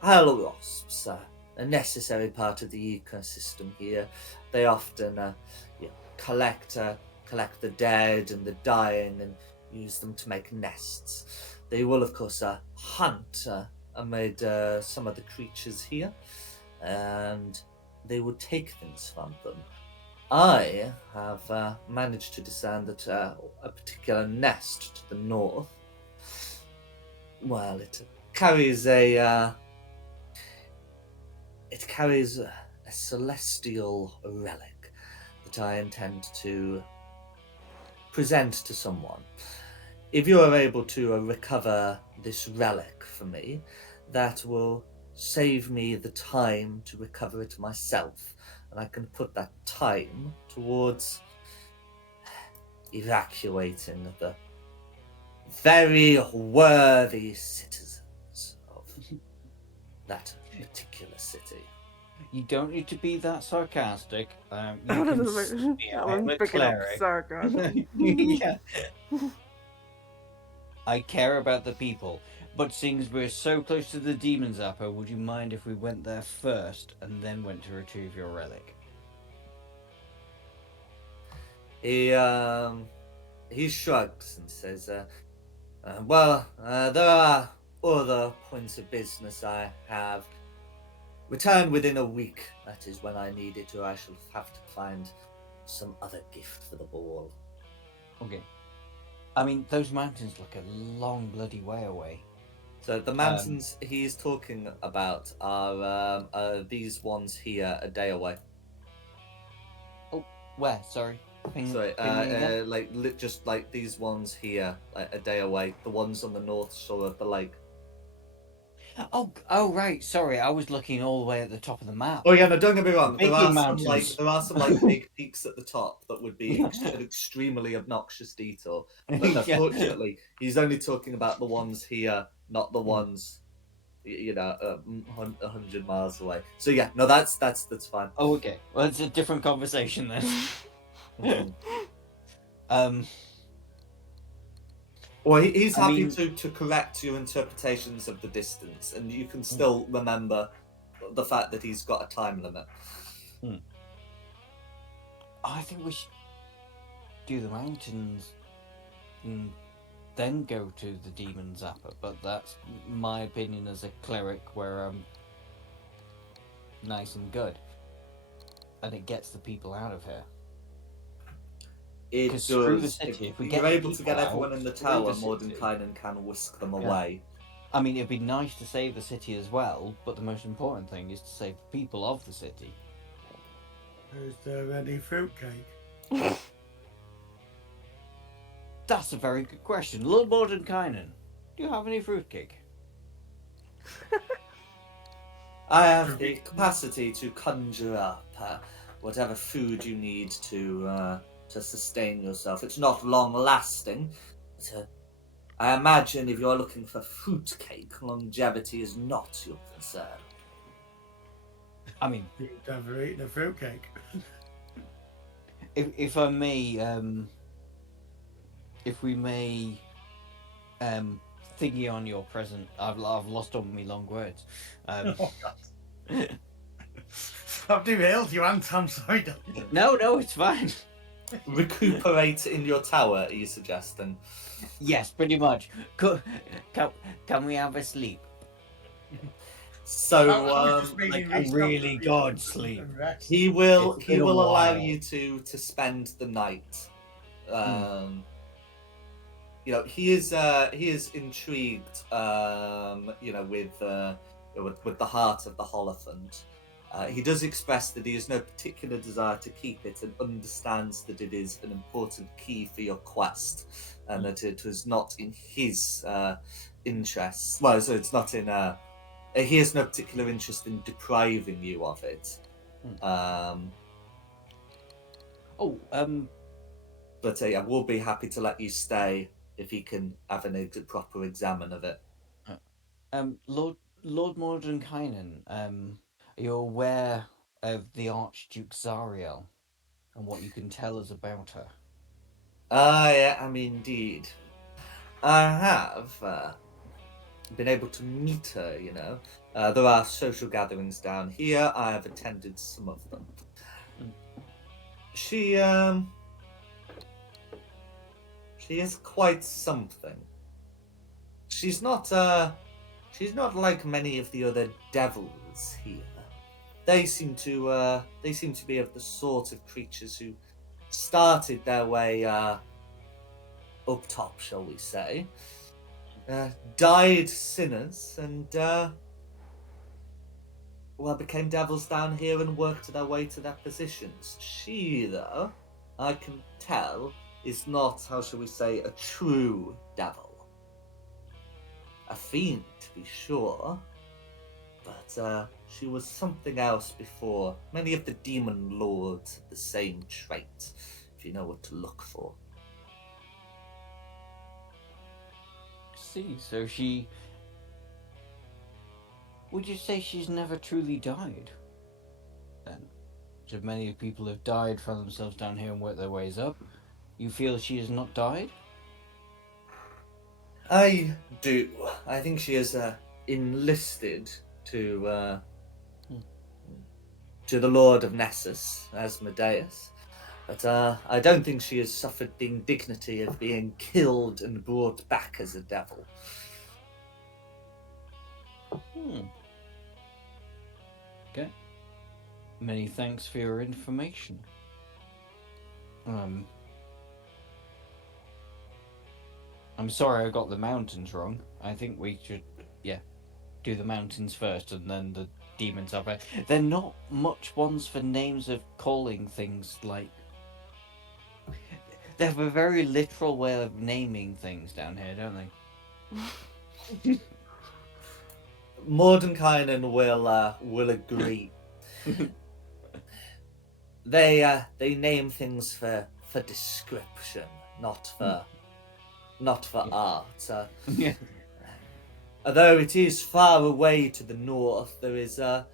Hell wasps are a necessary part of the ecosystem here. They often collect the dead and the dying and use them to make nests. They will, of course, hunt amid some of the creatures here, and they will take things from them. I have managed to discern that a particular nest to the north, well, it carries a celestial relic that I intend to present to someone. If you are able to recover this relic for me, that will save me the time to recover it myself, and I can put that time towards evacuating the very worthy citizens of that particular city. You don't need to be that sarcastic. You That can was see I'm a picking up cleric. sarcasm. Yeah. I care about the people, but seeing as we're so close to the demon zapper, would you mind if we went there first and then went to retrieve your relic? He shrugs and says, well, there are other points of business I have. Return within a week. That is when I need it, or I shall have to find some other gift for the ball. Okay. I mean, those mountains look a long bloody way away. So the mountains he's talking about are these ones here, a day away. Oh, where? Sorry. Sorry, just like these ones here, like a day away. The ones on the north shore of the lake. Oh, right. Sorry, I was looking all the way at the top of the map. Oh yeah, no, don't get me wrong. Big mountains. There are some big peaks at the top that would be an extremely obnoxious detour. But Yeah. unfortunately, he's only talking about the ones here, not the ones, 100 miles away. So yeah, no, that's fine. Oh, okay. Well, it's a different conversation then. Well, he's I happy mean- to correct your interpretations of the distance, and you can still remember the fact that he's got a time limit. I think we should do the mountains and then go to the demon zapper, but that's my opinion as a cleric where I'm nice and good. And it gets the people out of here. It 'Cause does. through the city, if we you're get the able to people get everyone out, in the through the tower, Mordenkainen can whisk them away. I mean, it'd be nice to save the city as well, but the most important thing is to save the people of the city. Is there any fruitcake? That's a very good question. Lord Mordenkainen, do you have any fruitcake? I have the capacity to conjure up whatever food you need to sustain yourself. It's not long lasting, but I imagine if you're looking for fruitcake, longevity is not your concern. I mean, You've never eaten a fruitcake. if I may, if we may, thingy on your present. I've lost all my long words. Oh, God. I've derailed you, Ant. I'm sorry. No, it's fine. Recuperate in your tower, are you suggesting? Yes, pretty much. Can we have a sleep? So, like a really good sleep. he will It's been a allow while. you to spend the night. He is intrigued. With the heart of the Holophant. He does express that he has no particular desire to keep it and understands that it is an important key for your quest and that it was not in his interests. Well, so it's not in. He has no particular interest in depriving you of it. But yeah, we'll be happy to let you stay if he can have a proper examine of it. Lord Mordenkainen, are you aware of the Archduke Zariel and what you can tell us about her? I am indeed. I have been able to meet her, you know. There are social gatherings down here. I have attended some of them. She is quite something. She's not like many of the other devils here. They seem to be of the sort of creatures who started their way up top, shall we say. Died sinners and became devils down here and worked their way to their positions. She, though, I can tell, is not, how shall we say, a true devil. A fiend, to be sure, but she was something else before. Many of the demon lords have the same trait, if you know what to look for. See, so she... Would you say she's never truly died? Then, so many people have died, found themselves down here and worked their ways up. You feel she has not died? I do. I think she is enlisted to the Lord of Nessus, Asmodeus. But I don't think she has suffered the indignity of being killed and brought back as a devil. Okay. Many thanks for your information. I'm sorry I got the mountains wrong. I think we should, do the mountains first and then the demons up there. They're not much ones for names of calling things like... They have a very literal way of naming things down here, don't they? Mordenkainen will agree. They name things for description, not for art. Yeah. Although it is far away to the north, there is a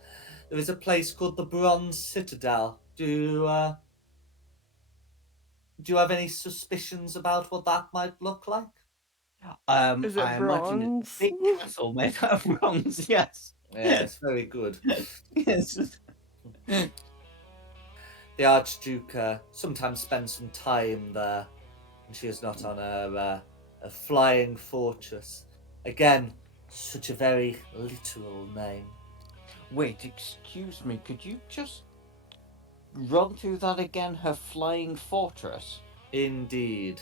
place called the Bronze Citadel. Do you have any suspicions about what that might look like? Is it I imagine it's a bronze? big castle made out of bronze, yes. Yes, very good. Yes. The Archduke sometimes spends some time there, and she is not on a flying fortress. Again, such a very literal name. Wait, excuse me, could you just run through that again? Her flying fortress? Indeed.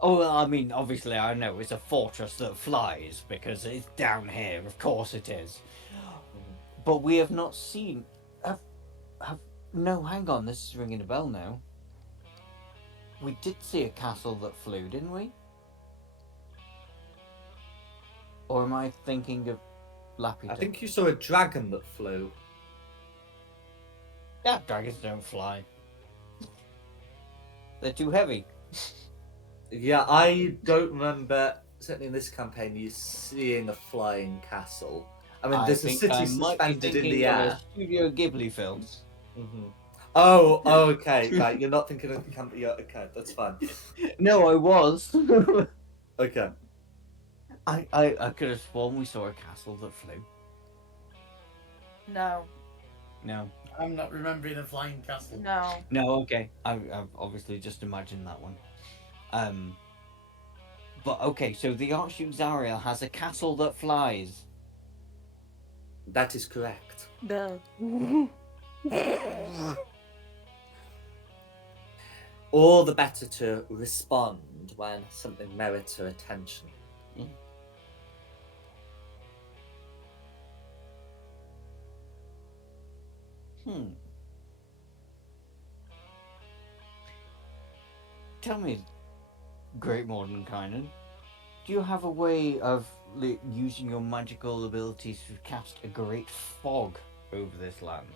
Oh, well, I mean, obviously I know it's a fortress that flies, because it's down here, of course it is. But we have not seen... No, hang on, this is ringing a bell now. We did see a castle that flew, didn't we? Or am I thinking of Lappy? I think you saw a dragon that flew. Yeah, dragons don't fly. They're too heavy. Yeah, I don't remember, certainly in this campaign, you seeing a flying castle. I mean, there's a city suspended in the air. A Studio Ghibli film. Mm-hmm. Oh, okay, right. You're not thinking of the campaign. Yeah, okay, that's fine. No, I was. Okay. I could have sworn we saw a castle that flew. No. No. I'm not remembering a flying castle. No. No, okay. I've obviously just imagined that one. But okay, so the Archduke Zariel has a castle that flies. That is correct. No. All the better to respond when something merits her attention. Hmm. Tell me, Great Mordenkainen, do you have a way of using your magical abilities to cast a great fog over this land?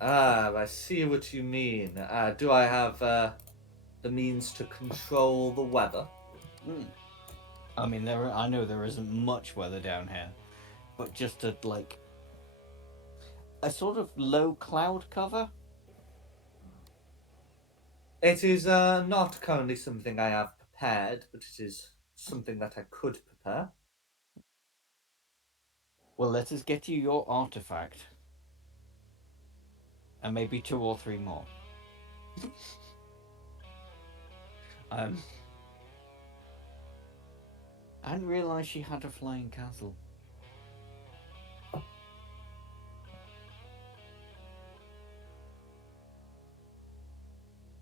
Ah, I see what you mean. Do I have the means to control the weather? Hmm. I mean, I know there isn't much weather down here, but just a sort of low cloud cover. It is not currently something I have prepared, but it is something that I could prepare. Well, let us get you your artifact, and maybe 2 or 3 more. I didn't realize she had a flying castle.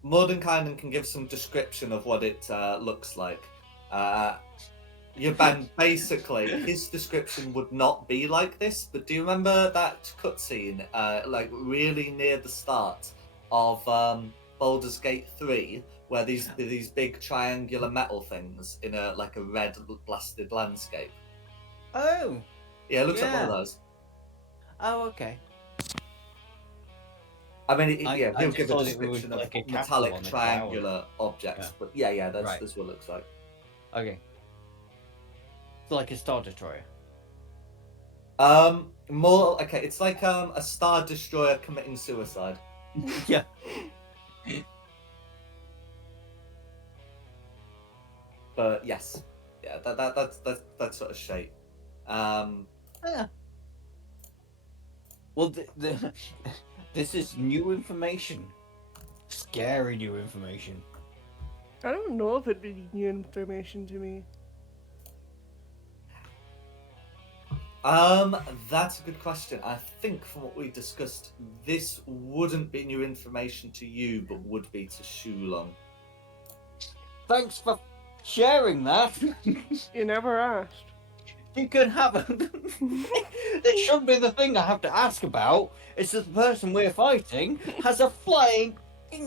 Mordenkainen can give some description of what it looks like. Your band basically, his description would not be like this. But do you remember that cutscene, like really near the start of Baldur's Gate 3, where these big triangular metal things in a like a red blasted landscape? Oh! Yeah, it looks like one of Yeah. those. Oh, okay. I mean, I yeah, he'll just give a thought it was description of like a castle metallic on the cloud. triangular objects, Yeah. but yeah, that's Right. what it looks like. Okay. It's like a Star Destroyer. More okay. It's like a star destroyer committing suicide. Yeah. But yes, yeah, that's that sort of shape. Um, Yeah. Well, this is new information. Scary new information. I don't know if it'd be new information to me. that's a good question. I think from what we discussed, this wouldn't be new information to you, but would be to Shulong. Thanks for sharing that. You never asked. You can have a. It shouldn't be the thing I have to ask about. It's that the person we're fighting has a flying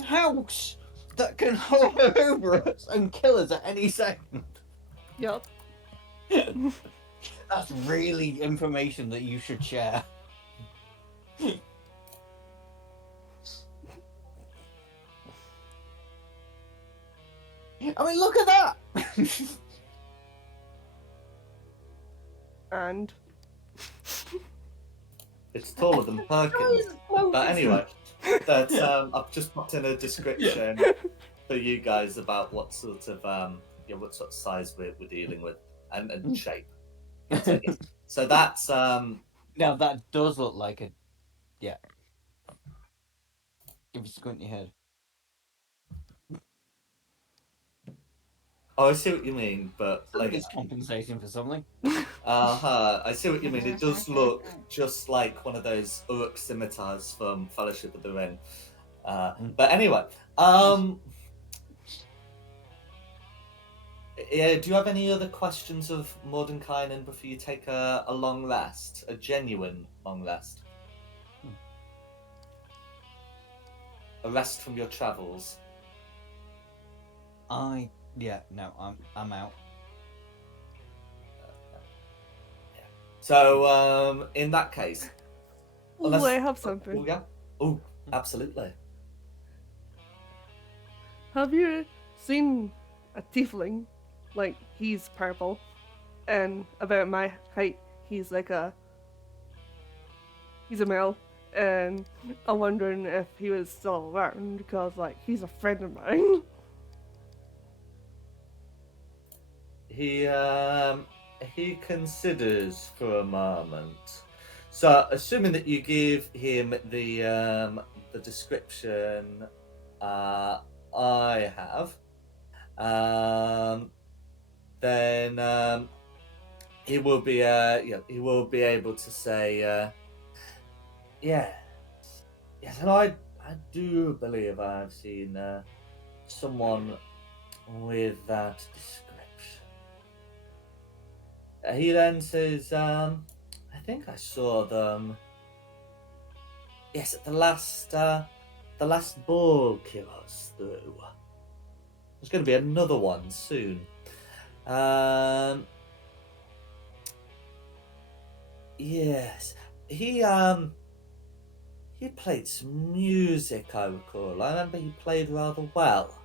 house that can hover over us and kill us at any second. Yup. That's really information that you should share. I mean, look at that! And It's taller than Perkins. But anyway, that I've just put in a description for you guys about what sort of what sort of size we're dealing with and shape. So, yes. So that's Now that does look like a. Yeah. Give us a squint in your head. oh, I see what you mean, but like Somebody's compensating for something. I see what you mean. It does look just like one of those Uruk scimitars from Fellowship of the Ring. But anyway, yeah, do you have any other questions of Mordenkainen before you take a long rest? A genuine long rest? A rest from your travels? Yeah, no, I'm out. So, in that case... oh, I have something. Oh, yeah? Oh, absolutely. Have you seen a tiefling? Like, he's purple, and about my height, he's like he's a male, and I'm wondering if he was still around, because, like, he's a friend of mine. He considers for a moment. So, assuming that you give him the description I have, then he will be he will be able to say yes, and I do believe I've seen someone with that description. He then says, I think I saw them. Yes, at the last ball Kiros threw. There's going to be another one soon. Yes, he played some music. I recall. I remember he played rather well.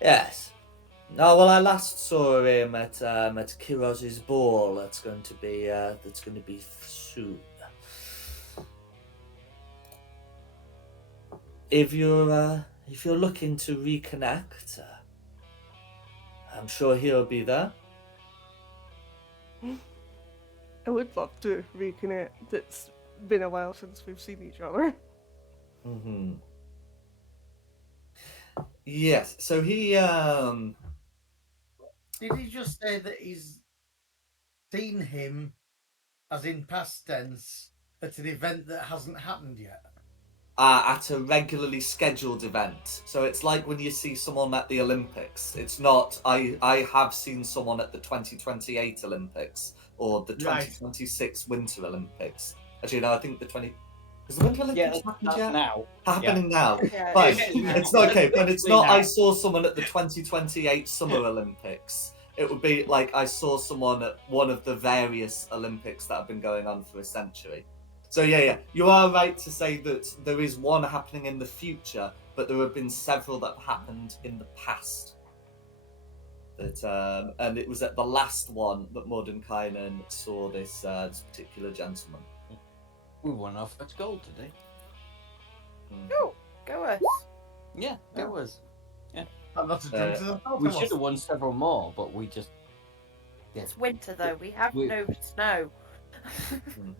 Yes. No, well, I last saw him at Kiros's ball. That's going to be soon. If you're looking to reconnect, I'm sure he'll be there. I would love to reconnect. It's been a while since we've seen each other. Mm-hmm. Yes. So he Did he just say that he's seen him, as in past tense, at an event that hasn't happened yet? at a regularly scheduled event. So it's like when you see someone at the Olympics. It's not I have seen someone at the 2028 Olympics or the Right. 2026 Winter Olympics. Actually, no, I think the 20 is the Winter Yeah, Olympics happened that's yet? now. Happening now. Yeah, Fine. it's It's now. okay, but it's Literally not. I now. saw someone at the 2028 Summer Olympics. It would be like I saw someone at one of the various Olympics that have been going on for a century. So yeah, you are right to say that there is one happening in the future, but there have been several that have happened in the past. That and it was at the last one that Mordenkainen saw this particular gentleman. We won our first goal today. Go us. Yeah, Yeah. it was. I'm not as drunk as I thought We I should was. have won several more, but we just. Yeah, It's winter though. We have We- no snow. Mhm.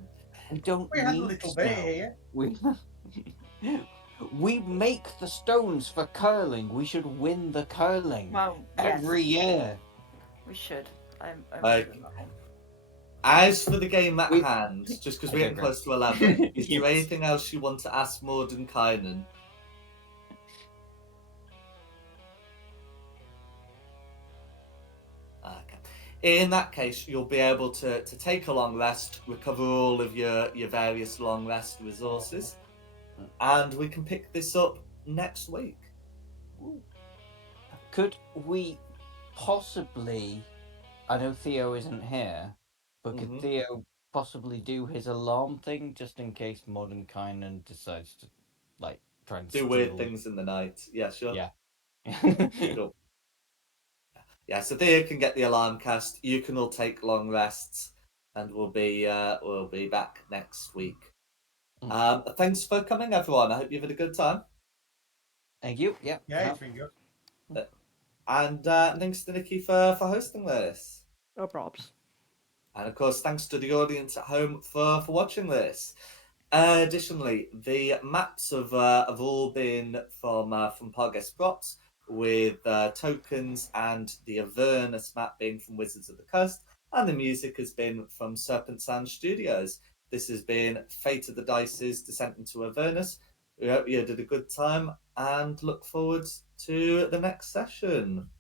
we don't We had a need little snow. bit here. We make the stones for curling. We should win the curling Well, yes, every year. we should. I'm Like, with you on that one. As for the game at We- hand, just because I we're getting digress. close to 11, is there Yes. anything else you want to ask Mordenkainen? Okay. In that case, you'll be able to take a long rest, recover all of your various long rest resources, and we can pick this up next week. Could we possibly? I know Theo isn't here, but could Mhm. Theo possibly do his alarm thing just in case Mordenkainen decides to, like, try and Do steal? weird things in the night. Yeah, sure. Yeah. Cool. Yeah, so Theo can get the alarm cast. You can all take long rests, and we'll be back next week. Thanks for coming, everyone. I hope you've had a good time. Thank you. Yeah. Yeah, it's been good. And thanks to Nikki for hosting this. No props. And of course, thanks to the audience at home for watching this. Additionally, the maps have all been from Pargues Props, with tokens and the Avernus map being from Wizards of the Coast, and the music has been from Serpent Sand Studios. This has been Fate of the Dice's Descent into Avernus. We hope you did a good time and look forward to the next session.